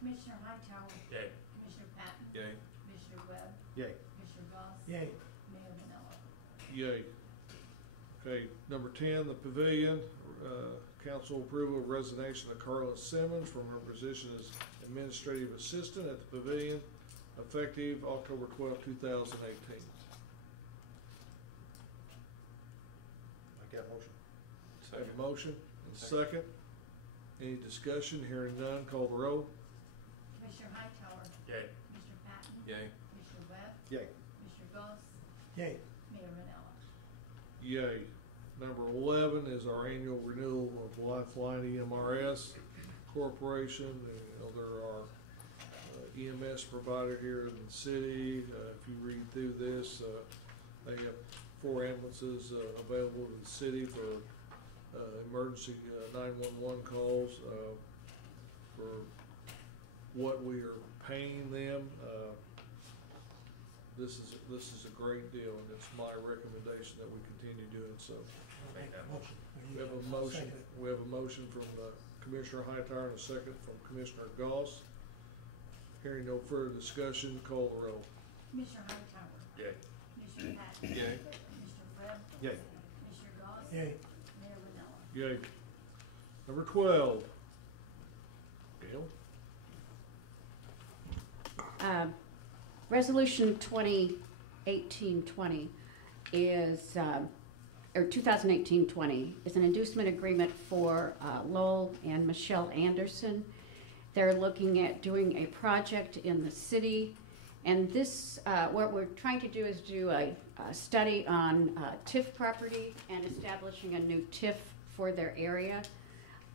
Commissioner Hightower. Yay. Commissioner Patton. Yay. Commissioner Webb. Yay. Commissioner Goss. Yay. Mayor Rinella. Yay. Okay, number 10, the pavilion. Council approval of resignation of Carla Simmons from her position as administrative assistant at the pavilion, effective October 12, 2018. Make that motion. Have a motion and second. Any discussion? Hearing none, call the roll. Commissioner Hightower. Yay. Commissioner Patton. Yay. Commissioner Webb. Yay. Commissioner Goss. Yay. Mayor Rinella. Yay. Number 11 is our annual renewal of Lifeline EMRS Corporation. You know, they're our EMS provider here in the city. If you read through this, they have 4 ambulances available to the city for emergency 911 calls. For what we are paying them, this is a great deal, and it's my recommendation that we continue doing so. Make that motion. We have a motion. We have a motion from Commissioner Hightower and a second from Commissioner Goss. Hearing no further discussion, call the roll. Commissioner Hightower. Yay. Commissioner Patton. Yay. Commissioner Webb. Yay. Commissioner Goss. Yay. Mayor Rinella. Yay. Number 12. Gail? Resolution 2018-20 is, or 2018-20 is an inducement agreement for Lowell and Michelle Anderson. They're looking at doing a project in the city, and this, what we're trying to do is do a study on TIF property and establishing a new TIF for their area.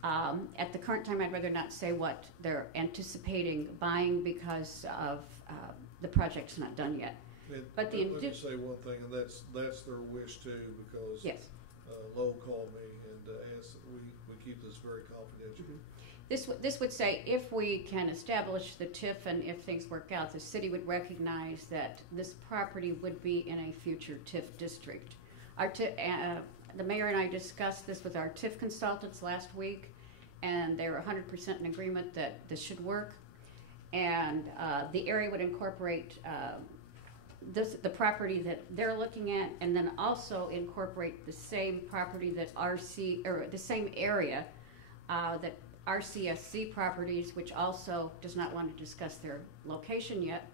At the current time, I'd rather not say what they're anticipating buying because of the project's not done yet. But the let me say one thing, and that's their wish too, because yes. Lowell called me and asked that we keep this very confidential. This would say if we can establish the TIF and if things work out, the city would recognize that this property would be in a future TIF district. Our the mayor and I discussed this with our TIF consultants last week, and they were 100% in agreement that this should work. And the area would incorporate the property that they're looking at, and then also incorporate the same property that the same area that RCSC Properties, which also does not want to discuss their location yet,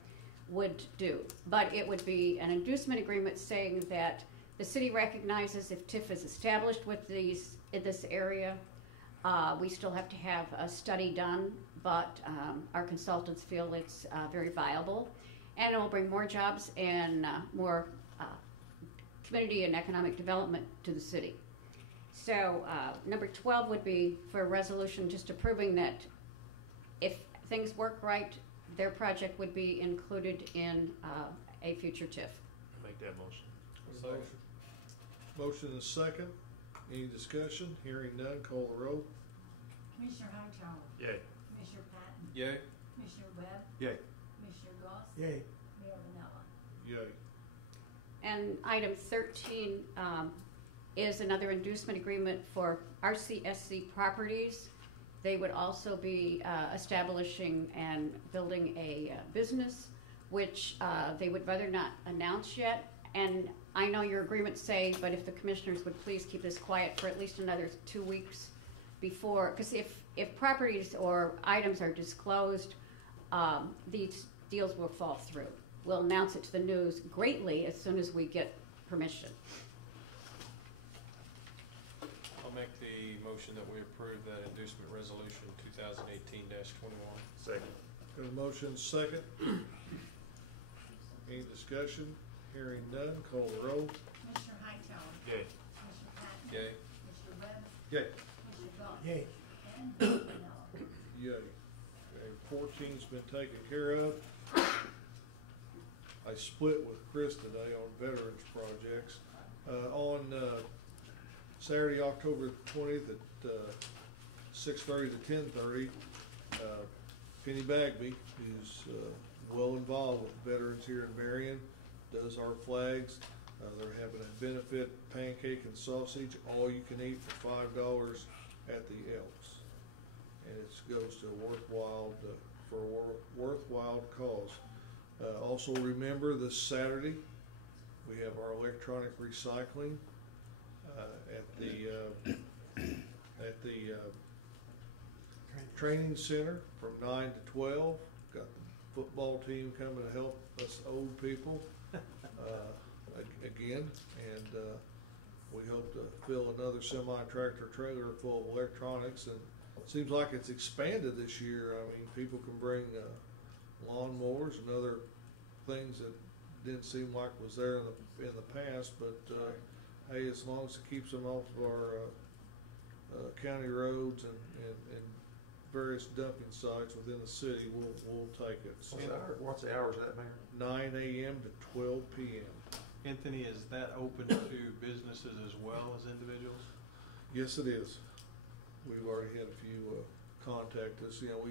would do. But it would be an inducement agreement saying that the city recognizes if TIF is established with in this area, we still have to have a study done, but our consultants feel it's very viable, and it will bring more jobs and more community and economic development to the city. So number 12 would be for a resolution just approving that if things work right, their project would be included in a future TIF. Make that motion. Motion is second. Any discussion? Hearing none, call the roll. Commissioner Hightower? Yay. Commissioner Patton? Yay. Commissioner Webb? Yay. Commissioner Goss? Yay. Mayor Rinella? Yay. And item 13 is another inducement agreement for RCSC Properties. They would also be establishing and building a business, which they would rather not announce yet. And I know your agreements say, but if the commissioners would please keep this quiet for at least another 2 weeks before, because if properties or items are disclosed, these deals will fall through. We'll announce it to the news greatly as soon as we get permission. I'll make the motion that we approve that inducement resolution 2018-21. Second. Got a motion second. Any discussion? Hearing none, call the roll. Commissioner Hightower? Yay. Commissioner Patton? Yay. Commissioner Webb? Yay. Commissioner Goss? Yay. And Mayor Rinella? Yay. Okay, 14's been taken care of. I split with Chris today on veterans projects. On Saturday, October 20th at 6:30 to 10:30, Penny Bagby, who's well involved with veterans here in Marion, does our flags. They're having a benefit pancake and sausage, all you can eat for $5 at the Elks, and it goes to a worthwhile cause. Also remember this Saturday we have our electronic recycling at the training center from 9 to 12. Got the football team coming to help us old people again, and we hope to fill another semi-tractor trailer full of electronics. And it seems like it's expanded this year. I mean, people can bring lawnmowers and other things that didn't seem like was there in the past, but hey, as long as it keeps them off of our county roads and various dumping sites within the city, we'll take it. So, What's the hours of that, Mayor? 9 a.m. to 12 p.m. Anthony, is that open to businesses as well as individuals? Yes, it is. We've already had a few contact us. You know,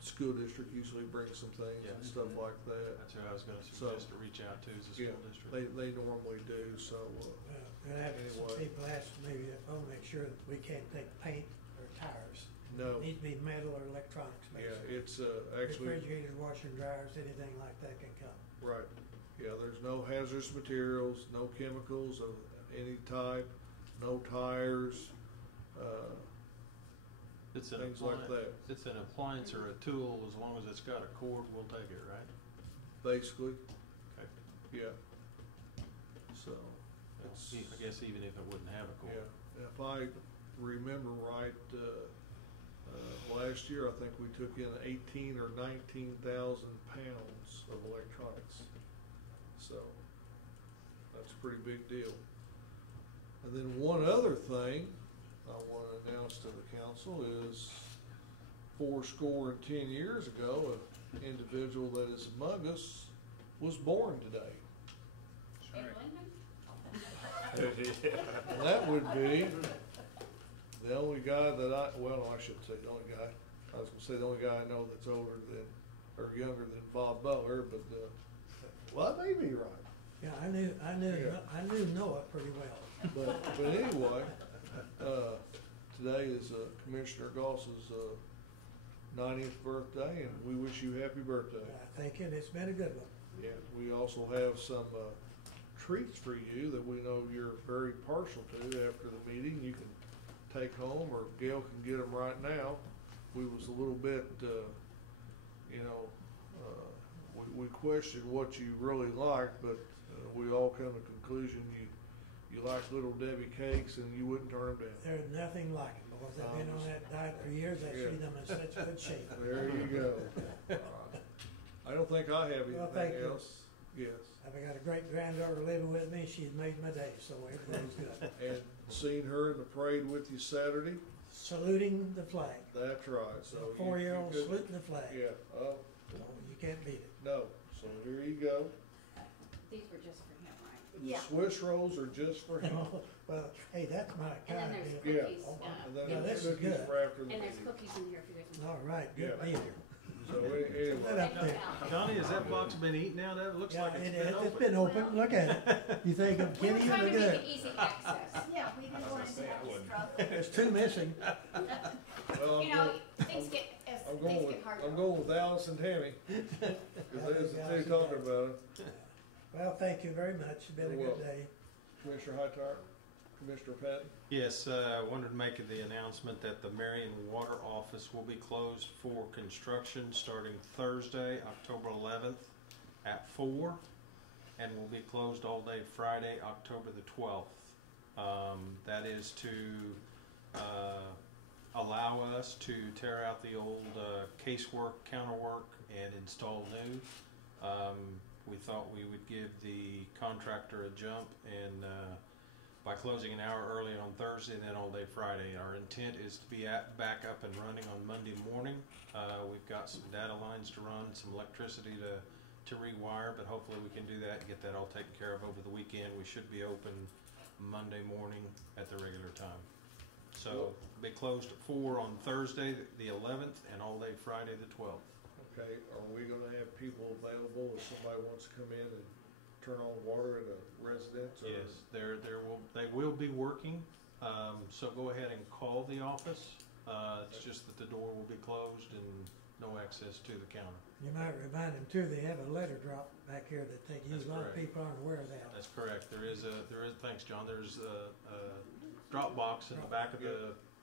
school district usually brings some things and stuff like that. That's who I was going to suggest to reach out to, is the school district. They normally do. So Some people ask maybe if I'll make sure that we can't take paint or tires. No. It needs to be metal or electronics. Yeah, it's actually refrigerators, washer and dryers, anything like that can come. right. Yeah, there's no hazardous materials, no chemicals of any type, no tires, things like that. It's an appliance or a tool, as long as it's got a cord, we'll take it, right? Basically. Okay. Yeah. So it's, I guess even if it wouldn't have a cord. yeah. If I remember right, last year I think we took in 18 or 19,000 pounds of electronics. So that's a pretty big deal. And then one other thing I want to announce to the council is 10 years ago, an individual that is among us was born today. And that would be the only guy that I shouldn't say the only guy. I was going to say the only guy I know that's older than, or younger than Bob Butler, but, well, that may be right. Yeah, I knew Noah pretty well. But anyway, today is Commissioner Goss's 90th birthday, and we wish you happy birthday. Thank you, and it's been a good one. Yeah, we also have some treats for you that we know you're very partial to after the meeting. You can take home, or Gail can get them right now. We was a little bit, we questioned what you really liked, but we all come to the conclusion you like Little Debbie cakes, and you wouldn't turn them down. There's nothing like it, because I've been on that diet for years. I see them in such good shape. There you go. I don't think I have anything else. Yes. I've got a great granddaughter living with me. She's made my day, so everything's good. And seen her in the parade with you Saturday? Saluting the flag. That's right. So a 4-year-old saluting the flag. Yeah. Oh. So you can't beat it. No. So here you go. These were just for him, right? The Yeah. Swiss rolls are just for him. Well, hey, that's my And then kind there's of Yeah. cookies. And then Yeah, there's this is cookies good. for after the And there's meeting. cookies in here if you guys want. All right, good Yeah. deal. So Put anyway, that up there. Johnny, has that box been eaten out of? It looks Yeah, like it's been open. Look at it. You think of We were Kenny trying and to the make good. it easy access. Yeah, we didn't want to have to struggle. There's two missing. well, You know, things get, as I'm things going get with, harder. I'm going with Alice and Tammy. Because they're talking about it. Well, thank you very much. It's been a You're good day. Commissioner Hightower, Commissioner Patton. Yes, I wanted to make the announcement that the Marion Water Office will be closed for construction starting Thursday, October 11th at 4, and will be closed all day Friday, October the 12th. That is to allow us to tear out the old casework, counterwork, and install new. We thought we would give the contractor a jump and by closing an hour early on Thursday and then all day Friday. Our intent is to be back up and running on Monday morning. We've got some data lines to run, some electricity to rewire, but hopefully we can do that and get that all taken care of over the weekend. We should be open Monday morning at the regular time. So be closed at 4 on Thursday the 11th and all day Friday the 12th. Okay, are we gonna have people available if somebody wants to come in and turn on water at a residence? Or? Yes, they will be working, so go ahead and call the office. It's just that the door will be closed and no access to the counter. You might remind them too, they have a letter drop back here that they use. That's A lot of correct. people aren't aware of that. That's correct. Thanks, John. There's a drop box in the back of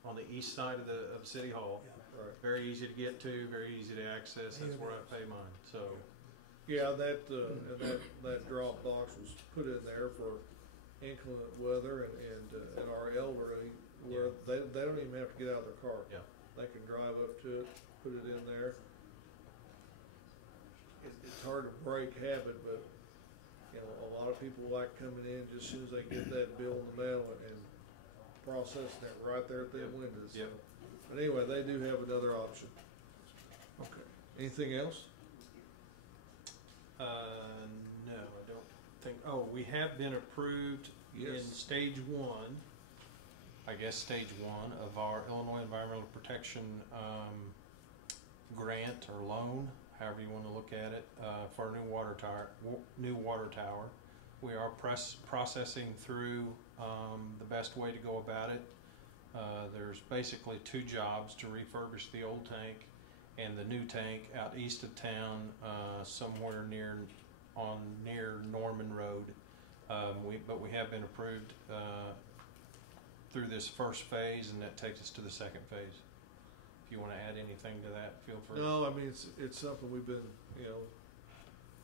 on the east side of the City Hall. Yeah. Right. Very easy to get to, very easy to access. That's where I pay mine. So, Yeah, that drop box was put in there for inclement weather and our elderly, where they don't even have to get out of their car. Yeah. They can drive up to it, put it in there. It's hard to break habit, but you know, a lot of people like coming in just as soon as they get that bill in the mail and processing it right there at their windows. Yep. But anyway, they do have another option. Okay. Anything else? no, I don't think. Oh, we have been approved in stage 1. I guess stage 1 of our Illinois Environmental Protection grant or loan, however you want to look at it, for a new water tower. We are processing through the best way to go about it. There's basically 2 jobs: to refurbish the old tank and the new tank out east of town, somewhere near Norman Road. But we have been approved through this first phase, and that takes us to the second phase. If you want to add anything to that, feel free. No, I mean it's something we've been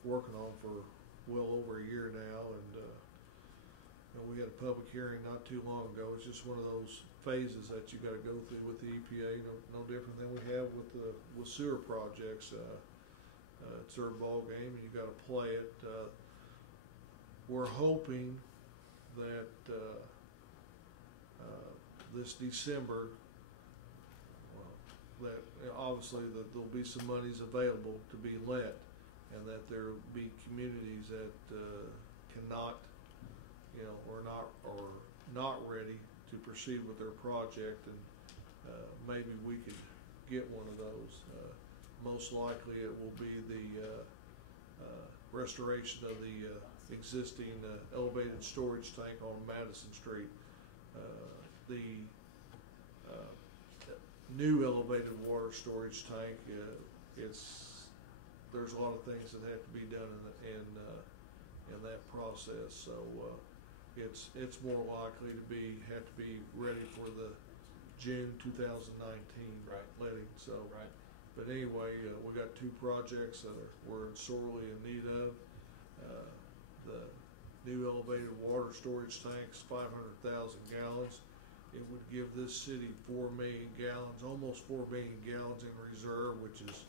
working on for well over a year now, and we had a public hearing not too long ago. It's just one of those phases that you got to go through with the EPA. No different than we have with sewer projects. It's their ball game, and you got to play it. We're hoping that this December, that obviously that there'll be some monies available to be let, and that there will be communities that cannot, or not ready to proceed with their project, and maybe we could get one of those. Most likely, it will be the restoration of the existing elevated storage tank on Madison Street. The new elevated water storage tank, there's a lot of things that have to be done in that process. So it's more likely to have to be ready for the June 2019 letting. So, but anyway, we got 2 projects that we're sorely in need of. The new elevated water storage tanks, 500,000 gallons. It would give this city 4 million gallons, almost 4 million gallons in reserve, which is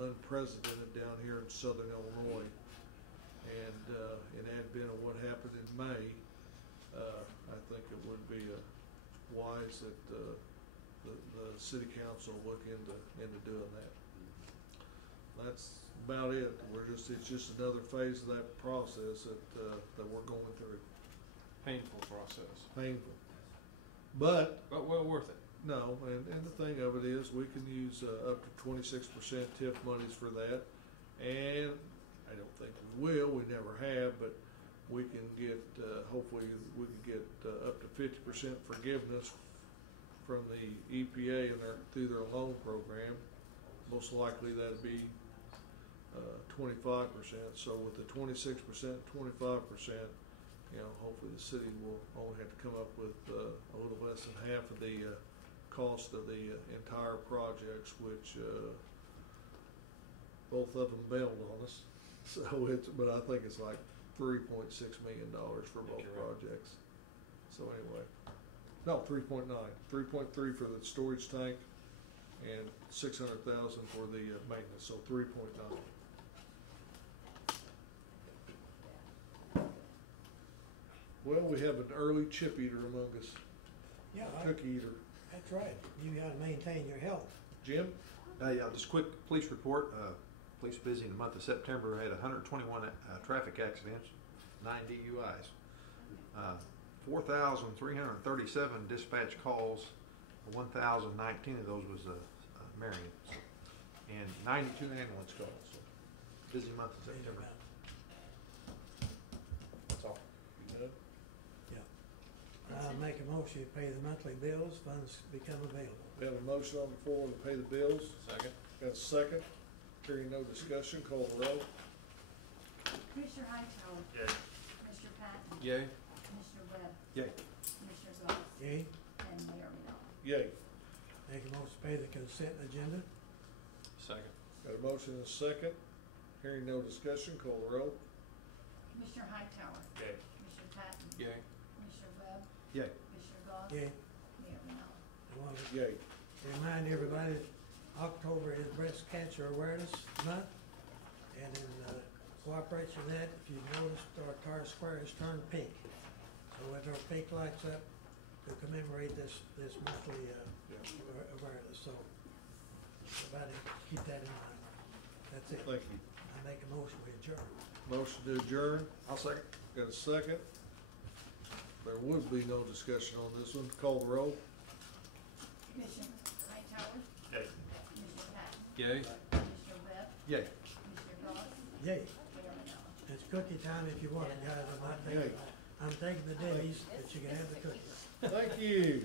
unprecedented down here in southern Illinois. And in advent of what happened in May, I think it would be wise that the city council look into doing that. that's about it. It's just another phase of that process that we're going through. Painful process. Painful. But well worth it. no, and the thing of it is, we can use up to 26% TIF monies for that, and I don't think we will. We never have, but we can get hopefully we can get up to 50% forgiveness from the EPA through their loan program. Most likely that'd be 25%. So with the 26%, 25%. You know, hopefully the city will only have to come up with a little less than half of the cost of the entire projects, which both of them bailed on us. So but I think it's like $3.6 million for both projects. So anyway, no, 3.9, 3.3 for the storage tank, and 600,000 for the maintenance. So 3.9. Well, we have an early chip eater among us. Yeah, Cookie eater. that's right. You gotta maintain your health. Jim? Yeah, just quick police report. Police busy in the month of September had 121 traffic accidents, 9 DUIs, 4,337 dispatch calls, 1,019 of those was Marion, and 92 ambulance calls. So busy month of September. That's all. I'll make a motion to pay the monthly bills, funds become available. We have a motion on the floor to pay the bills. Second. Got a second? Hearing no discussion, call the roll. Commissioner Hightower. Yay. Commissioner Patton. Yay. Commissioner Webb. Yay. Commissioner Goss. Yay. And Mayor Rinella. Yay. Make a motion to pay the consent agenda. Second. Got a motion and a second. Hearing no discussion, call the roll. Commissioner Hightower. Yay. Commissioner Patton. Yay. Commissioner Webb. Yay. Commissioner Goss. Yay. Mayor Rinella. I want to Yay. remind everybody that October is Breast Cancer Awareness Month, and in cooperation with that, if you've noticed, our Tar Square has turned pink. So with our pink lights up to commemorate this monthly awareness. So everybody keep that in mind. That's it. Thank you. I make a motion, we adjourn. Motion to adjourn. I'll second. Got a second? There would be no discussion on this one. Call the roll. Commissioner Hightower. Yay. Commissioner Patton. Yay. Commissioner Webb. Yay. Commissioner Goss. Yay. Mayor Rinella. It's cookie time if you want it, guys. I'm taking the days that you can have the cookies. Thank you.